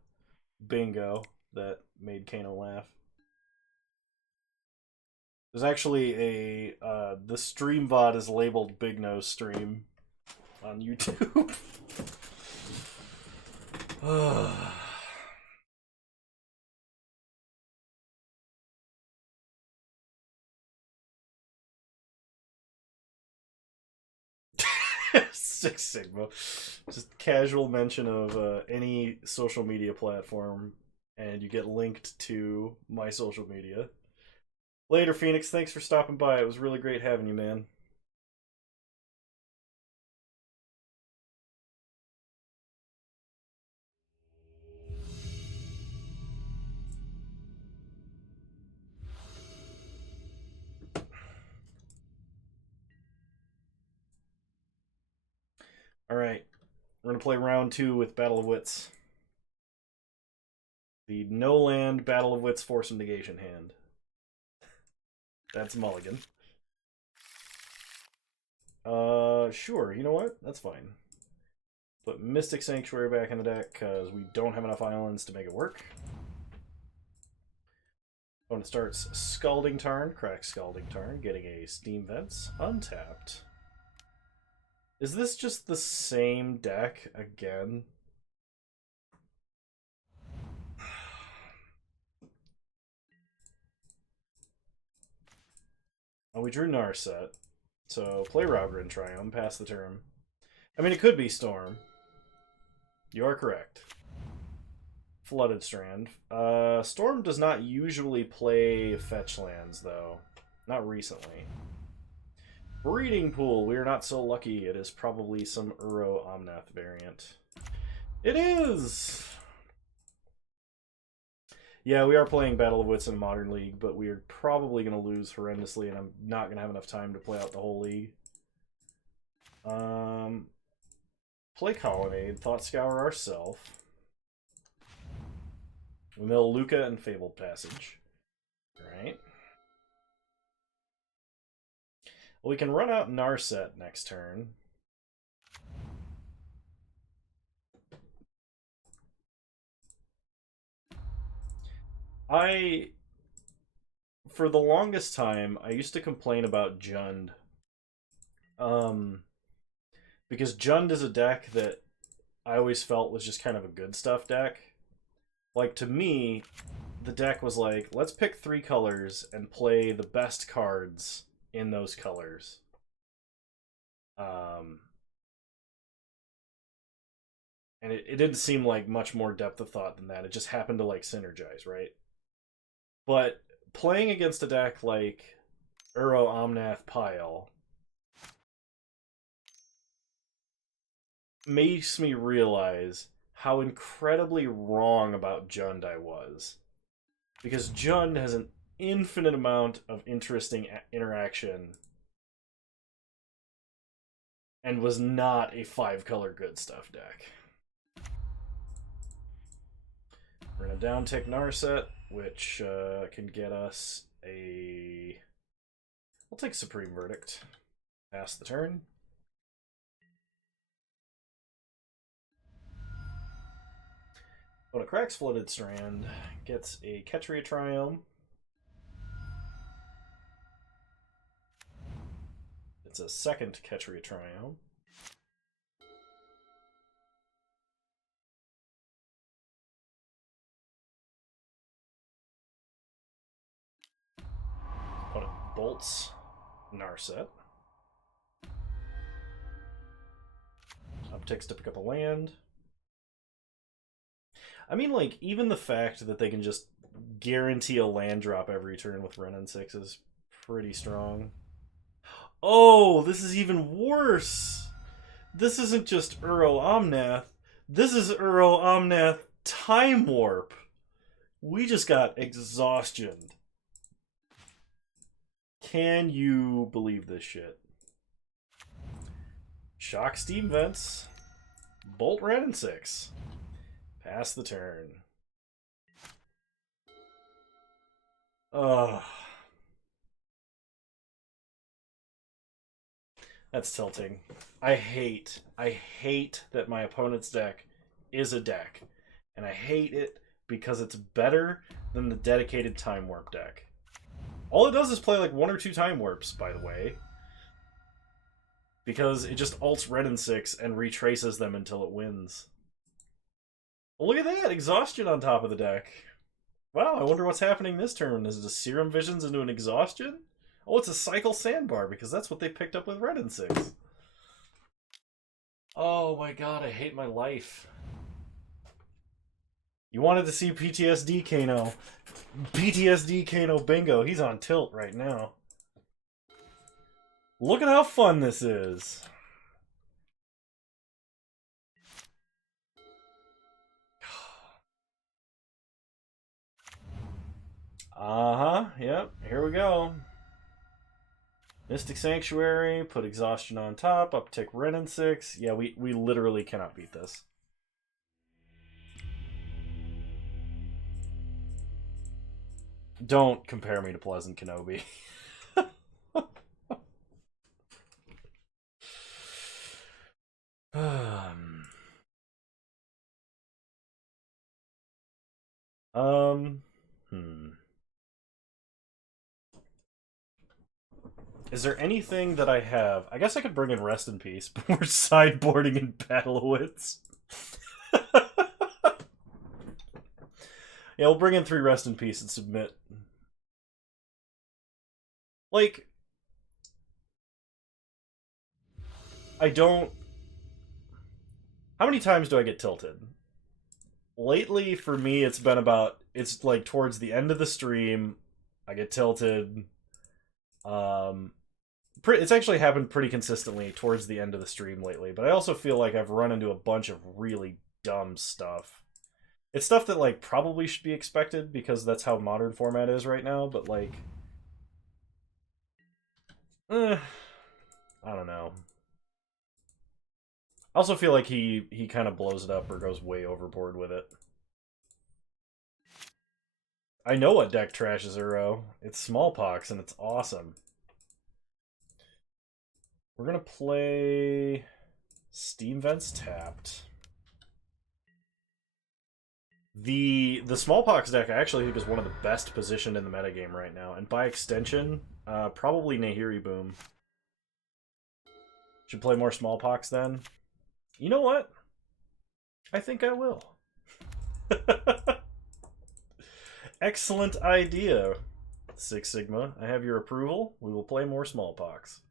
bingo that made Kano laugh. There's actually a the stream VOD is labeled Big No stream on YouTube. Six Sigma. Just casual mention of any social media platform, and you get linked to my social media. Later, Phoenix. Thanks for stopping by. It was really great having you, man. Alright. We're going to play round 2 with Battle of Wits. The no land Battle of Wits Force of Negation hand. That's Mulligan. Sure. You know what? That's fine. Put Mystic Sanctuary back in the deck because we don't have enough islands to make it work. Opponent starts Scalding Tarn, cracks Scalding Tarn, getting a Steam Vents, untapped. Is this just the same deck again? Oh, we drew Narset. So play Raugrin Triumph, pass the turn. I mean, it could be Storm. You are correct. Flooded Strand. Storm does not usually play fetch lands, though. Not recently. Breeding Pool. We are not so lucky. It is probably some Uro Omnath variant. It is! Yeah, we are playing Battle of Wits in Modern League, but we are probably going to lose horrendously, and I'm not going to have enough time to play out the whole league. Play Colonnade, Thought Scour ourselves. We mill Luca and Fabled Passage. Right. Well, we can run out Narset next turn. For the longest time, I used to complain about Jund. Because Jund is a deck that I always felt was just kind of a good stuff deck. Like, to me, the deck was like, let's pick 3 colors and play the best cards in those colors. And it didn't seem like much more depth of thought than that. It just happened to, like, synergize, right? But playing against a deck like Uro Omnath pile makes me realize how incredibly wrong about Jund I was. Because Jund has an infinite amount of interesting interaction and was not a 5-color good stuff deck. We're going to down-tick Narset, which can get us a... I'll take Supreme Verdict. Pass the turn. When a cracks Flooded Strand, gets a Ketria Triome. It's a second Ketria Triome. Opponent bolts Narset. Upticks to pick up a land. I mean, like, even the fact that they can just guarantee a land drop every turn with Wrenn and 6 is pretty strong. Oh, this is even worse! This isn't just Uro Omnath. This is Uro Omnath Time Warp. We just got exhaustion. Can you believe this shit? Shock Steam Vents. Bolt Wrenn and 6. Pass the turn. Ugh. That's tilting. I hate that my opponent's deck is a deck. And I hate it because it's better than the dedicated Time Warp deck. All it does is play like 1 or 2 Time Warps, by the way. Because it just ults Wrenn and 6 and retraces them until it wins. Well, look at that! Exhaustion on top of the deck. Wow, I wonder what's happening this turn. Is it a Serum Visions into an Exhaustion? Oh, it's a Cycle Sandbar, because that's what they picked up with Wrenn and 6. Oh my god, I hate my life. You wanted to see PTSD Kano. PTSD Kano bingo. He's on tilt right now. Look at how fun this is. Uh-huh, yep, here we go. Mystic Sanctuary, put Exhaustion on top, uptick Wrenn and 6. Yeah, we literally cannot beat this. Don't compare me to Pleasant Kenobi. Is there anything that I have? I guess I could bring in Rest in Peace, but we're sideboarding in Battle of Wits. Yeah, we'll bring in 3 Rest in Peace and submit. Like, I don't... How many times do I get tilted? Lately, for me, it's been about... It's, like, towards the end of the stream, I get tilted. It's actually happened pretty consistently towards the end of the stream lately, but I also feel like I've run into a bunch of really dumb stuff. It's stuff that, like, probably should be expected, because that's how Modern format is right now, but, like... I don't know. I also feel like he kind of blows it up or goes way overboard with it. I know what deck trashes Uro. It's Smallpox, and it's awesome. We're gonna play Steam Vents tapped. The Smallpox deck I actually think is one of the best positioned in the metagame right now, and by extension, probably Nahiri Boom. Should play more Smallpox then. You know what? I think I will. Excellent idea, Six Sigma. I have your approval. We will play more Smallpox.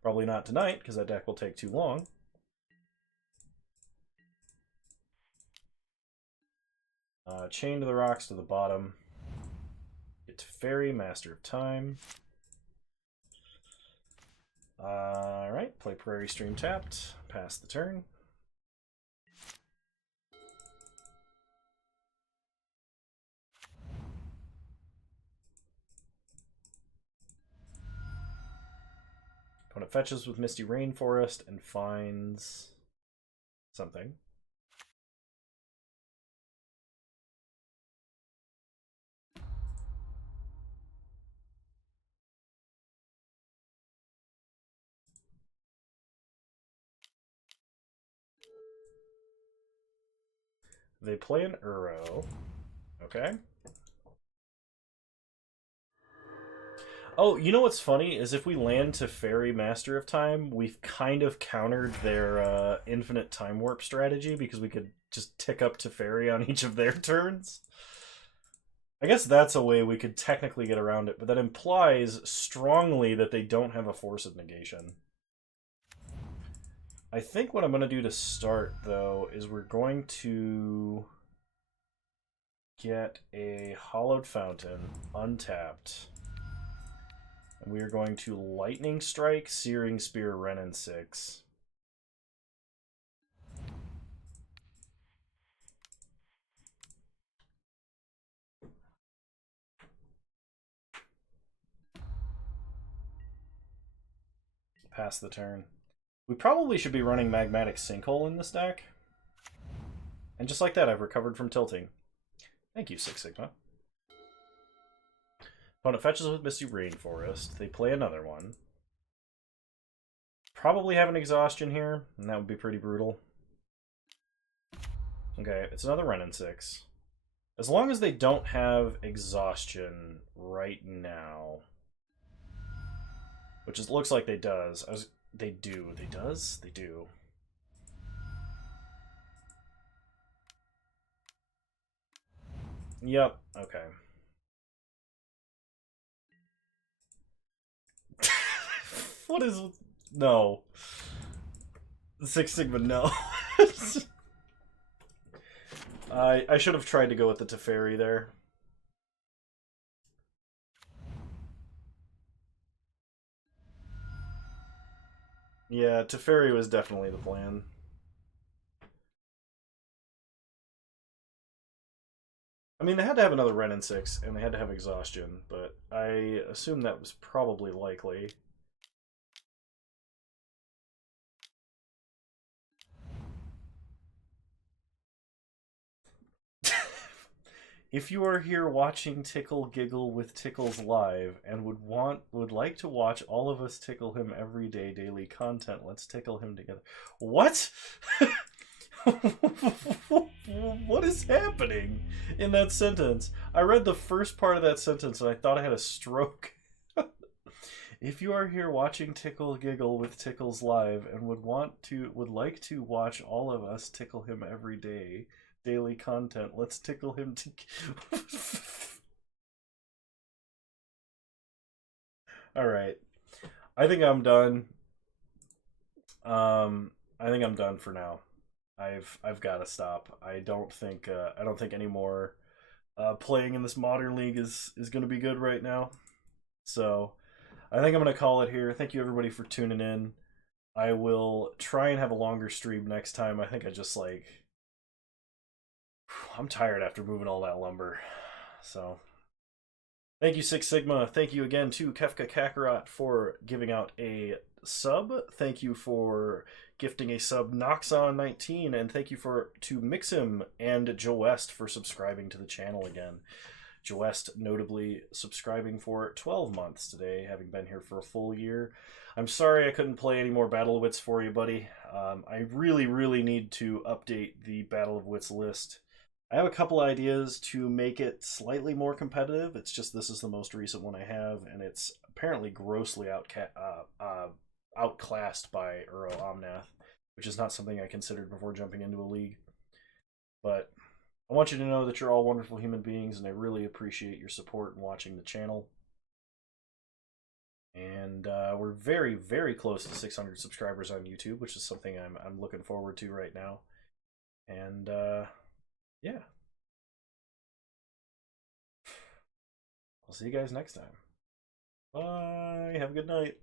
Probably not tonight, because that deck will take too long. Chain to the Rocks to the bottom. Get to Fairy, Master of Time. Play Prairie Stream tapped. Pass the turn. Opponent fetches with Misty Rainforest and finds something. They play an Uro. Okay. Oh, you know what's funny is if we land to Fairy Master of Time, we've kind of countered their infinite time warp strategy because we could just tick up to Fairy on each of their turns. I guess that's a way we could technically get around it, but that implies strongly that they don't have a Force of Negation. I think what I'm going to do to start, though, is we're going to get a Hollowed Fountain, untapped. And we are going to Lightning Strike, Searing Spear, Renin 6. Pass the turn. We probably should be running Magmatic Sinkhole in this deck. And just like that, I've recovered from tilting. Thank you, Six Sigma. Opponent fetches with Misty Rainforest. They play another one. Probably have an exhaustion here, and that would be pretty brutal. Okay, it's another Renin 6. As long as they don't have exhaustion right now, which it looks like they does. They do. They does? They do. Yep, okay. What is... No. Six Sigma, no. I should have tried to go with the Teferi there. Yeah, Teferi was definitely the plan. I mean, they had to have another Renin 6, and they had to have exhaustion, but I assume that was probably likely. If you are here watching Tickle Giggle with Tickles live and would like to watch all of us tickle him every day daily content, let's tickle him together. What? What is happening in that sentence? I read the first part of that sentence and I thought I had a stroke. If you are here watching Tickle Giggle with Tickles live and would like to watch all of us tickle him every day daily content, let's tickle him to... All right, I think I'm done. I think I'm done for now. I've got to stop. I don't think any more playing in this modern league is going to be good right now. So I think I'm going to call it here. Thank you everybody for tuning in. I will try and have a longer stream next time. I think I just like... I'm tired after moving all that lumber. So thank you, Six Sigma. Thank you again to Kefka Kakarot for giving out a sub. Thank you for gifting a sub Noxon19, and thank you to Mixhim and Jawest for subscribing to the channel again. Jawest notably subscribing for 12 months today, having been here for a full year. I'm sorry I couldn't play any more Battle of Wits for you, buddy. I really need to update the Battle of Wits list. I have a couple ideas to make it slightly more competitive. It's just this is the most recent one I have, and it's apparently grossly outclassed by Uro Omnath, which is not something I considered before jumping into a league. But I want you to know that you're all wonderful human beings, and I really appreciate your support and watching the channel. And we're very close to 600 subscribers on YouTube, which is something I'm looking forward to right now. And yeah. I'll see you guys next time. Bye. Have a good night.